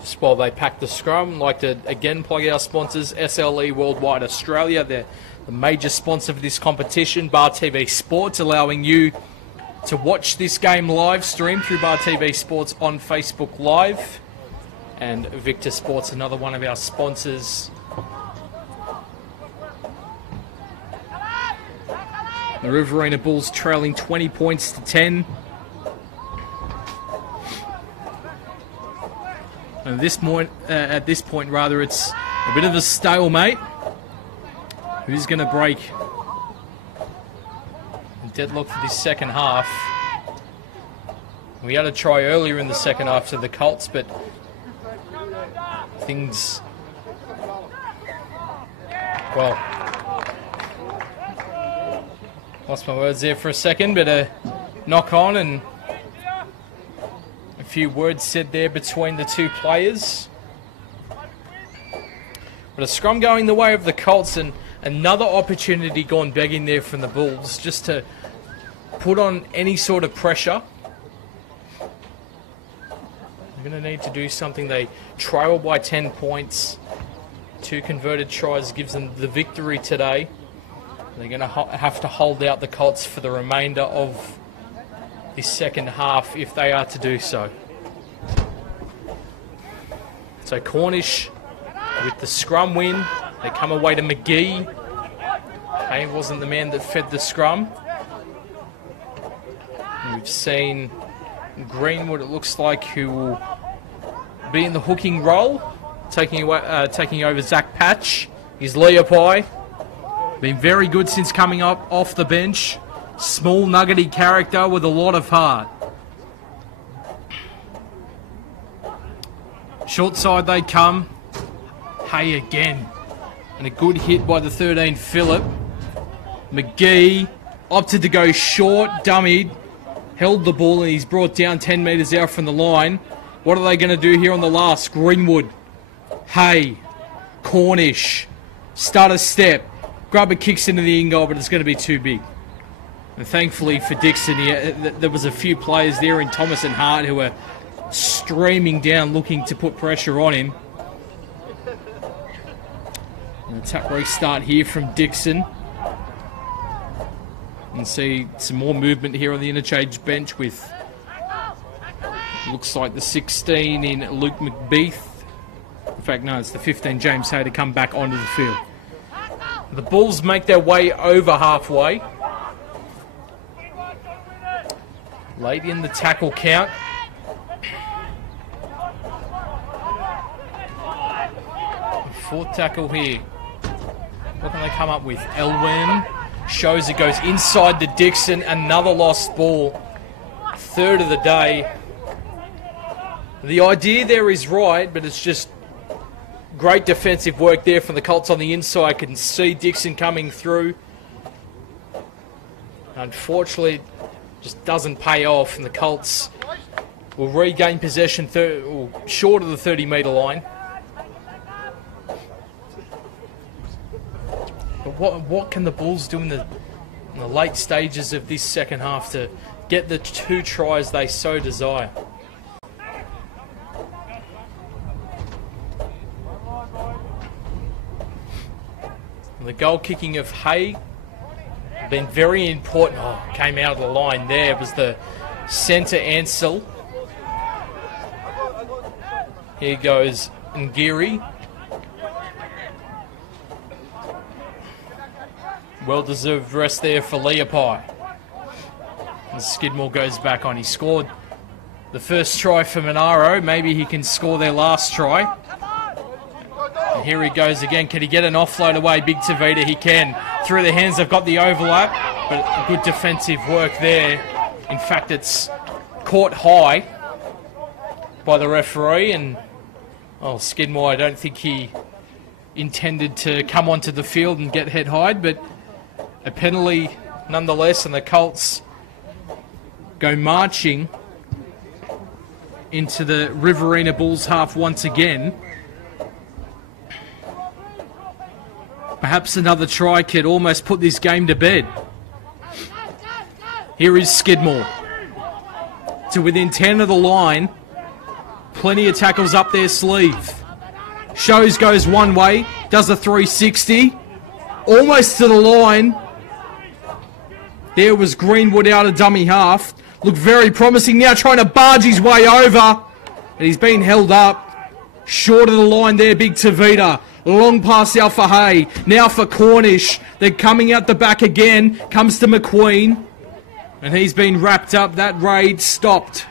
Just while they pack the scrum, I'd like to again plug our sponsors, SLE Worldwide Australia. They're the major sponsor of this competition. Bar TV Sports, allowing you to watch this game live stream through Bar TV Sports on Facebook Live. And Victor Sports, another one of our sponsors. The Riverina Bulls trailing 20 points to 10. And at this point, it's a bit of a stalemate. Who's going to break deadlock for this second half? We had a try earlier in the second half to the Colts, but things, well, lost my words there for a second, but a knock on and a few words said there between the two players. But a scrum going the way of the Colts, and another opportunity gone begging there from the Bulls, just to put on any sort of pressure. They're going to need to do something. They trail by 10 points. 2 converted tries gives them the victory today. They're going to have to hold out the Colts for the remainder of this second half if they are to do so. So Cornish with the scrum win. They come away to McGee. Hay wasn't the man that fed the scrum. And we've seen Greenwood, it looks like, who will be in the hooking role, taking over Zach Patch. He's Leopai. Been very good since coming up off the bench. Small, nuggety character with a lot of heart. Short side they come. Hay again. And a good hit by the 13, Phillip. McGee opted to go short, dummied, held the ball, and he's brought down 10 metres out from the line. What are they going to do here on the last? Greenwood, Hay, Cornish, start a step. Grubber kicks into the in goal, but it's going to be too big. And thankfully for Dixon, there was a few players there in Thomas and Hart who were streaming down looking to put pressure on him. An attack restart here from Dixon. And see some more movement here on the interchange bench with, looks like the 16 in Luke McBeath. In fact, no, it's the 15 James Hay to come back onto the field. The Bulls make their way over halfway. Late in the tackle count. Fourth tackle here. What can they come up with? Elwin shows it goes inside the Dixon. Another lost ball. Third of the day. The idea there is right, but it's just great defensive work there from the Colts on the inside. I can see Dixon coming through. Unfortunately, it just doesn't pay off, and the Colts will regain possession short of the 30-metre line. But what can the Bulls do in the late stages of this second half to get the 2 tries they so desire? The goal kicking of Hay been very important. Oh, came out of the line there. It was the centre Ansel. Here goes Ngiri. Well-deserved rest there for Leapai. And Skidmore goes back on. He scored the first try for Monaro. Maybe he can score their last try. And here he goes again. Can he get an offload away? Big Tavita, he can. Through the hands, they've got the overlap. But good defensive work there. In fact, it's caught high by the referee. And Skidmore, I don't think he intended to come onto the field and get head high, but a penalty nonetheless, and the Colts go marching into the Riverina Bulls half once again. Perhaps another try could almost put this game to bed. Here is Skidmore to within 10 of the line. Plenty of tackles up their sleeve. Shows goes one way, does a 360, almost to the line. There was Greenwood out of dummy half. Looked very promising, now trying to barge his way over. And he's been held up. Short of the line there, Big Tavita. Long pass out for Hay. Now for Cornish. They're coming out the back again. Comes to McQueen. And he's been wrapped up. That raid stopped.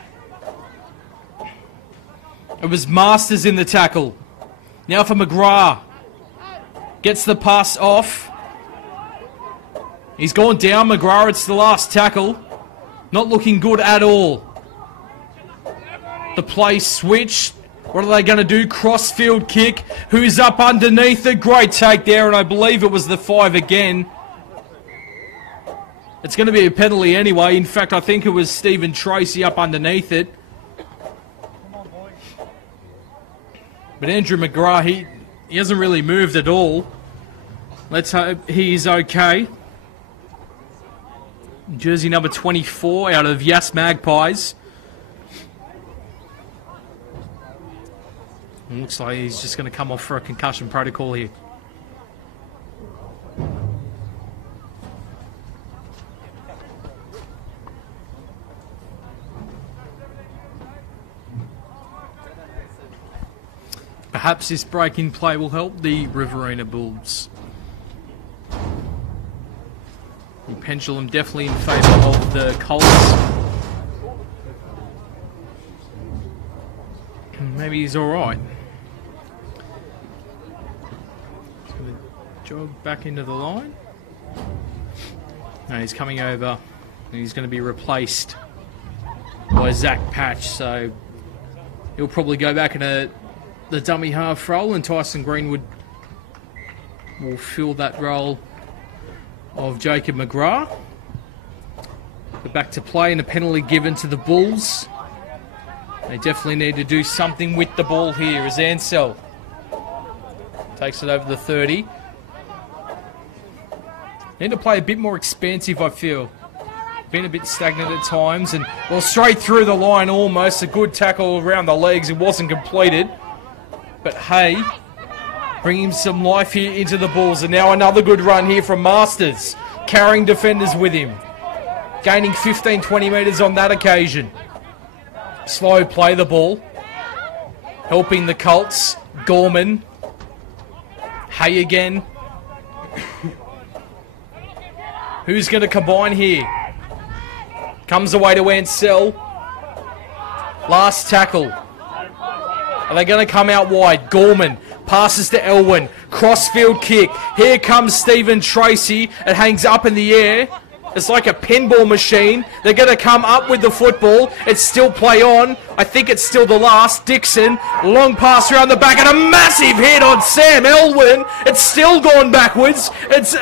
It was Masters in the tackle. Now for McGrath. Gets the pass off. He's gone down, McGrath. It's the last tackle. Not looking good at all. The play switched. What are they going to do? Crossfield kick. Who's up underneath it? Great take there, and I believe it was the 5 again. It's going to be a penalty anyway. In fact, I think it was Stephen Tracy up underneath it. But Andrew McGrath, he hasn't really moved at all. Let's hope he's okay. Jersey number 24 out of Yass Magpies. It looks like he's just going to come off for a concussion protocol here. Perhaps this break in play will help the Riverina Bulls. The pendulum definitely in favour of the Colts. Maybe he's alright. He's going to jog back into the line. No, he's coming over and he's going to be replaced by Zach Patch, so he'll probably go back in the dummy half role, and Tyson Greenwood will fill that role of Jacob McGrath. But back to play, and a penalty given to the Bulls. They definitely need to do something with the ball here as Ansell takes it over the 30. Need to play a bit more expansive, I feel. Been a bit stagnant at times, and well, straight through the line almost. A good tackle around the legs. It wasn't completed. But Hay bringing some life here into the Bulls. And now another good run here from Masters, carrying defenders with him. Gaining 15-20 metres on that occasion. Slow play the ball. Helping the Colts. Gorman. Hay again. Who's going to combine here? Comes away to Ansell. Last tackle. Are they going to come out wide? Gorman passes to Elwyn. Crossfield kick. Here comes Stephen Tracy. It hangs up in the air. It's like a pinball machine. They're going to come up with the football. It's still play on. I think it's still the last. Dixon, long pass around the back and a massive hit on Sam Elwyn. It's still gone backwards. It's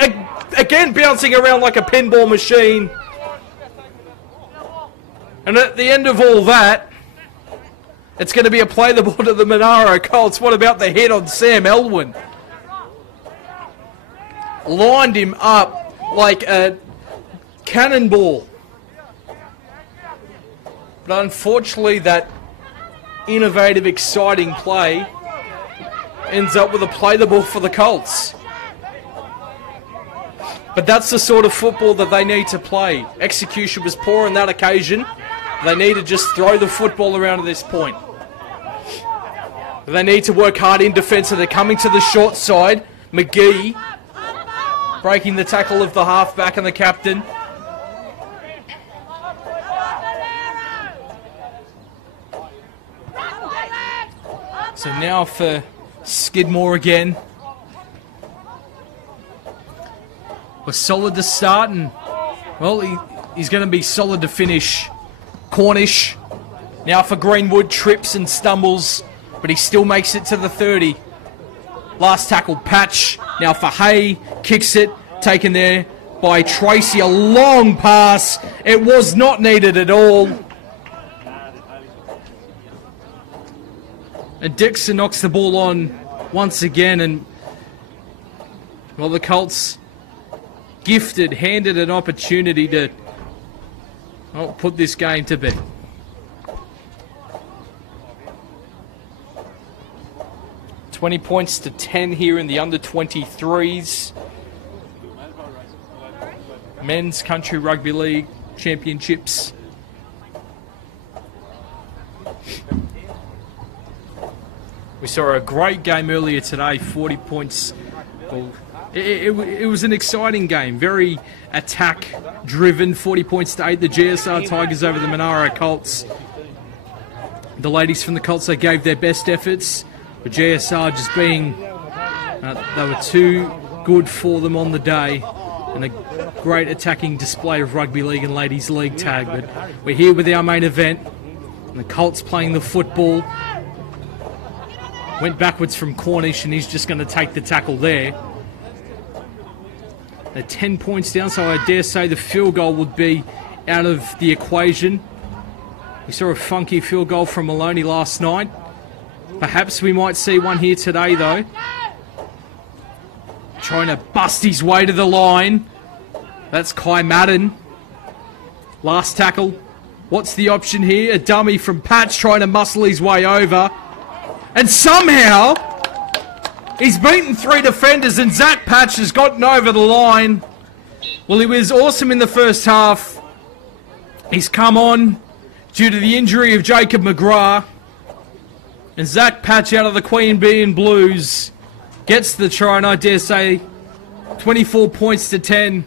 again bouncing around like a pinball machine. And at the end of all that, it's going to be a play the ball to the Monaro Colts. What about the hit on Sam Elwyn? Lined him up like a cannonball. But unfortunately, that innovative, exciting play ends up with a play the ball for the Colts. But that's the sort of football that they need to play. Execution was poor on that occasion. They need to just throw the football around at this point. They need to work hard in defence, so they're coming to the short side. McGee breaking the tackle of the halfback and the captain. So now for Skidmore again. We're solid to start, and well, he's going to be solid to finish. Cornish now for Greenwood, trips and stumbles, but he still makes it to the 30. Last tackle, Patch now for Hay, kicks it, taken there by Tracy. A long pass. It was not needed at all. And Dixon knocks the ball on once again, and well, the Colts handed an opportunity to put this game to bed. £20 to 10 here in the under-23s. Men's Country Rugby League Championships. We saw a great game earlier today, 40 points. Well, it was an exciting game, very attack-driven, 40 points to 8. The GSR Tigers over the Monaro Colts. The ladies from the Colts, they gave their best efforts. The GSR just being, they were too good for them on the day. And a great attacking display of Rugby League and Ladies League tag. But we're here with our main event. And the Colts playing the football. Went backwards from Cornish, and he's just going to take the tackle there. They're 10 points down, so I dare say the field goal would be out of the equation. We saw a funky field goal from Maloney last night. Perhaps we might see one here today, though. Trying to bust his way to the line. That's Kai Madden. Last tackle. What's the option here? A dummy from Patch trying to muscle his way over. And somehow, he's beaten 3 defenders, and Zach Patch has gotten over the line. Well, he was awesome in the first half. He's come on due to the injury of Jacob McGrath. And Zach Patch out of the Queen Bee and Blues gets the try, and I dare say 24 points to 10.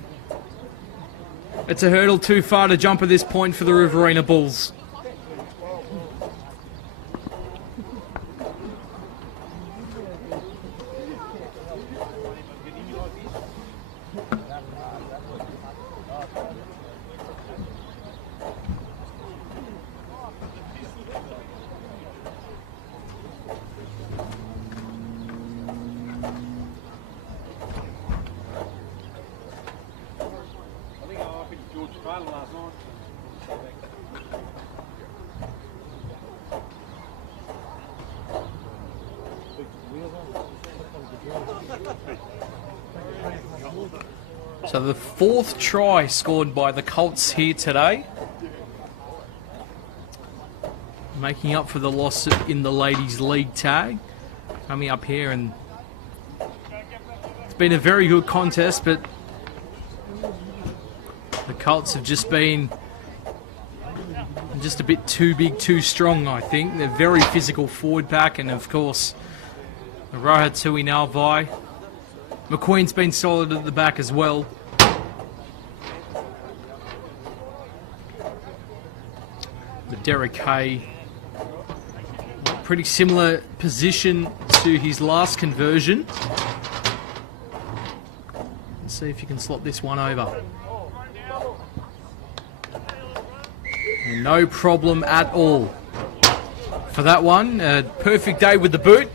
It's a hurdle too far to jump at this point for the Riverina Bulls. So the 4th try scored by the Colts here today, making up for the loss in the Ladies League tag. Coming up here, and it's been a very good contest, but the Colts have just been just a bit too big, too strong, I think. They're very physical forward pack, and of course, Rahatui Nalvai. McQueen's been solid at the back as well. But Derek Hay, pretty similar position to his last conversion. Let's see if you can slot this one over. And no problem at all for that one. A perfect day with the boot.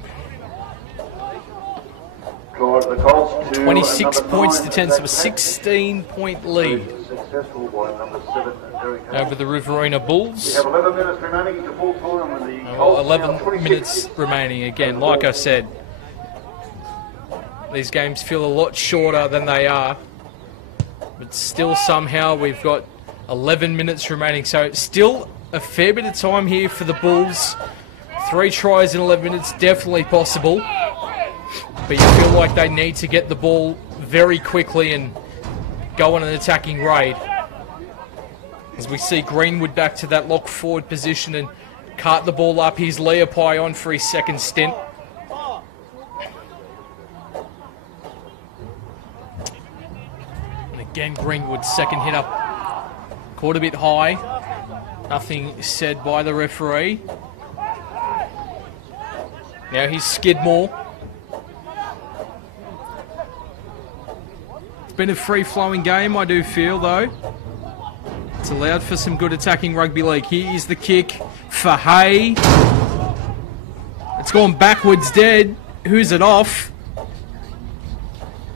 The Colts to 26 points to number 10, so a nine, 16-point lead successful by number 7, Derek Hay. over the Riverina We Bulls. have 11 minutes remaining into full time with the Well, Colts now 11 26. minutes remaining again. Like I said, these games feel a lot shorter than they are. But still somehow we've got 11 minutes remaining. So still a fair bit of time here for the Bulls. 3 tries in 11 minutes, definitely possible. But you feel like they need to get the ball very quickly and go on an attacking raid. As we see Greenwood back to that lock forward position and cart the ball up. Here's Leopai on for his second stint. And again, Greenwood's second hit up. Caught a bit high. Nothing said by the referee. Now he's Skidmore. It's been a free-flowing game, I do feel, though. It's allowed for some good attacking rugby league. Here is the kick for Hay. It's gone backwards dead. Who's it off?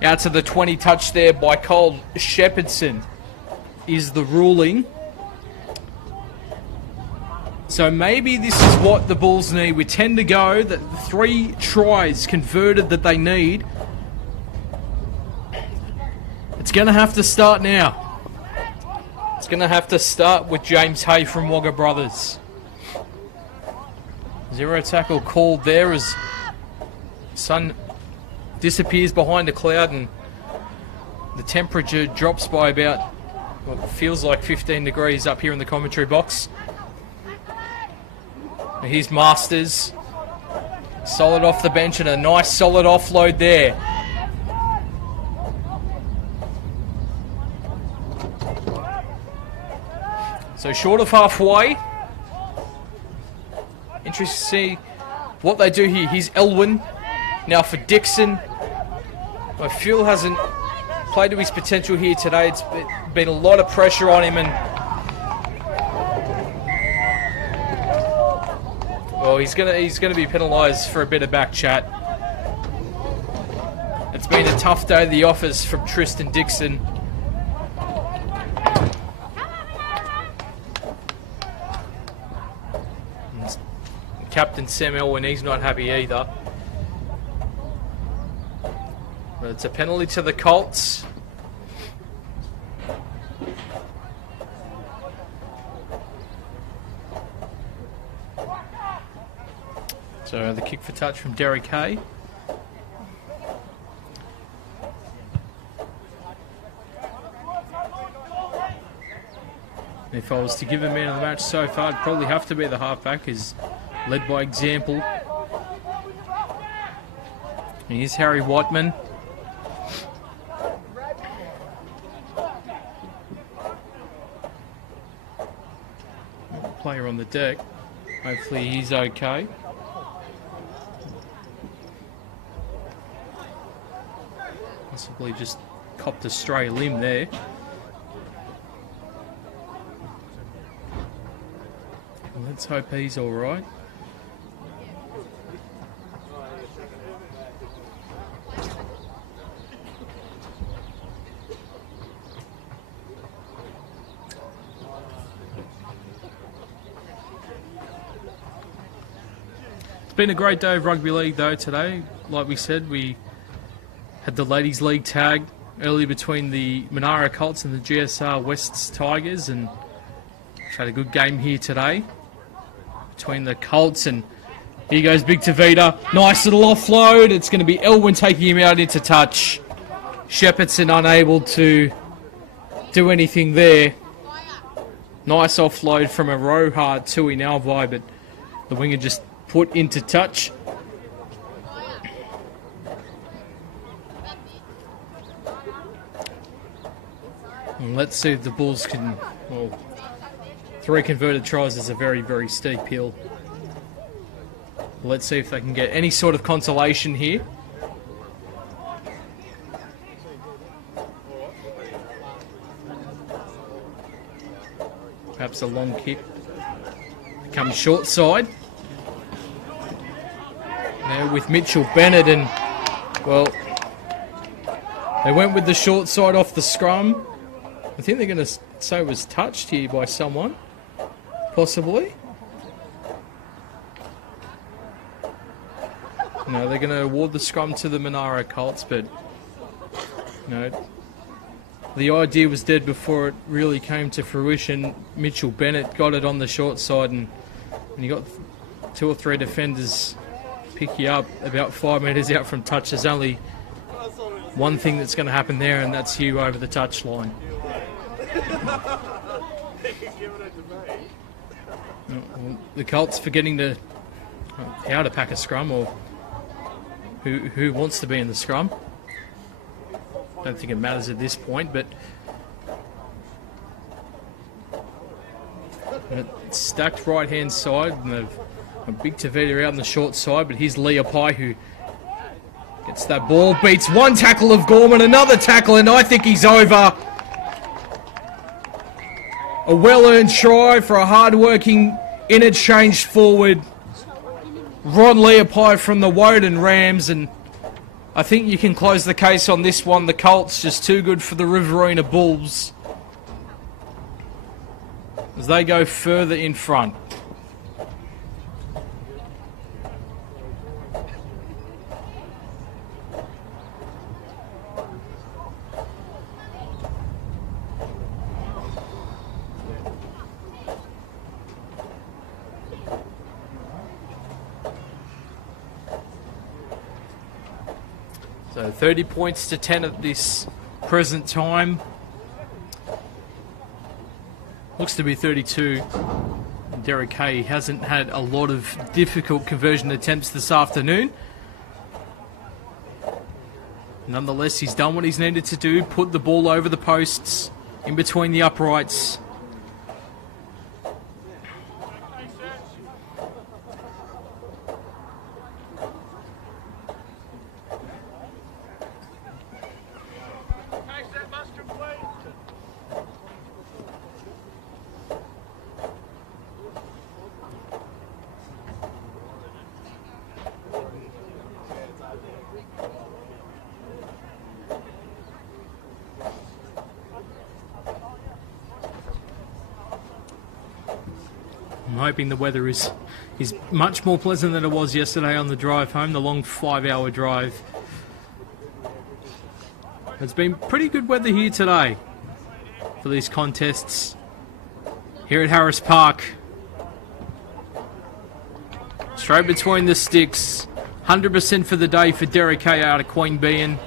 Out to the 20 touch there by Cole Shepherdson is the ruling. So maybe this is what the Bulls need. With 10 to go, the 3 tries converted that they need. It's going to have to start now. It's going to have to start with James Hay from Wagga Brothers. 0 tackle called there as sun disappears behind a cloud and the temperature drops by about, well, it feels like 15 degrees up here in the commentary box. Here's Masters. Solid off the bench and a nice solid offload there. So short of halfway. Interesting to see what they do here. Here's Elwyn. Now for Dixon. I feel hasn't played to his potential here today. It's been a lot of pressure on him, and well, he's gonna be penalised for a bit of back chat. It's been a tough day at the office from Tristan Dixon. And Captain Sam Elwyn, he's not happy either. But it's a penalty to the Colts. So the kick for touch from Derek Hay. If I was to give a man of the match so far, it'd probably have to be the halfback, who's led by example. And here's Harry Whiteman. Player on the deck. Hopefully he's okay. Possibly just copped a stray limb there. Well, let's hope he's alright. It's been a great day of rugby league though today. Like we said, we had the Ladies League tag earlier between the Monaro Colts and the GSR Wests Tigers, and had a good game here today between the Colts, and here goes Big Tavita. Nice little offload. It's going to be Elwyn taking him out into touch. Shepherdson unable to do anything there. Nice offload from a Rohard Tui Nalvai, but the winger just put into touch. And let's see if the Bulls can, well, 3 converted tries is a very, very steep hill. Let's see if they can get any sort of consolation here. Perhaps a long kick. Comes short side. Now with Mitchell Bennett, and well, they went with the short side off the scrum. I think they're going to say it was touched here by someone, possibly. No, they're going to award the scrum to the Monaro Colts, but no. The idea was dead before it really came to fruition. Mitchell Bennett got it on the short side, and when you got 2 or 3 defenders pick you up about 5 metres out from touch, there's only one thing that's going to happen there, and that's you over the touch line. Well, the Colts forgetting to how to pack a scrum, or who wants to be in the scrum. I don't think it matters at this point, but it's stacked right hand side, and a big Tavita out on the short side, but here's Leopai who gets that ball, beats one tackle of Gorman, another tackle, and I think he's over. A well-earned try for a hard-working interchange forward, Ron Leopai from the Woden Rams, and I think you can close the case on this one. The Colts just too good for the Riverina Bulls as they go further in front. So 30 points to 10 at this present time. Looks to be 32. Derek Hay hasn't had a lot of difficult conversion attempts this afternoon. Nonetheless, he's done what he's needed to do, put the ball over the posts, in between the uprights. I'm hoping the weather is much more pleasant than it was yesterday on the drive home, the long 5-hour drive. It's been pretty good weather here today for these contests here at Harris Park. Straight between the sticks, 100% for the day for Derek Hay out of Queanbeyan.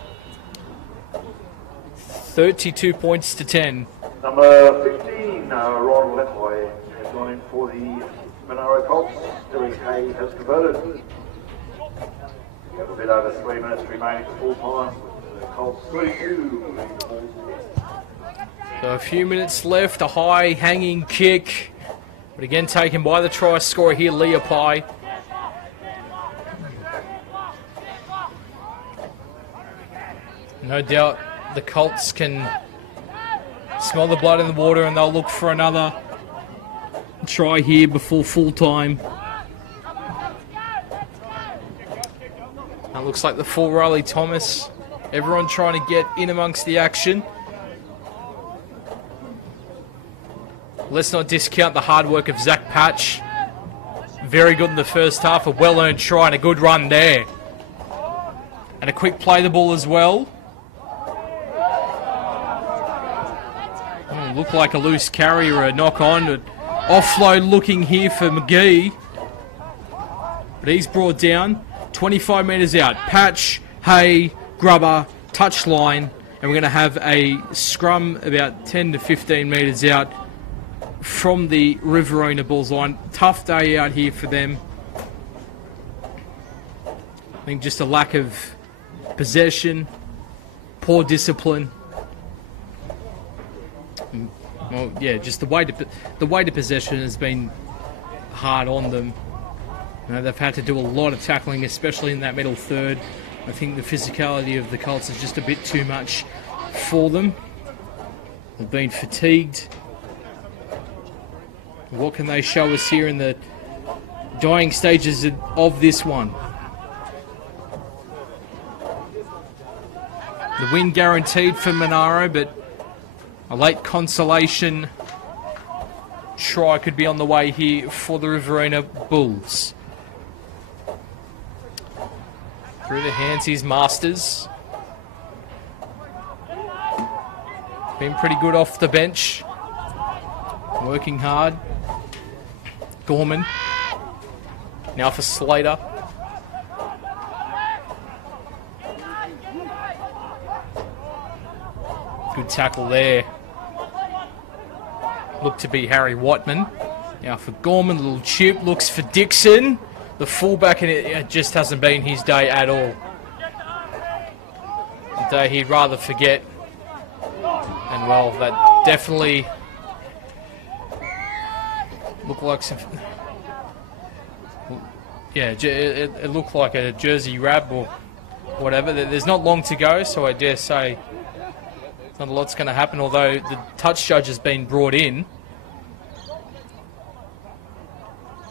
32 points to 10. Number 15, Ron Lepoy has gone in for the Monaro Colts. Derek Hay has converted. We have a bit over 3 minutes remaining for full time. The Colts 32. So a few minutes left, a high hanging kick, but again taken by the try scorer here, Leopai. No doubt the Colts can smell the blood in the water and they'll look for another try here before full time. That looks like the full Riley Thomas. Everyone trying to get in amongst the action. Let's not discount the hard work of Zach Patch. Very good in the first half, a well-earned try and a good run there. And a quick play the ball as well. Looked like a loose carry or a knock on. Offload looking here for McGee. But he's brought down 25 metres out. Patch, Hay, Grubber, touchline. And we're going to have a scrum about 10 to 15 metres out from the Riverina Bulls line. Tough day out here for them. I think just a lack of possession, poor discipline. Well, yeah, just the weight of possession has been hard on them. You know, they've had to do a lot of tackling, especially in that middle third. I think the physicality of the Colts is just a bit too much for them. They've been fatigued. What can they show us here in the dying stages of this one? The win guaranteed for Monaro, but a late consolation try could be on the way here for the Riverina Bulls. Through the hands, here's Masters. Been pretty good off the bench. Working hard. Gorman. Now for Slater. Good tackle there. Looked to be Harry Whiteman. Now for Gorman, little chip. Looks for Dixon. The fullback, and it just hasn't been his day at all. A day he'd rather forget. And well, that definitely looked like some... Yeah, it looked like a Jersey rab or whatever. There's not long to go, so I dare say not a lot's going to happen, although the touch judge has been brought in.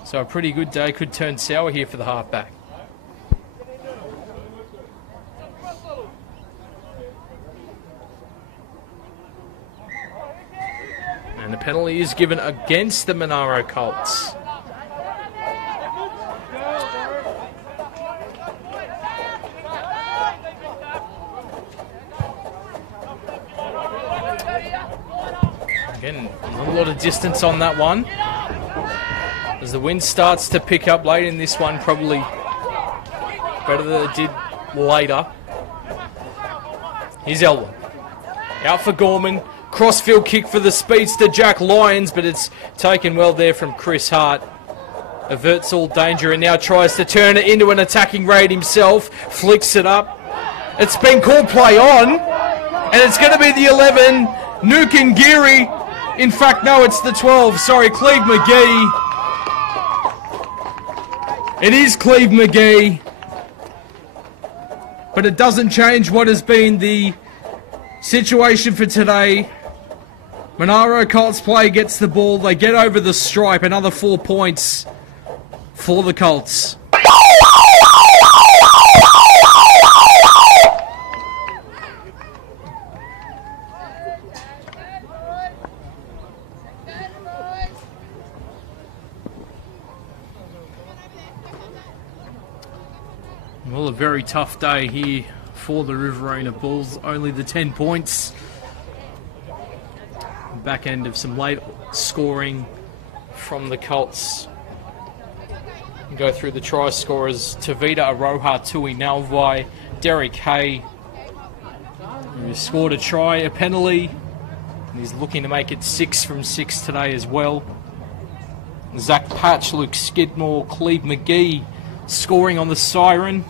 So a pretty good day could turn sour here for the halfback. And the penalty is given against the Monaro Colts. Again, not a lot of distance on that one. As the wind starts to pick up late in this one, probably better than it did later. Here's Elwyn. Out for Gorman. Crossfield kick for the speedster Jack Lyons, but it's taken well there from Chris Hart. Averts all danger and now tries to turn it into an attacking raid himself. Flicks it up. It's been called play on. And it's going to be the 11. Nuke and Geary. In fact, no, it's the 12. Sorry, Cleve McGee. It is Cleve McGee. But it doesn't change what has been the situation for today. Monaro Colts play gets the ball. They get over the stripe. Another 4 points for the Colts. Well, a very tough day here for the Riverina Bulls. Only the 10 points. Back end of some late scoring from the Colts. Go through the try scorers. Tavita Aroha, Tui Nalvai, Derek Hay, who scored a try, a penalty. And he's looking to make it 6 from 6 today as well. Zach Patch, Luke Skidmore, Cleve McGee scoring on the siren.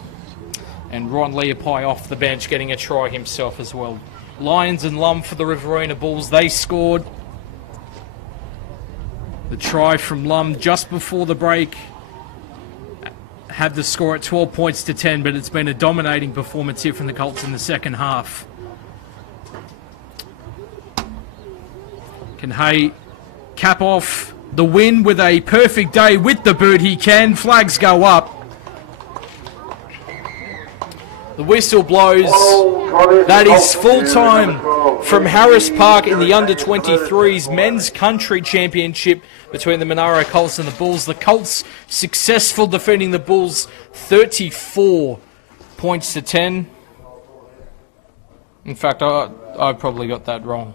And Ron Leopai off the bench getting a try himself as well. Lions and Lum for the Riverina Bulls. They scored the try from Lum just before the break. Had the score at 12 points to 10, but it's been a dominating performance here from the Colts in the second half. Can Hay cap off the win with a perfect day with the boot? He can. Flags go up. The whistle blows. That is full time from Harris Park in the under-23s men's country championship between the Monaro Colts and the Bulls. The Colts successful, defeating the Bulls 34 points to 10. In fact, I probably got that wrong.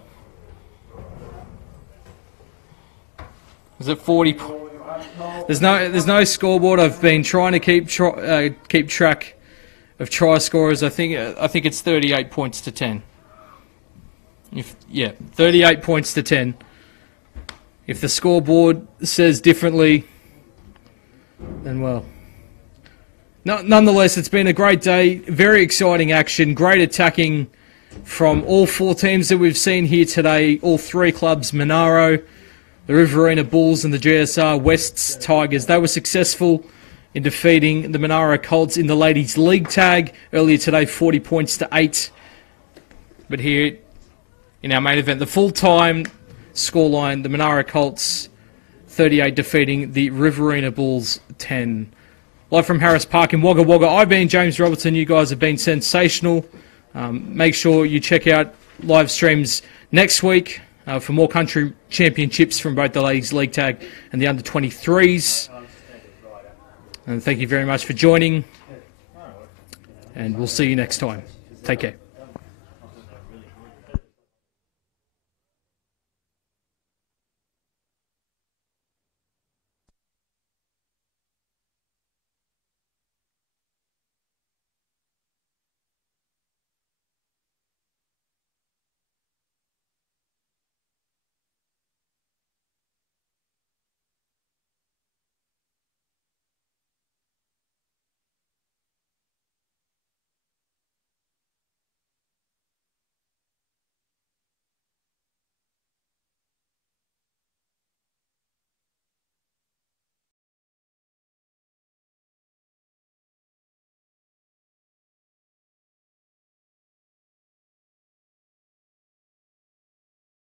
Is it 40? There's no scoreboard. I've been trying to keep track of try scorers. I think it's 38 points to 10. 38 points to 10. If the scoreboard says differently, then well. Nonetheless, it's been a great day. Very exciting action. Great attacking from all 4 teams that we've seen here today. All 3 clubs, Monaro, the Riverina Bulls and the GSR Wests Tigers. They were successful in defeating the Monaro Colts in the Ladies League tag earlier today, 40 points to 8. But here in our main event, the full-time scoreline, the Monaro Colts 38 defeating the Riverina Bulls 10. Live from Harris Park in Wagga Wagga, I've been James Robertson. You guys have been sensational. Make sure you check out live streams next week for more country championships from both the Ladies League Tag and the Under-23s. And thank you very much for joining. And we'll see you next time. Take care.